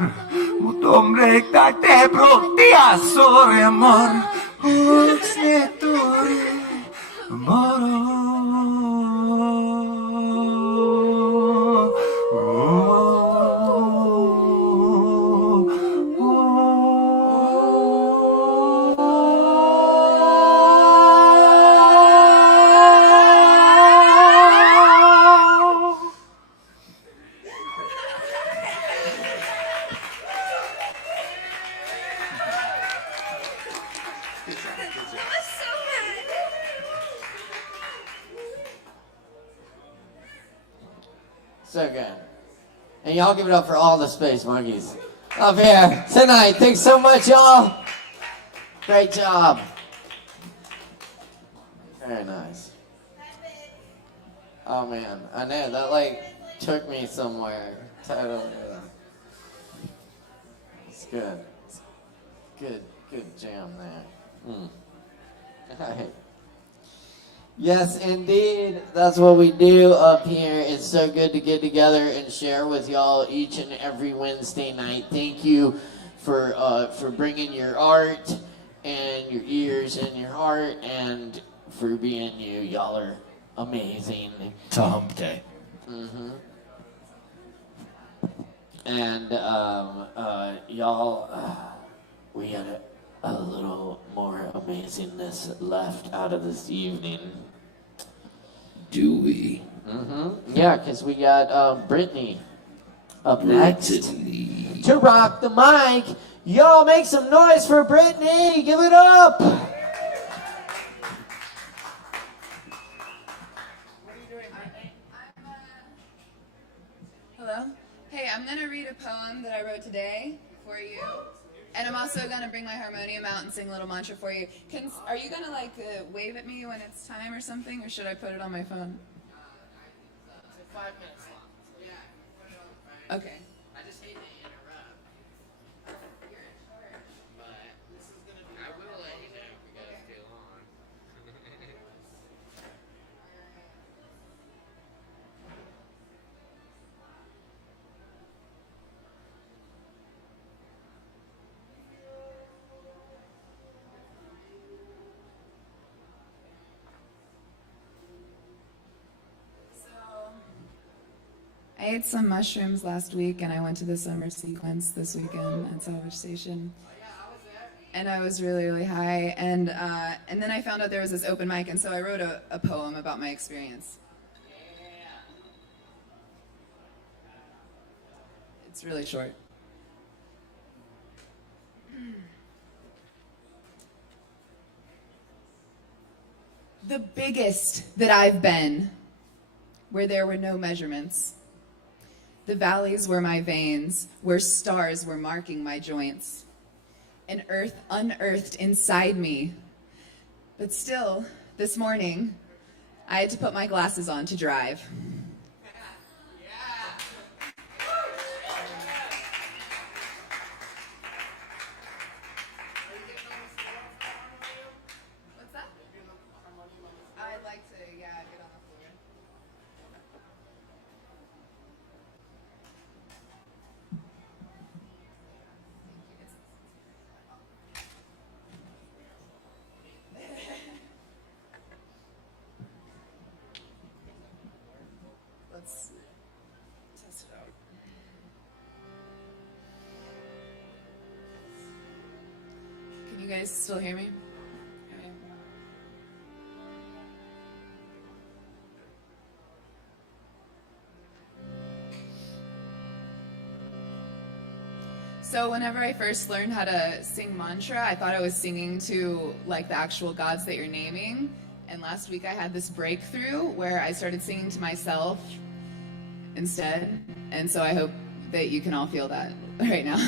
Mutom rekta te protia sore amor, uxetore moro. So good. And y'all give it up for all the Space Monkeys up here tonight. Thanks so much, y'all. Great job. Very nice. Oh man, I know that like took me somewhere. I don't know. It's good. Good jam there. All right. Yes, indeed. That's what we do up here. It's so good to get together and share with y'all each and every Wednesday night. Thank you for bringing your art and your ears and your heart and for being you. Y'all are amazing. It's a hump day. And y'all, we got a little more amazingness left out of this evening. Do we? Yeah, because we got Brittany up next to rock the mic. Y'all make some noise for Brittany. Give it up. Hello? Hey, I'm going to read a poem that I wrote today for you. And I'm also going to bring my harmonium out and sing a little mantra for you. Are you going to like wave at me when it's time or something? Or should I put it on my phone? 5 minutes long. So yeah, put it on the phone. Okay. I just hate to interrupt. You're in charge. But this is going to be... I will let you know if we got too long. I ate some mushrooms last week, and I went to the summer sequence this weekend at Salvage Station. And I was really, really high. And then I found out there was this open mic, and so I wrote a poem about my experience. It's really short. The biggest that I've been, where there were no measurements. The valleys were my veins, where stars were marking my joints. An earth unearthed inside me. But still, this morning, I had to put my glasses on to drive. What's that? I'd like to, get on the floor. Let's test it out. Can you guys still hear me? Okay. So whenever I first learned how to sing mantra, I thought I was singing to like the actual gods that you're naming. And last week I had this breakthrough where I started singing to myself instead. And so I hope that you can all feel that right now.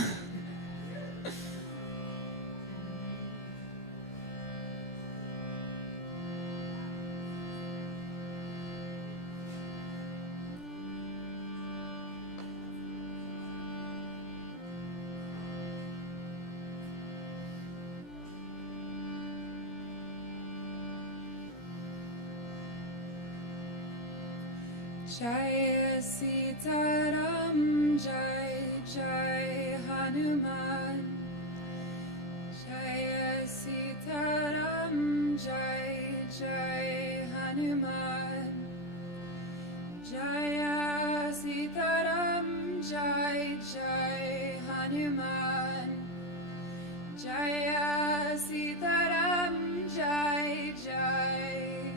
Jai Sitaram Jai Jai Hanuman Jai Sitaram Jai Jai Hanuman Jaya Sitaram Jai Jai Hanuman Jaya Sitaram Jai Jai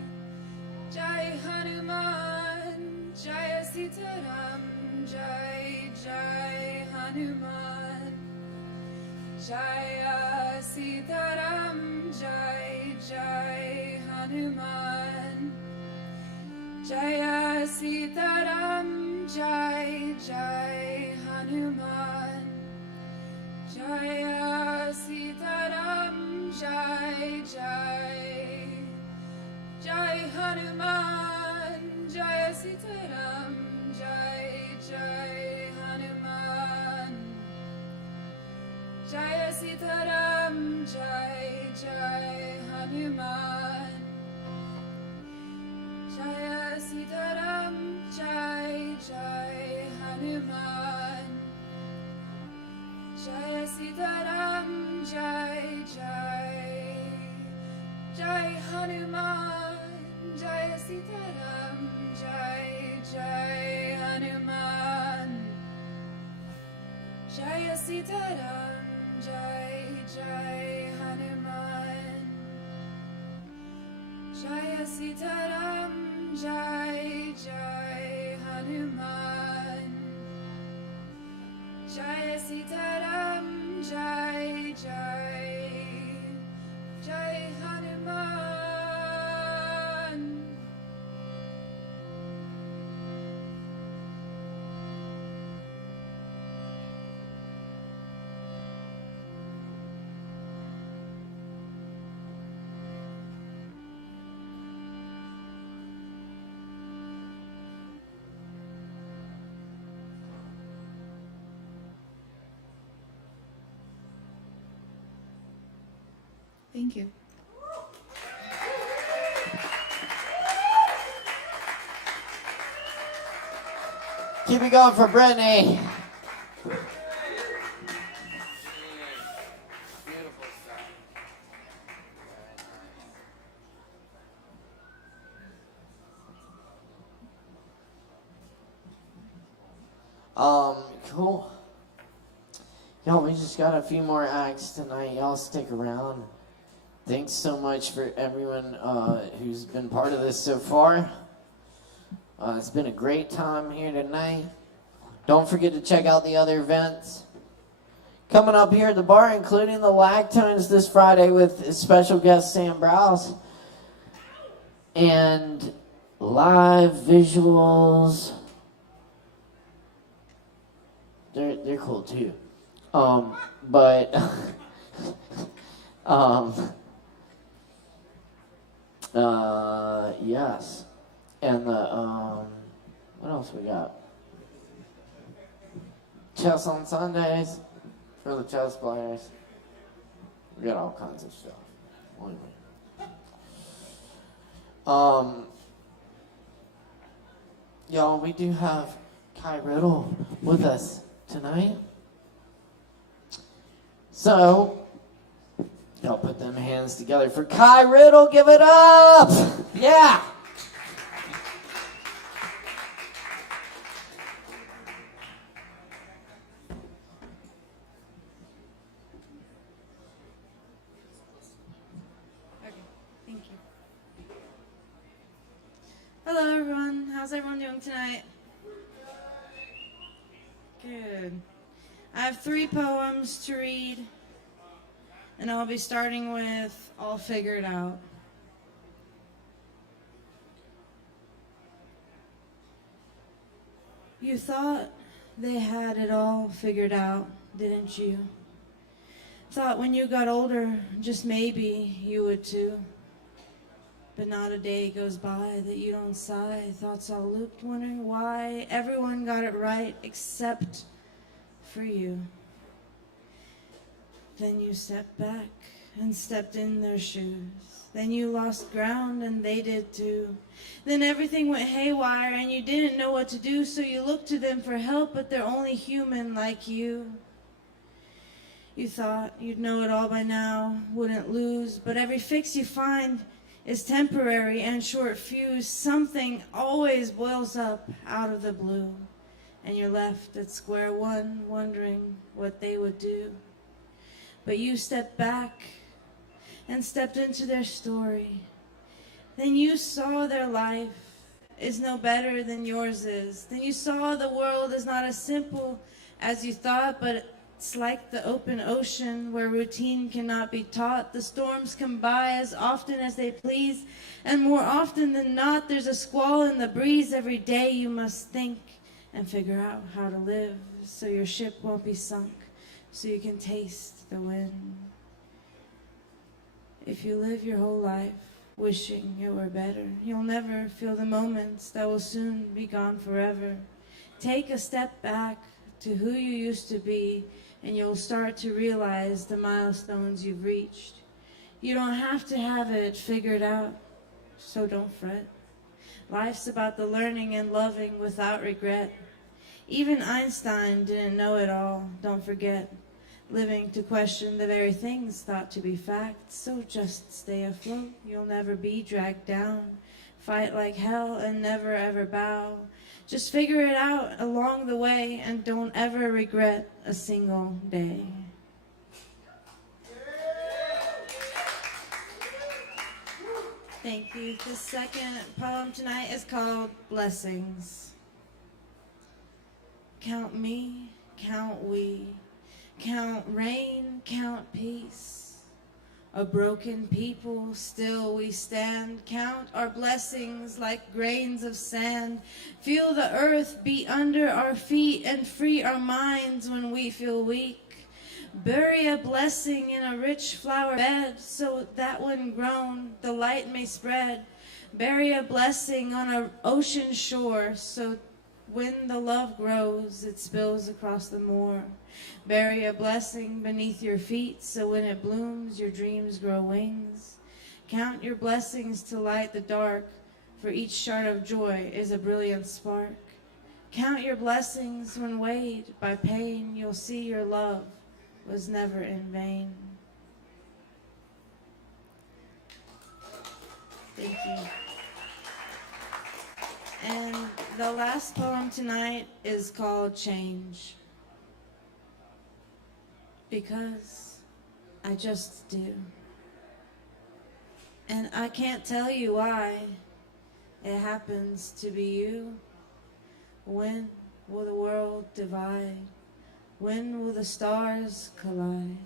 Jai Hanuman Jaya Sitaram Jai Jai Hanuman Jaya Sitaram Jai Jai Hanuman Jaya Sitaram Jai Jai Hanuman Jaya Sitaram Jai Jai Jai Hanuman Jaya Sitaram Jai Jai Hanuman Jaya Sitaram Jai Jai Hanuman Jaya Sitaram Jai Jai Hanuman Jaya Sitaram Jai Jai Jai Hanuman Jaya Sitaram Jai Jai Hanuman Jaya Sitaram Jai Jai Hanuman Jaya Sitaram Jai Jai Hanuman Jaya Sitaram Jai Jai Jai Hanuman. Thank you. Keep it going for Brittany. Cool. Y'all, we just got a few more acts tonight. Y'all stick around. Thanks so much for everyone who's been part of this so far. It's been a great time here tonight. Don't forget to check out the other events coming up here at the bar, including the Lactones this Friday with special guest Sam Browse. And live visuals. They're cool too. Yes. And the, what else we got? Chess on Sundays for the chess players. We got all kinds of stuff. Y'all, we do have Kai Riddle with us tonight. So, y'all put them hands together for Kai Riddle. Give it up! Yeah! Thank you. Hello, everyone. How's everyone doing tonight? Good. I have 3 poems to read, and I'll be starting with All Figured Out. You thought they had it all figured out, didn't you? Thought when you got older, just maybe you would too. But not a day goes by that you don't sigh, thoughts all looped, wondering why everyone got it right except for you. Then you stepped back and stepped in their shoes. Then you lost ground and they did too. Then everything went haywire and you didn't know what to do, so you looked to them for help, but they're only human like you. You thought you'd know it all by now, wouldn't lose, but every fix you find is temporary and short-fused. Something always boils up out of the blue, and you're left at square one wondering what they would do. But you stepped back and stepped into their story. Then you saw their life is no better than yours is. Then you saw the world is not as simple as you thought, but it's like the open ocean where routine cannot be taught. The storms come by as often as they please, and more often than not, there's a squall in the breeze. Every day you must think and figure out how to live so your ship won't be sunk, so you can taste the wind. If you live your whole life wishing it were better, you'll never feel the moments that will soon be gone forever. Take a step back to who you used to be, and you'll start to realize the milestones you've reached. You don't have to have it figured out, so don't fret. Life's about the learning and loving without regret. Even Einstein didn't know it all, don't forget. Living to question the very things thought to be facts, so just stay afloat, you'll never be dragged down. Fight like hell and never ever bow. Just figure it out along the way and don't ever regret a single day. Thank you. The second poem tonight is called Blessings. Count me, count we, count rain, count peace. A broken people, still we stand. Count our blessings like grains of sand. Feel the earth beat under our feet and free our minds when we feel weak. Bury a blessing in a rich flower bed so that when grown the light may spread. Bury a blessing on an ocean shore so when the love grows it spills across the moor. Bury a blessing beneath your feet so when it blooms your dreams grow wings. Count your blessings to light the dark, for each shard of joy is a brilliant spark. Count your blessings when weighed by pain, you'll see your love was never in vain. Thank you. And the last poem tonight is called Change. Because I just do. And I can't tell you why it happens to be you. When will the world divide? When will the stars collide?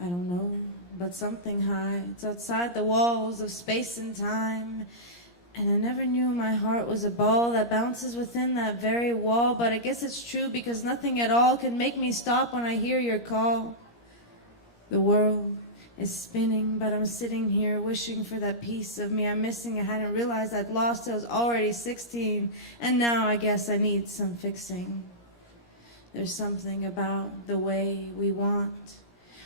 I don't know, but something hides outside the walls of space and time. And I never knew my heart was a ball that bounces within that very wall. But I guess it's true because nothing at all can make me stop when I hear your call. The world is spinning, but I'm sitting here wishing for that piece of me I'm missing. I hadn't realized I'd lost. I was already 16. And now I guess I need some fixing. There's something about the way we want.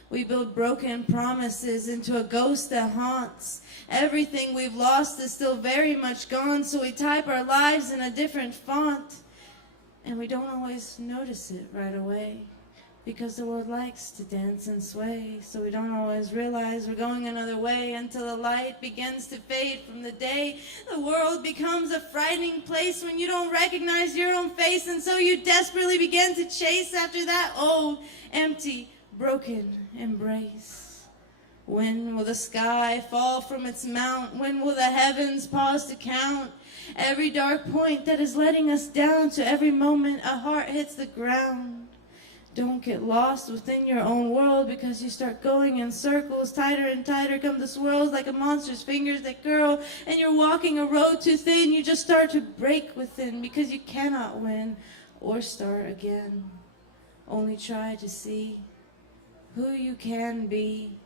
We build broken promises into a ghost that haunts. Everything we've lost is still very much gone, so we type our lives in a different font. And we don't always notice it right away, because the world likes to dance and sway. So we don't always realize we're going another way until the light begins to fade from the day. The world becomes a frightening place when you don't recognize your own face, and so you desperately begin to chase after that old, empty, broken embrace. When will the sky fall from its mount? When will the heavens pause to count every dark point that is letting us down? To every moment a heart hits the ground. Don't get lost within your own world, because you start going in circles. Tighter and tighter come the swirls, like a monster's fingers that curl. And you're walking a road too thin. You just start to break within, because you cannot win or start again. Only try to see who you can be.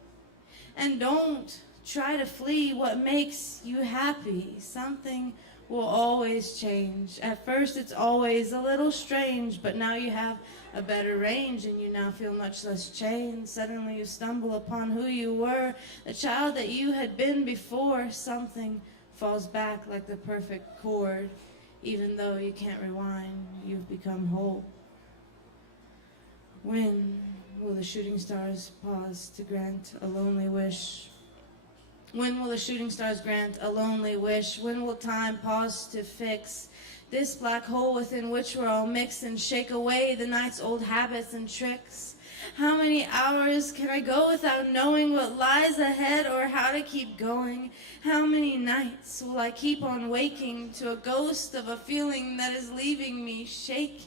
And don't try to flee what makes you happy. Something will always change. At first it's always a little strange, but now you have a better range and you now feel much less chained. Suddenly you stumble upon who you were, the child that you had been before. Something falls back like the perfect chord. Even though you can't rewind, you've become whole. When will the shooting stars pause to grant a lonely wish? When will the shooting stars grant a lonely wish? When will time pause to fix this black hole within which we're all mixed, and shake away the night's old habits and tricks? How many hours can I go without knowing what lies ahead or how to keep going? How many nights will I keep on waking to a ghost of a feeling that is leaving me shaking?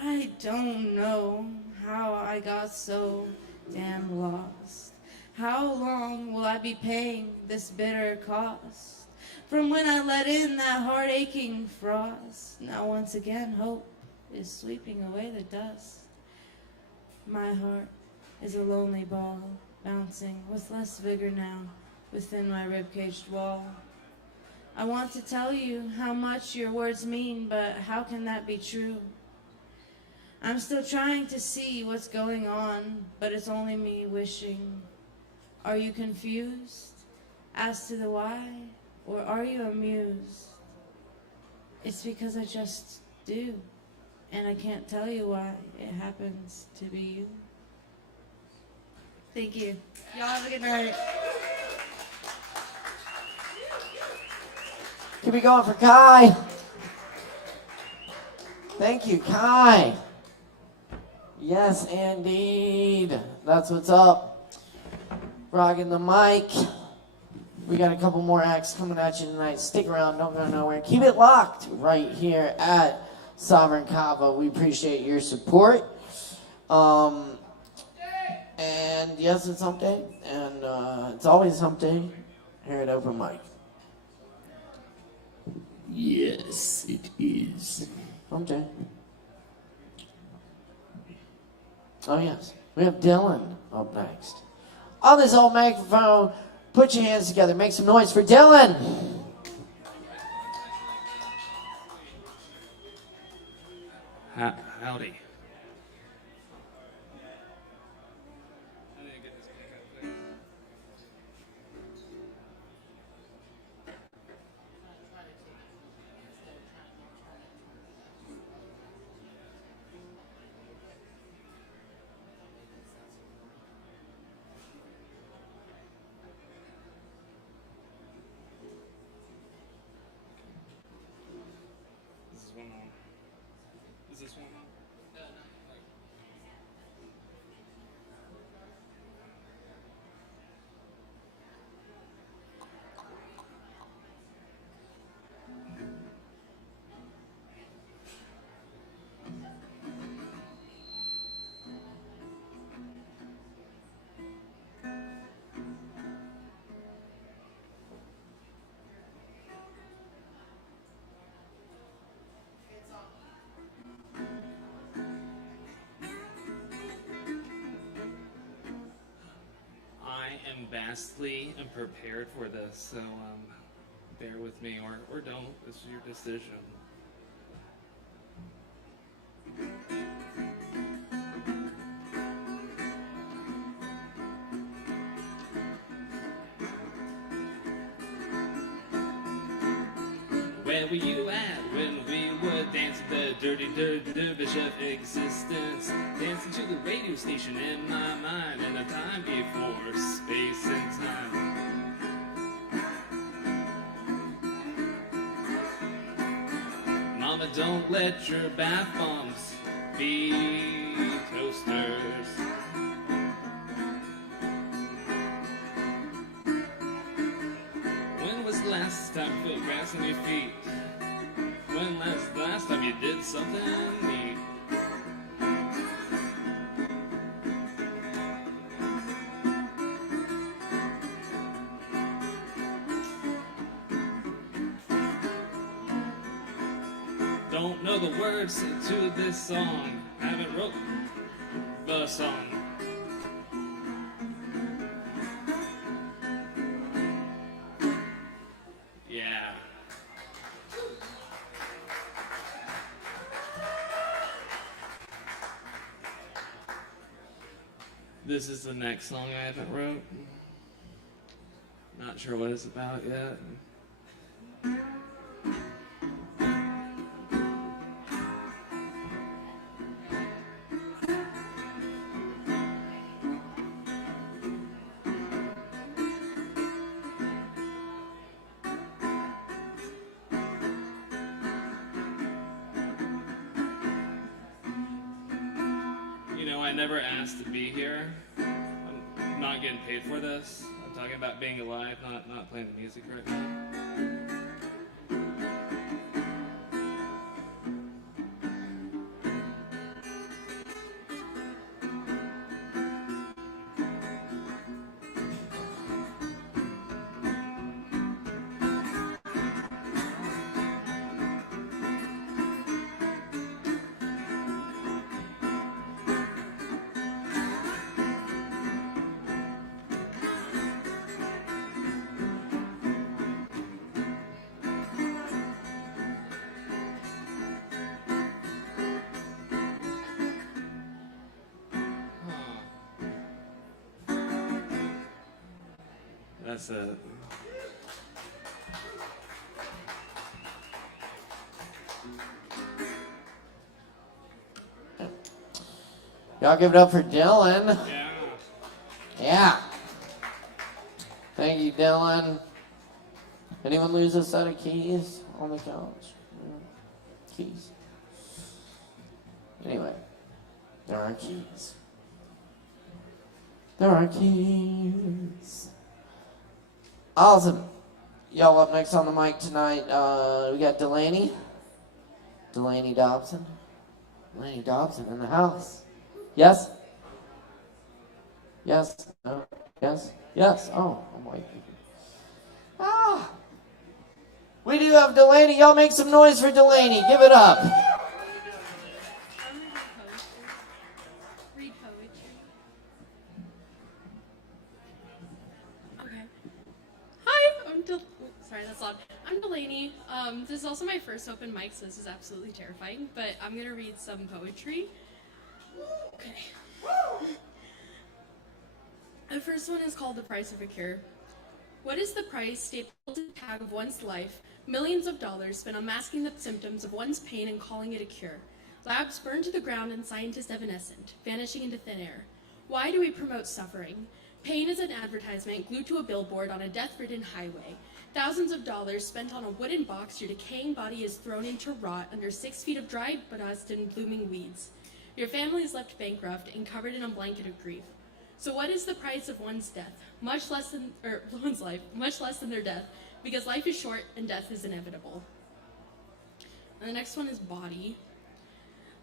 I don't know how I got so damn lost. How long will I be paying this bitter cost? From when I let in that heart-aching frost. Now once again hope is sweeping away the dust. My heart is a lonely ball, bouncing with less vigor now within my rib-caged wall. I want to tell you how much your words mean, but how can that be true? I'm still trying to see what's going on, but it's only me wishing. Are you confused as to the why, or are you amused? It's because I just do, and I can't tell you why it happens to be you. Thank you. Y'all have a good night. Keep it going for Kai. Thank you, Kai. Yes, indeed. That's what's up. Rocking the mic. We got a couple more acts coming at you tonight. Stick around, don't go nowhere. Keep it locked right here at Sovereign Kava. We appreciate your support. And yes, it's hump day. And it's always hump day here at Open Mic. Yes, it is. Hump day. Oh, yes. We have Dylan up next. On this old microphone, put your hands together. Make some noise for Dylan. Howdy. Is this one on? Vastly unprepared for this, so bear with me or don't. This is your decision. Where were you at when we would dance the dirty dervish of existence? Dancing to the radio station in my mind in a time before space and time. Mama, don't let your bath bombs be toasters. When was the last time you felt grass on your feet? When was the last time you did something neat? don't know the words to this song. Haven't wrote the song. Yeah. This is the next song I haven't wrote. Not sure what it's about yet. You know, I never asked to be here. I'm not getting paid for this. I'm talking about being alive, not playing the music right now. That's it. Y'all give it up for Dylan. Yeah. Yeah. Thank you, Dylan. Anyone lose a set of keys on the couch? Yeah. Keys. Anyway, there are keys. There are keys. Awesome. Y'all up next on the mic tonight, we got Delaney. Delaney Dobson. Delaney Dobson in the house. Yes? Yes? No? Yes? Yes? Oh, I'm white. Ah! We do have Delaney. Y'all make some noise for Delaney. Give it up. Read poetry. Okay. Hi, sorry, that's loud. I'm Delaney. This is also my first open mic, so this is absolutely terrifying, but I'm gonna read some poetry. Okay. The first one is called The Price of a Cure. What is the price stapled to the tag of one's life? Millions of dollars spent on masking the symptoms of one's pain and calling it a cure. Labs burned to the ground and scientists evanescent, vanishing into thin air. Why do we promote suffering? Pain is an advertisement glued to a billboard on a death-ridden highway. Thousands of dollars spent on a wooden box your decaying body is thrown into rot under 6 feet of dry dust and blooming weeds. Your family is left bankrupt and covered in a blanket of grief. So what is the price of one's death? Much less than one's life, much less than their death, because life is short and death is inevitable. And the next one is body.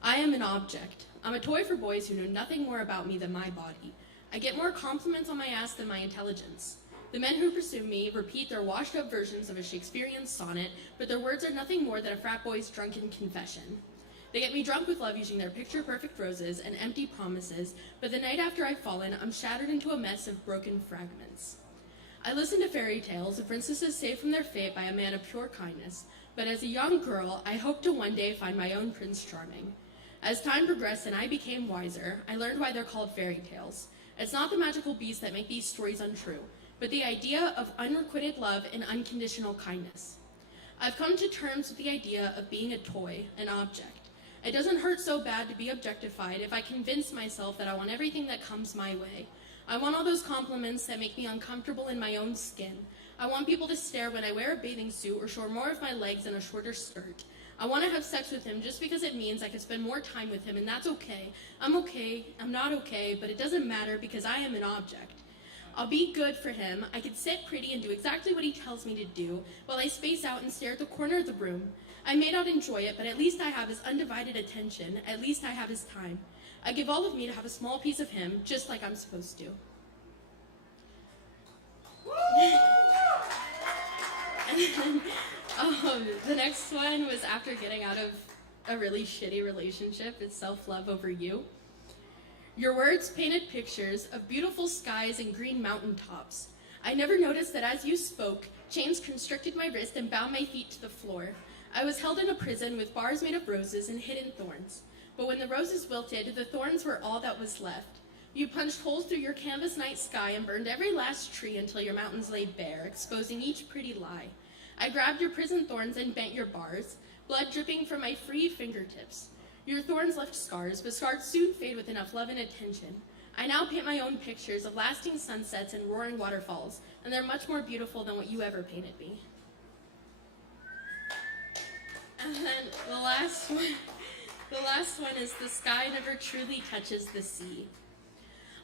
I am an object. I'm a toy for boys who know nothing more about me than my body. I get more compliments on my ass than my intelligence. The men who pursue me repeat their washed-up versions of a Shakespearean sonnet, but their words are nothing more than a frat boy's drunken confession. They get me drunk with love using their picture-perfect roses and empty promises, but the night after I've fallen, I'm shattered into a mess of broken fragments. I listen to fairy tales of princesses saved from their fate by a man of pure kindness, but as a young girl, I hope to one day find my own Prince Charming. As time progressed and I became wiser, I learned why they're called fairy tales. It's not the magical beasts that make these stories untrue, but the idea of unrequited love and unconditional kindness. I've come to terms with the idea of being a toy, an object. It doesn't hurt so bad to be objectified if I convince myself that I want everything that comes my way. I want all those compliments that make me uncomfortable in my own skin. I want people to stare when I wear a bathing suit or show more of my legs in a shorter skirt. I want to have sex with him just because it means I can spend more time with him, and that's okay. I'm not okay, but it doesn't matter because I am an object. I'll be good for him. I can sit pretty and do exactly what he tells me to do while I space out and stare at the corner of the room. I may not enjoy it, but at least I have his undivided attention. At least I have his time. I give all of me to have a small piece of him, just like I'm supposed to. And then, the next one was after getting out of a really shitty relationship is self-love over you. Your words painted pictures of beautiful skies and green mountain tops. I never noticed that as you spoke, chains constricted my wrist and bound my feet to the floor. I was held in a prison with bars made of roses and hidden thorns. But when the roses wilted, the thorns were all that was left. You punched holes through your canvas night sky and burned every last tree until your mountains lay bare, exposing each pretty lie. I grabbed your prison thorns and bent your bars, blood dripping from my free fingertips. Your thorns left scars, but scars soon fade with enough love and attention. I now paint my own pictures of lasting sunsets and roaring waterfalls, and they're much more beautiful than what you ever painted me. And then the last one is the sky never truly touches the sea.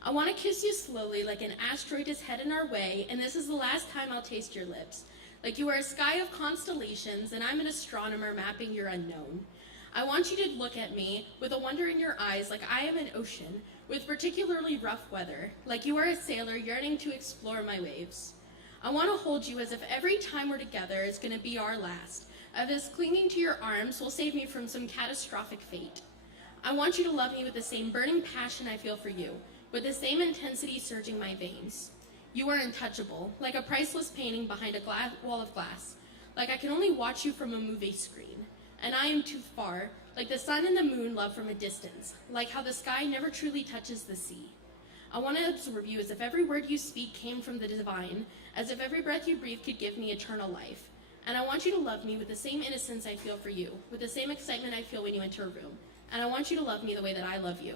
I want to kiss you slowly like an asteroid is heading our way, and this is the last time I'll taste your lips. Like you are a sky of constellations, and I'm an astronomer mapping your unknown. I want you to look at me with a wonder in your eyes like I am an ocean, with particularly rough weather, like you are a sailor yearning to explore my waves. I want to hold you as if every time we're together is going to be our last, as if clinging to your arms will save me from some catastrophic fate. I want you to love me with the same burning passion I feel for you, with the same intensity surging my veins. You are untouchable, like a priceless painting behind a wall of glass, like I can only watch you from a movie screen. And I am too far, like the sun and the moon love from a distance, like how the sky never truly touches the sea. I want to absorb you as if every word you speak came from the divine, as if every breath you breathe could give me eternal life. And I want you to love me with the same innocence I feel for you, with the same excitement I feel when you enter a room. And I want you to love me the way that I love you.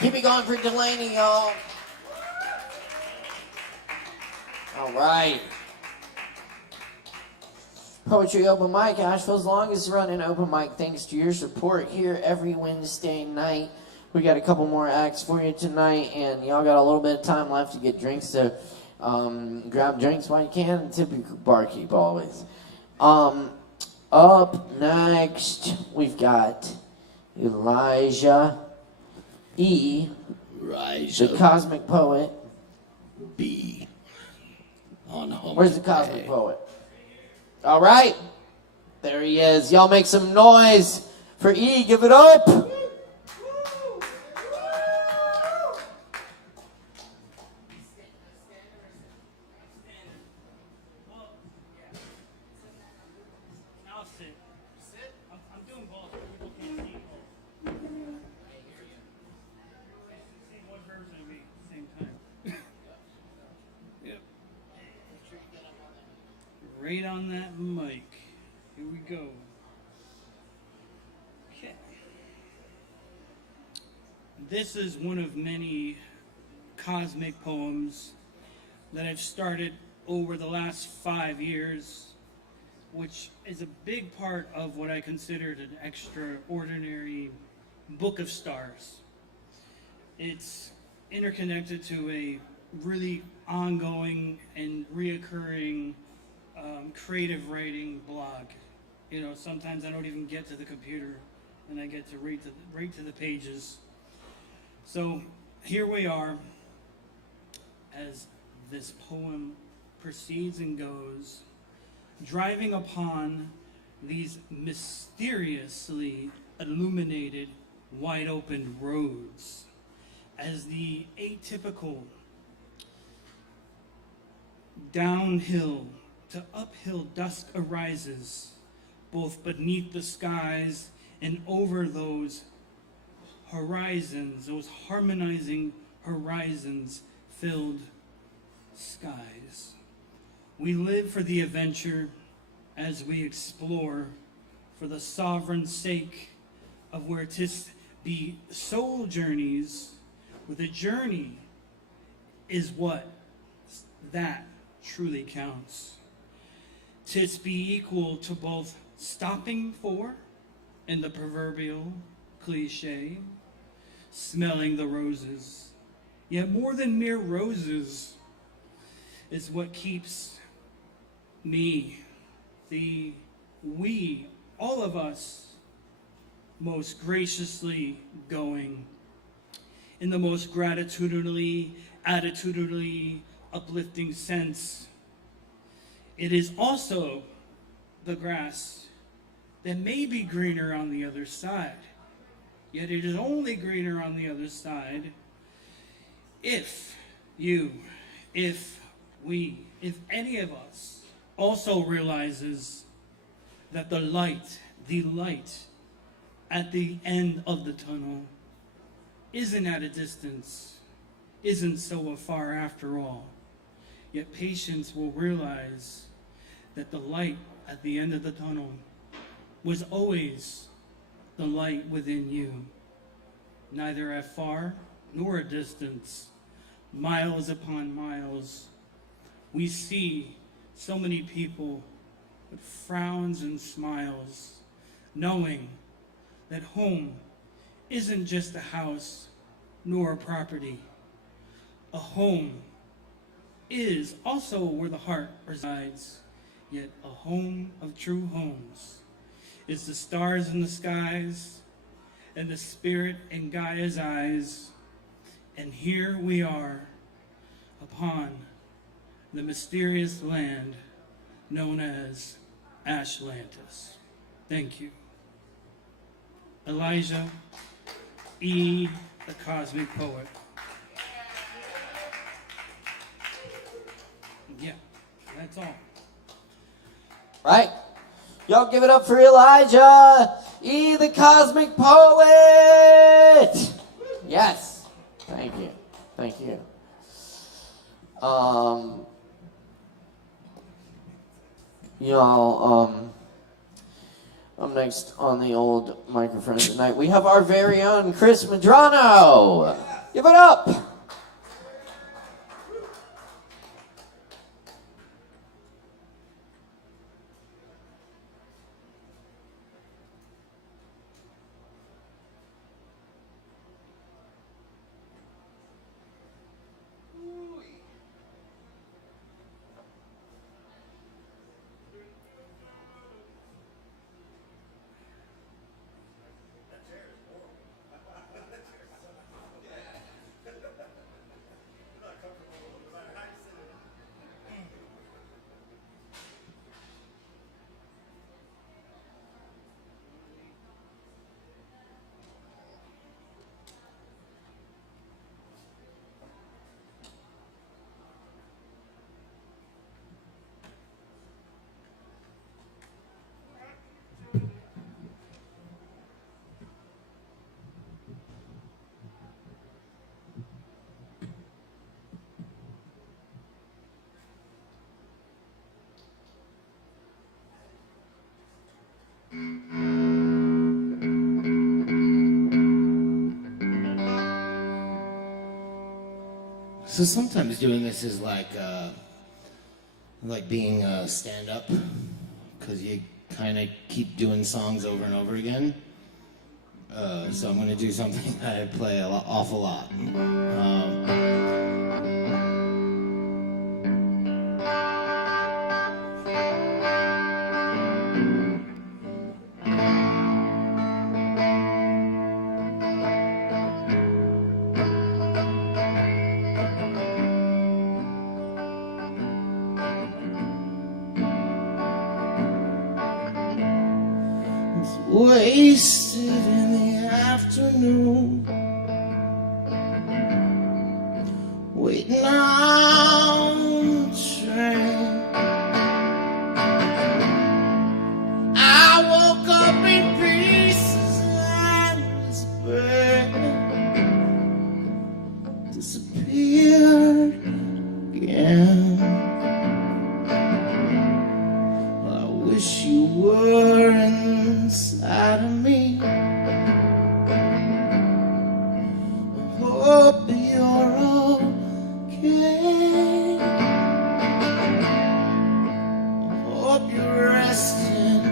Keep it going for Delaney, y'all. All right. Poetry Open Mic, Asheville's longest running open mic, thanks to your support here every Wednesday night. We got a couple more acts for you tonight, and y'all got a little bit of time left to get drinks, so grab drinks while you can. Tip your barkeep always. Up next, we've got Elijah E. Rise The Cosmic Poet. B. On home. Where's the Cosmic Poet? All right. There he is. Y'all make some noise for E. Give it up. I'll sit. I'm doing both. People can't see both. See one version of me at the same time. Yep. Right on that mic. Here we go. Okay. This is one of many cosmic poems that I've started over the last 5 years, which is a big part of what I considered an extraordinary book of stars. It's interconnected to a really ongoing and reoccurring creative writing blog. You know, sometimes I don't even get to the computer and I get to read to the pages. So here we are as this poem proceeds and goes, driving upon these mysteriously illuminated, wide open roads as the atypical downhill to uphill dusk arises, both beneath the skies and over those horizons, those harmonizing horizons filled skies. We live for the adventure as we explore for the sovereign sake of where 'tis be soul journeys, where the journey is what that truly counts. 'Tis be equal to both stopping for, in the proverbial cliche, smelling the roses. Yet more than mere roses is what keeps me, we, all of us, most graciously going in the most attitudinally uplifting sense. It is also the grass that may be greener on the other side. Yet it is only greener on the other side if you, if we, if any of us also realizes that the light at the end of the tunnel isn't at a distance, isn't so afar after all. Yet patience will realize that the light at the end of the tunnel was always the light within you, neither at far nor a distance, miles upon miles. We see so many people with frowns and smiles, knowing that home isn't just a house nor a property. A home is also where the heart resides, yet a home of true homes is the stars in the skies and the spirit in Gaia's eyes. And here we are upon the mysterious land known as Ashlantis. Thank you. Elijah E., the Cosmic Poet. Yeah, that's all. Right? Y'all give it up for Elijah E., the Cosmic Poet! Yes. Thank you. Thank you. Y'all, up next on the old microphone tonight, we have our very own Chris Medrano. Give it up. So sometimes doing this is like being stand-up, because you kind of keep doing songs over and over again. So I'm going to do something that I play an awful lot. Wasted in the afternoon, waiting on the train. I woke up in pieces and despair, disappeared again. I wish you were inside of me. I hope you're okay. I hope you're resting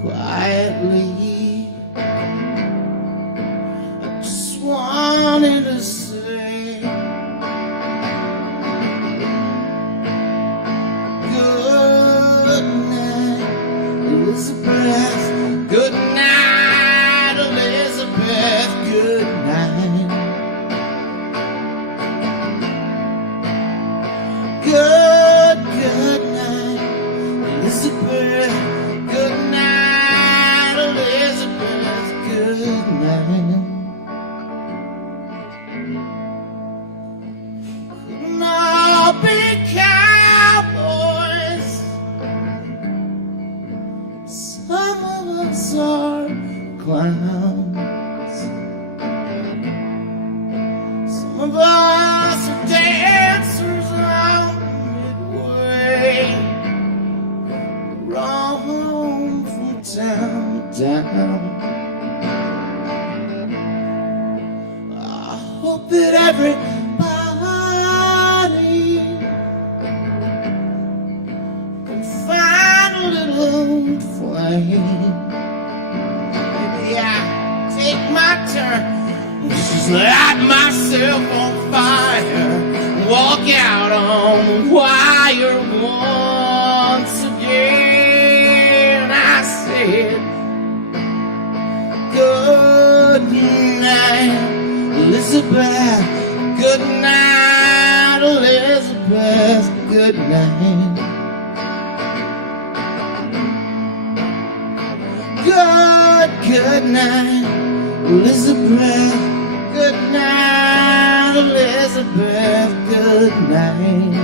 quietly. I just wanted to say old flame. Maybe I take my turn, just light myself on fire, walk out on the wire once again. I said, good night, Elizabeth. Good night, Elizabeth. Good night. Good night, Elizabeth. Good night, Elizabeth. Good night.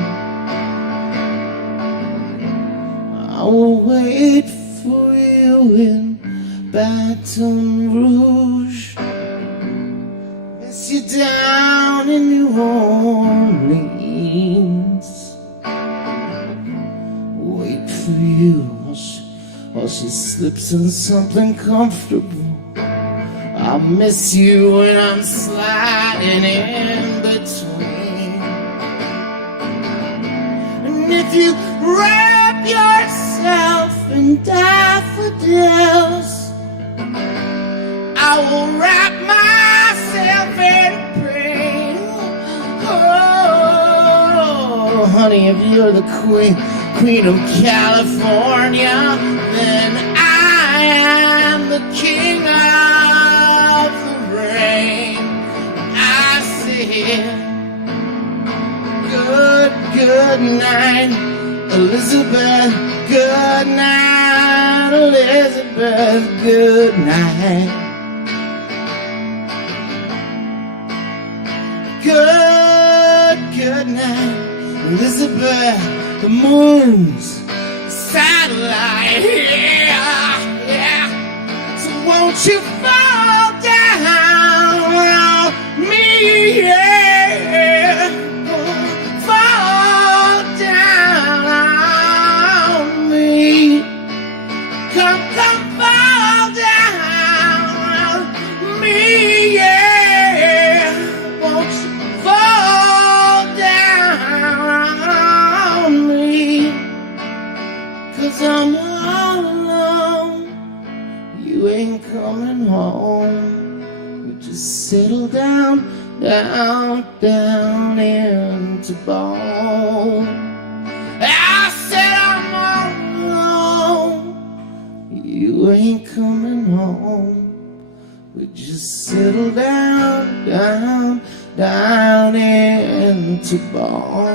I will wait for you in Baton Rouge. Miss you down in New Orleans. Wait for you while she slips in something comfortable. I'll miss you when I'm sliding in between. And if you wrap yourself in daffodils, I will wrap myself in pain. Oh, honey, if you're the queen of California, then I am the king of the rain. I said, good night, Elizabeth. Good night, Elizabeth. Good night. Good night, Elizabeth. The moon's satellite, yeah. So won't you fall down on me, yeah. Fall down on me. Come fall down on me, yeah. Won't you fall down on me? 'Cause I'm all alone. You ain't coming home. We just settle down into bone. I said I'm all alone. You ain't coming home. We just settle down into bone.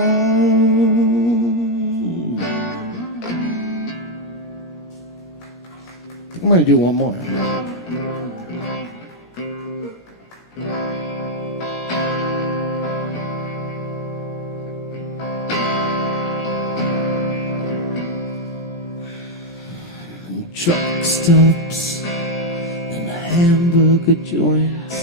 I'm gonna do one more. Truck stops and hamburger joints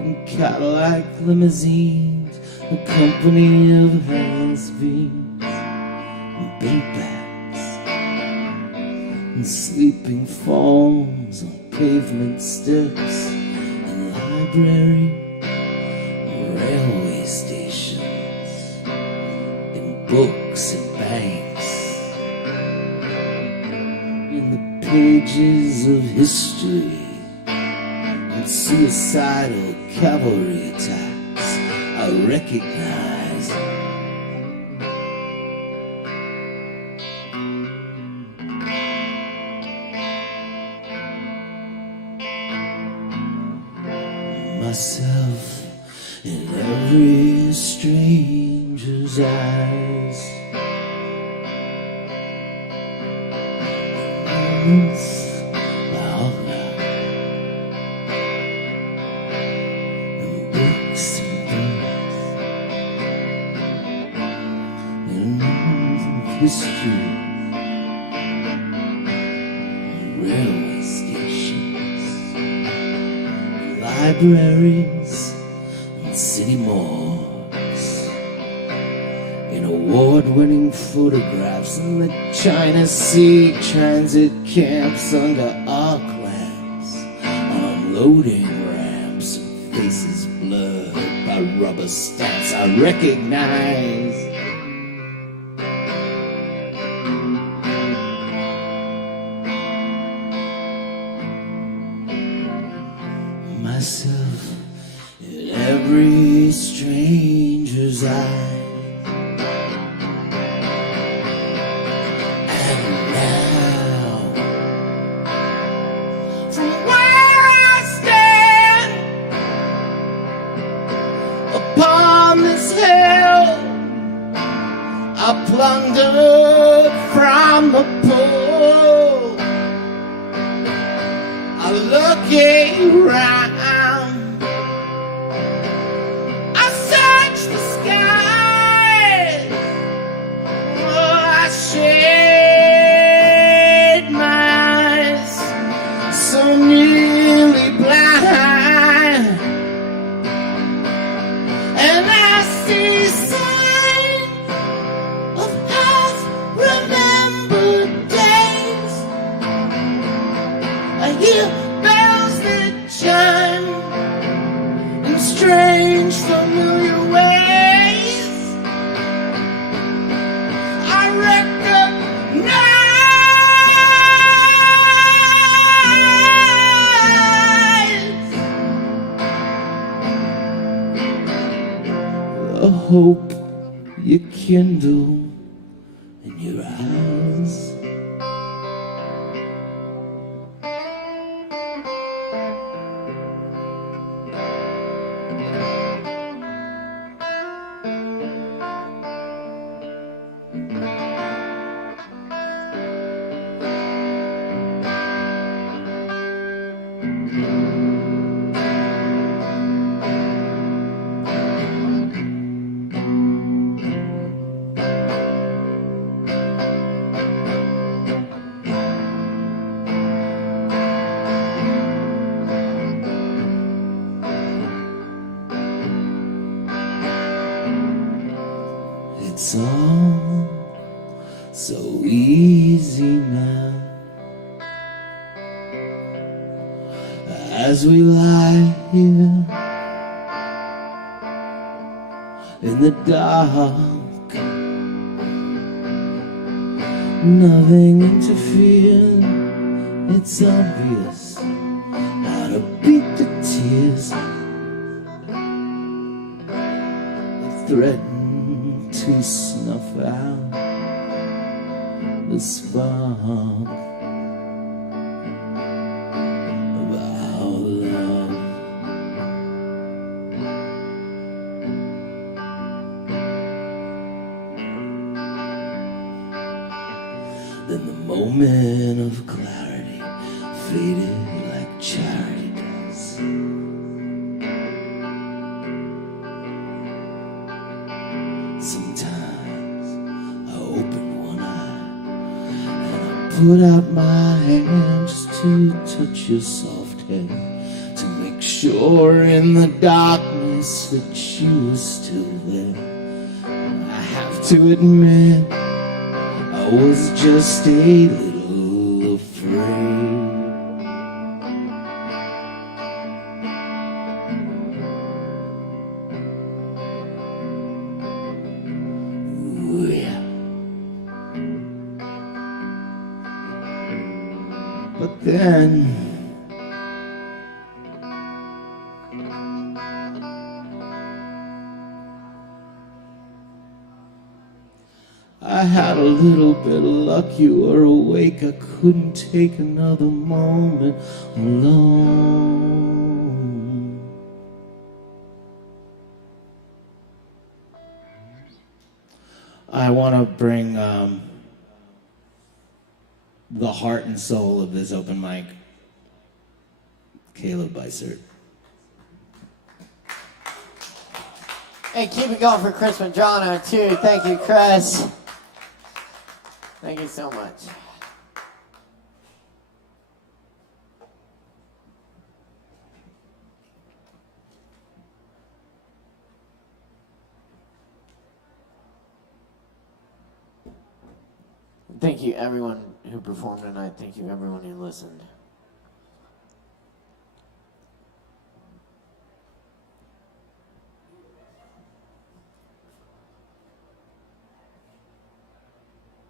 and Cadillac limousines, the company of has-beens and big bags and sleeping forms on pavement steps and library and railway stations and books and banks. Pages of history and suicidal cavalry attacks I recognize. Myself in every stranger's eyes. History, railway stations, libraries, and city morgues, in award-winning photographs in the China Sea transit camps under arc lamps, on unloading ramps and faces blurred by rubber stamps I recognize. myself in every stranger's eye. And now, from where I stand upon this hill, I plundered from the pool. I look around, I search the skies, oh, I shade my eyes, so nearly blind, and I see signs of half-remembered days. I hear bells that chime in strange familiar ways. I recognize the hope you kindle in your eyes. It's all so easy now, as we lie here in the dark. Nothing interferes, it's obvious how to beat the tears. I threaten to snuff out the spark of our love. Then the moment of clarity faded like charity does. Sometimes I open one eye and I put out my hand just to touch your soft hair, to make sure in the darkness that you were still there. I have to admit, I was just a little afraid. Ooh, yeah. But then I had a little bit of luck, you were awake. I couldn't take another moment alone. I want to bring the heart and soul of this open mic, Caleb Beissert. Hey, keep it going for Chris Madrano, too. Thank you, Chris. Thank you so much. Thank you, everyone who performed tonight. Thank you, everyone who listened.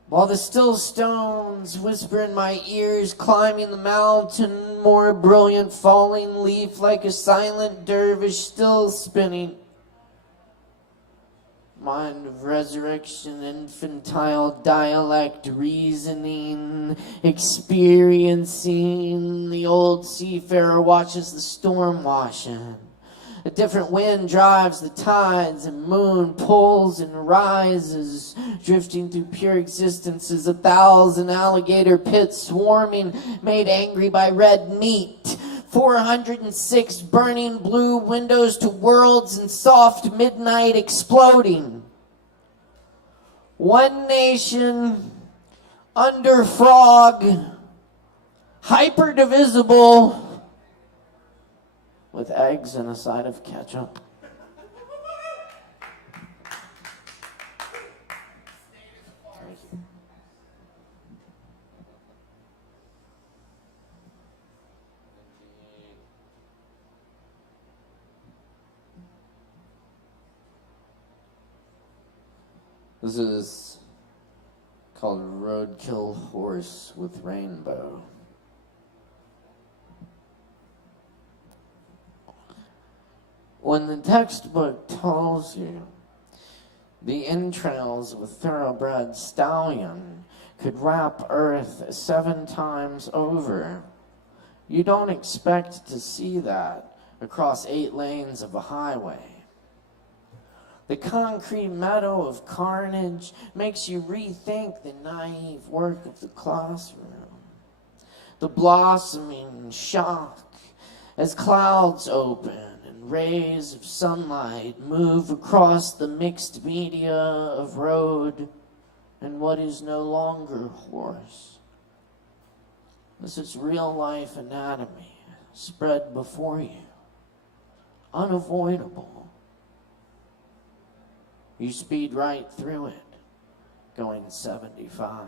while the still stones whisper in my ears, climbing the mountain, more brilliant, falling leaf like a silent dervish still spinning. Mind of resurrection, infantile dialect, reasoning, experiencing. The old seafarer watches the storm wash in. A different wind drives the tides, and moon pulls and rises, drifting through pure existences, 1,000 alligator pits swarming, made angry by red meat. 406 burning blue windows to worlds in soft midnight exploding. One nation, under frog, hyper divisible, with eggs and a side of ketchup. This is called Roadkill Horse with Rainbow. When the textbook tells you the entrails of a thoroughbred stallion could wrap Earth 7 times over, you don't expect to see that across 8 lanes of a highway. The concrete meadow of carnage makes you rethink the naive work of the classroom. The blossoming shock as clouds open and rays of sunlight move across the mixed media of road and what is no longer horse. This is real life anatomy spread before you, unavoidable. You speed right through it, going 75.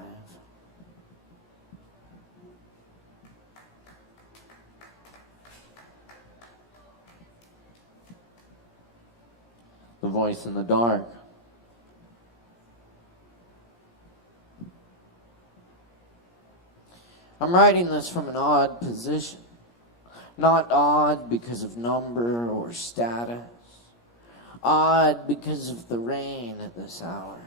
The voice in the dark. I'm writing this from an odd position. Not odd because of number or status. Odd because of the rain at this hour,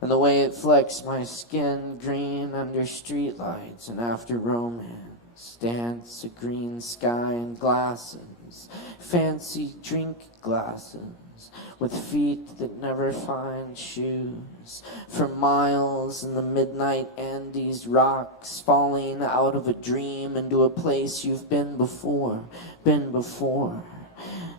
and the way it flecks my skin green under streetlights and after romance, dance, a green sky and glasses, fancy drink glasses, with feet that never find shoes, for miles in the midnight Andes rocks, falling out of a dream into a place you've been before.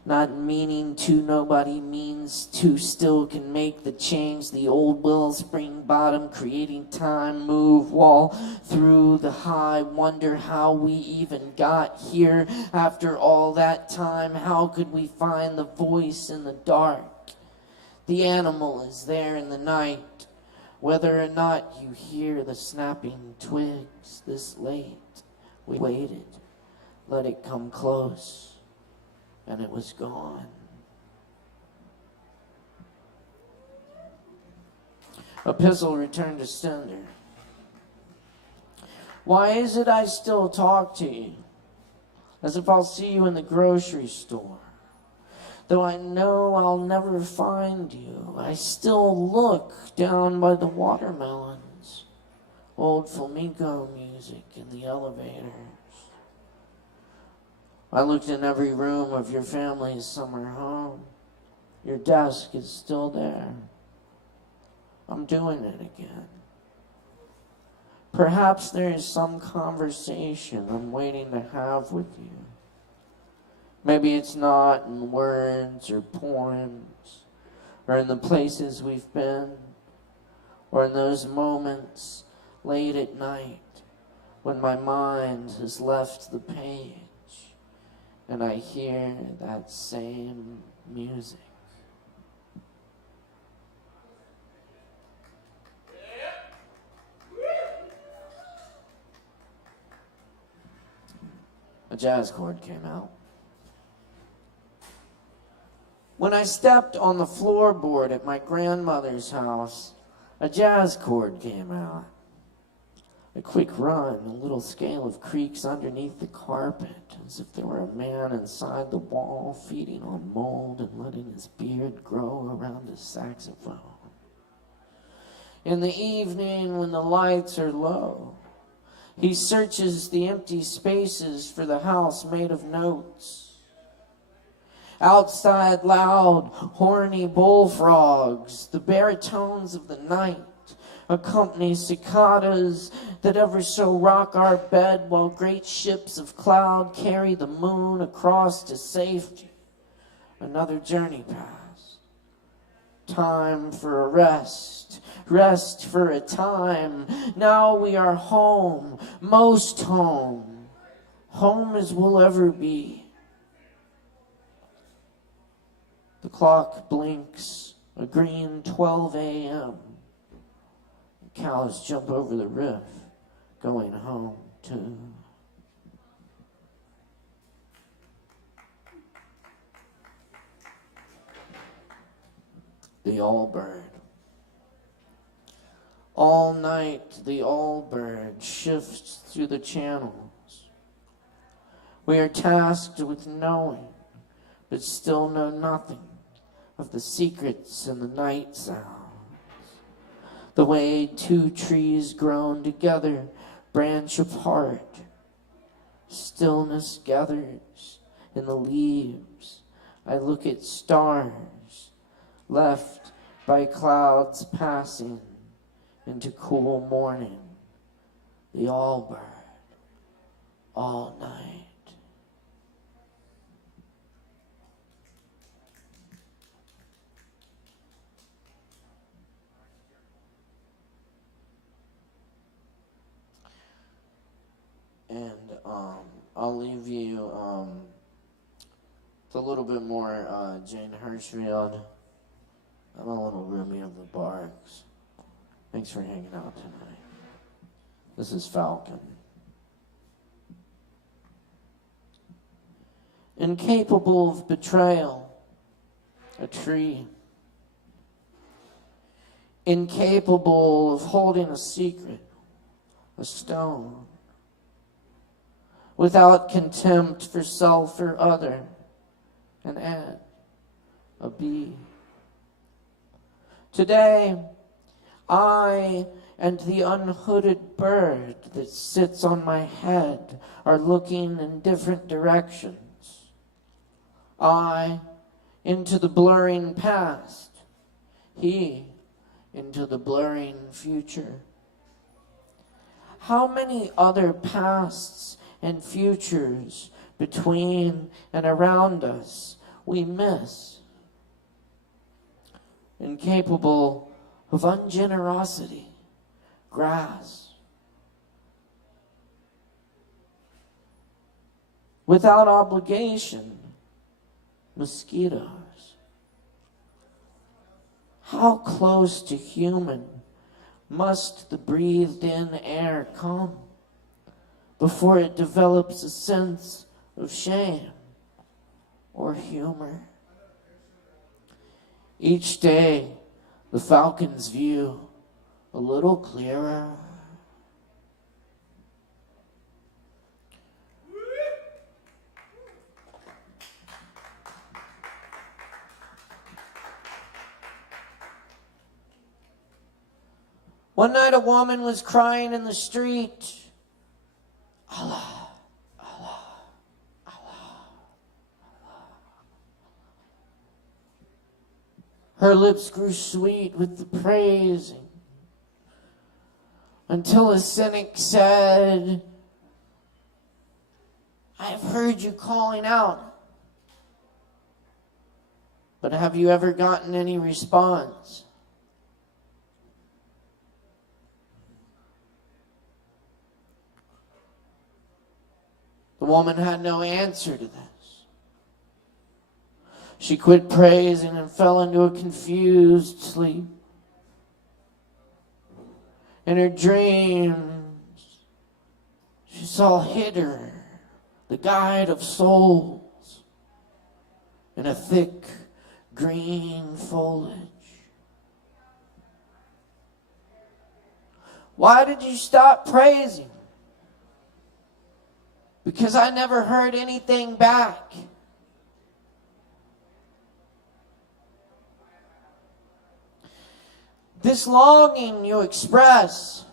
Not meaning to, nobody means to, still can make the change. The old wellspring bottom, creating time, move, wall through the high. Wonder how we even got here after all that time. How could we find the voice in the dark? The animal is there in the night, whether or not you hear the snapping twigs this late. We waited, let it come close. And it was gone. Epistle returned to sender. Why is it I still talk to you? As if I'll see you in the grocery store. Though I know I'll never find you, I still look down by the watermelons. Old flamenco music in the elevator. I looked in every room of your family's summer home. Your desk is still there. I'm doing it again. Perhaps there is some conversation I'm waiting to have with you. Maybe it's not in words or poems, or in the places we've been, or in those moments late at night when my mind has left the page. And I hear that same music. A jazz chord came out. When I stepped on the floorboard at my grandmother's house, A jazz chord came out. A quick run, a little scale of creaks underneath the carpet, as if there were a man inside the wall feeding on mold and letting his beard grow around his saxophone. In the evening, when the lights are low, he searches the empty spaces for the house made of notes. Outside, loud, horny bullfrogs, the baritones of the night, accompany cicadas that ever so rock our bed while great ships of cloud carry the moon across to safety. Another journey past. Time for a rest. Rest for a time. Now we are home. Most home. Home as we'll ever be. The clock blinks. A green 12 a.m. Cows jump over the roof, going home too. The Allbird. All night the Allbird shifts through the channels. We are tasked with knowing, but still know nothing of the secrets in the night sound. The way two trees grown together branch apart. Stillness gathers in the leaves. I look at stars left by clouds passing into cool morning. The Allbird, all night. And I'll leave you with a little bit more Jane Hirschfield. I'm a little Roomy of the Barks. Thanks for hanging out tonight. This is Falcon. Incapable of betrayal, a tree. Incapable of holding a secret, a stone. Without contempt for self or other, an ant, a bee. Today, I and the unhooded bird that sits on my head are looking in different directions. I into the blurring past, he into the blurring future. How many other pasts and futures between and around us we miss? Incapable of ungenerosity, grass. Without obligation, mosquitoes. How close to human must the breathed in air come before it develops a sense of shame or humor? Each day, the falcon's view a little clearer. One night a woman was crying in the street, Allah, Allah, Allah, Allah. Her lips grew sweet with the praising until a cynic said, I've heard you calling out, but have you ever gotten any response? The woman had no answer to this. She quit praising and fell into a confused sleep. In her dreams, she saw Hitter, the guide of souls, in a thick green foliage. Why did you stop praising? Because I never heard anything back. This longing you express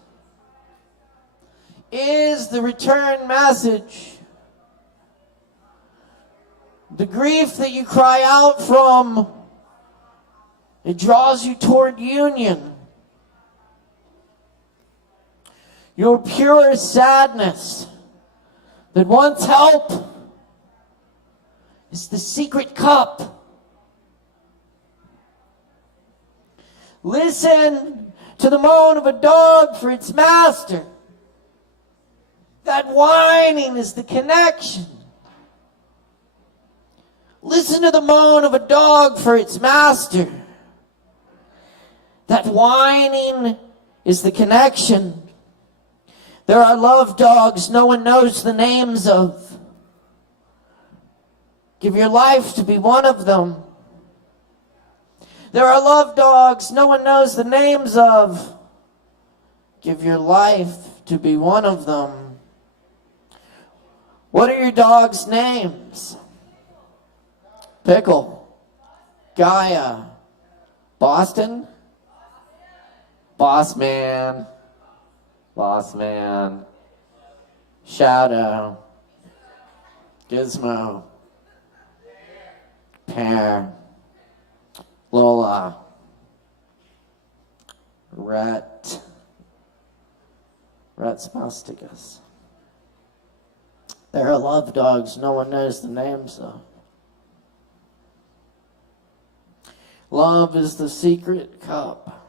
is the return message. The grief that you cry out from, it draws you toward union. Your pure sadness that wants help is the secret cup. Listen to the moan of a dog for its master. That whining is the connection. Listen to the moan of a dog for its master. That whining is the connection. There are love dogs no one knows the names of. Give your life to be one of them. There are love dogs no one knows the names of. Give your life to be one of them. What are your dogs' names? Pickle, Gaia, Boston, Boss Man, Shadow, Gizmo, Pear, Lola, Rhett Spasticus. There are love dogs no one knows the names of. Love is the secret cup.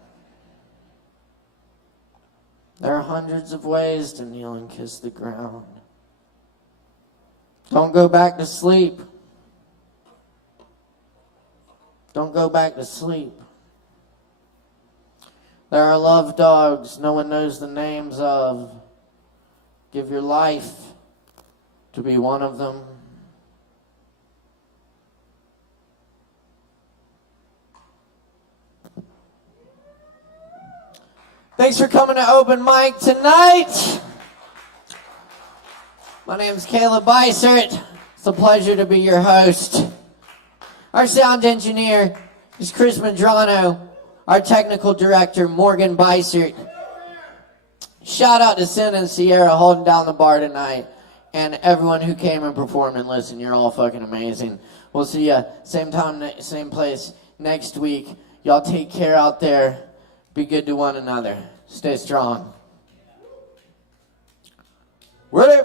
There are hundreds of ways to kneel and kiss the ground. Don't go back to sleep. Don't go back to sleep. There are love dogs no one knows the names of. Give your life to be one of them. Thanks for coming to Open Mic tonight. My name is Caleb Beissert. It's a pleasure to be your host. Our sound engineer is Chris Madrano. Our technical director, Morgan Beissert. Shout out to Sin and Sierra holding down the bar tonight. And everyone who came and performed and listened, you're all fucking amazing. We'll see ya same time, same place next week. Y'all take care out there. Be good to one another. Stay strong. Ready?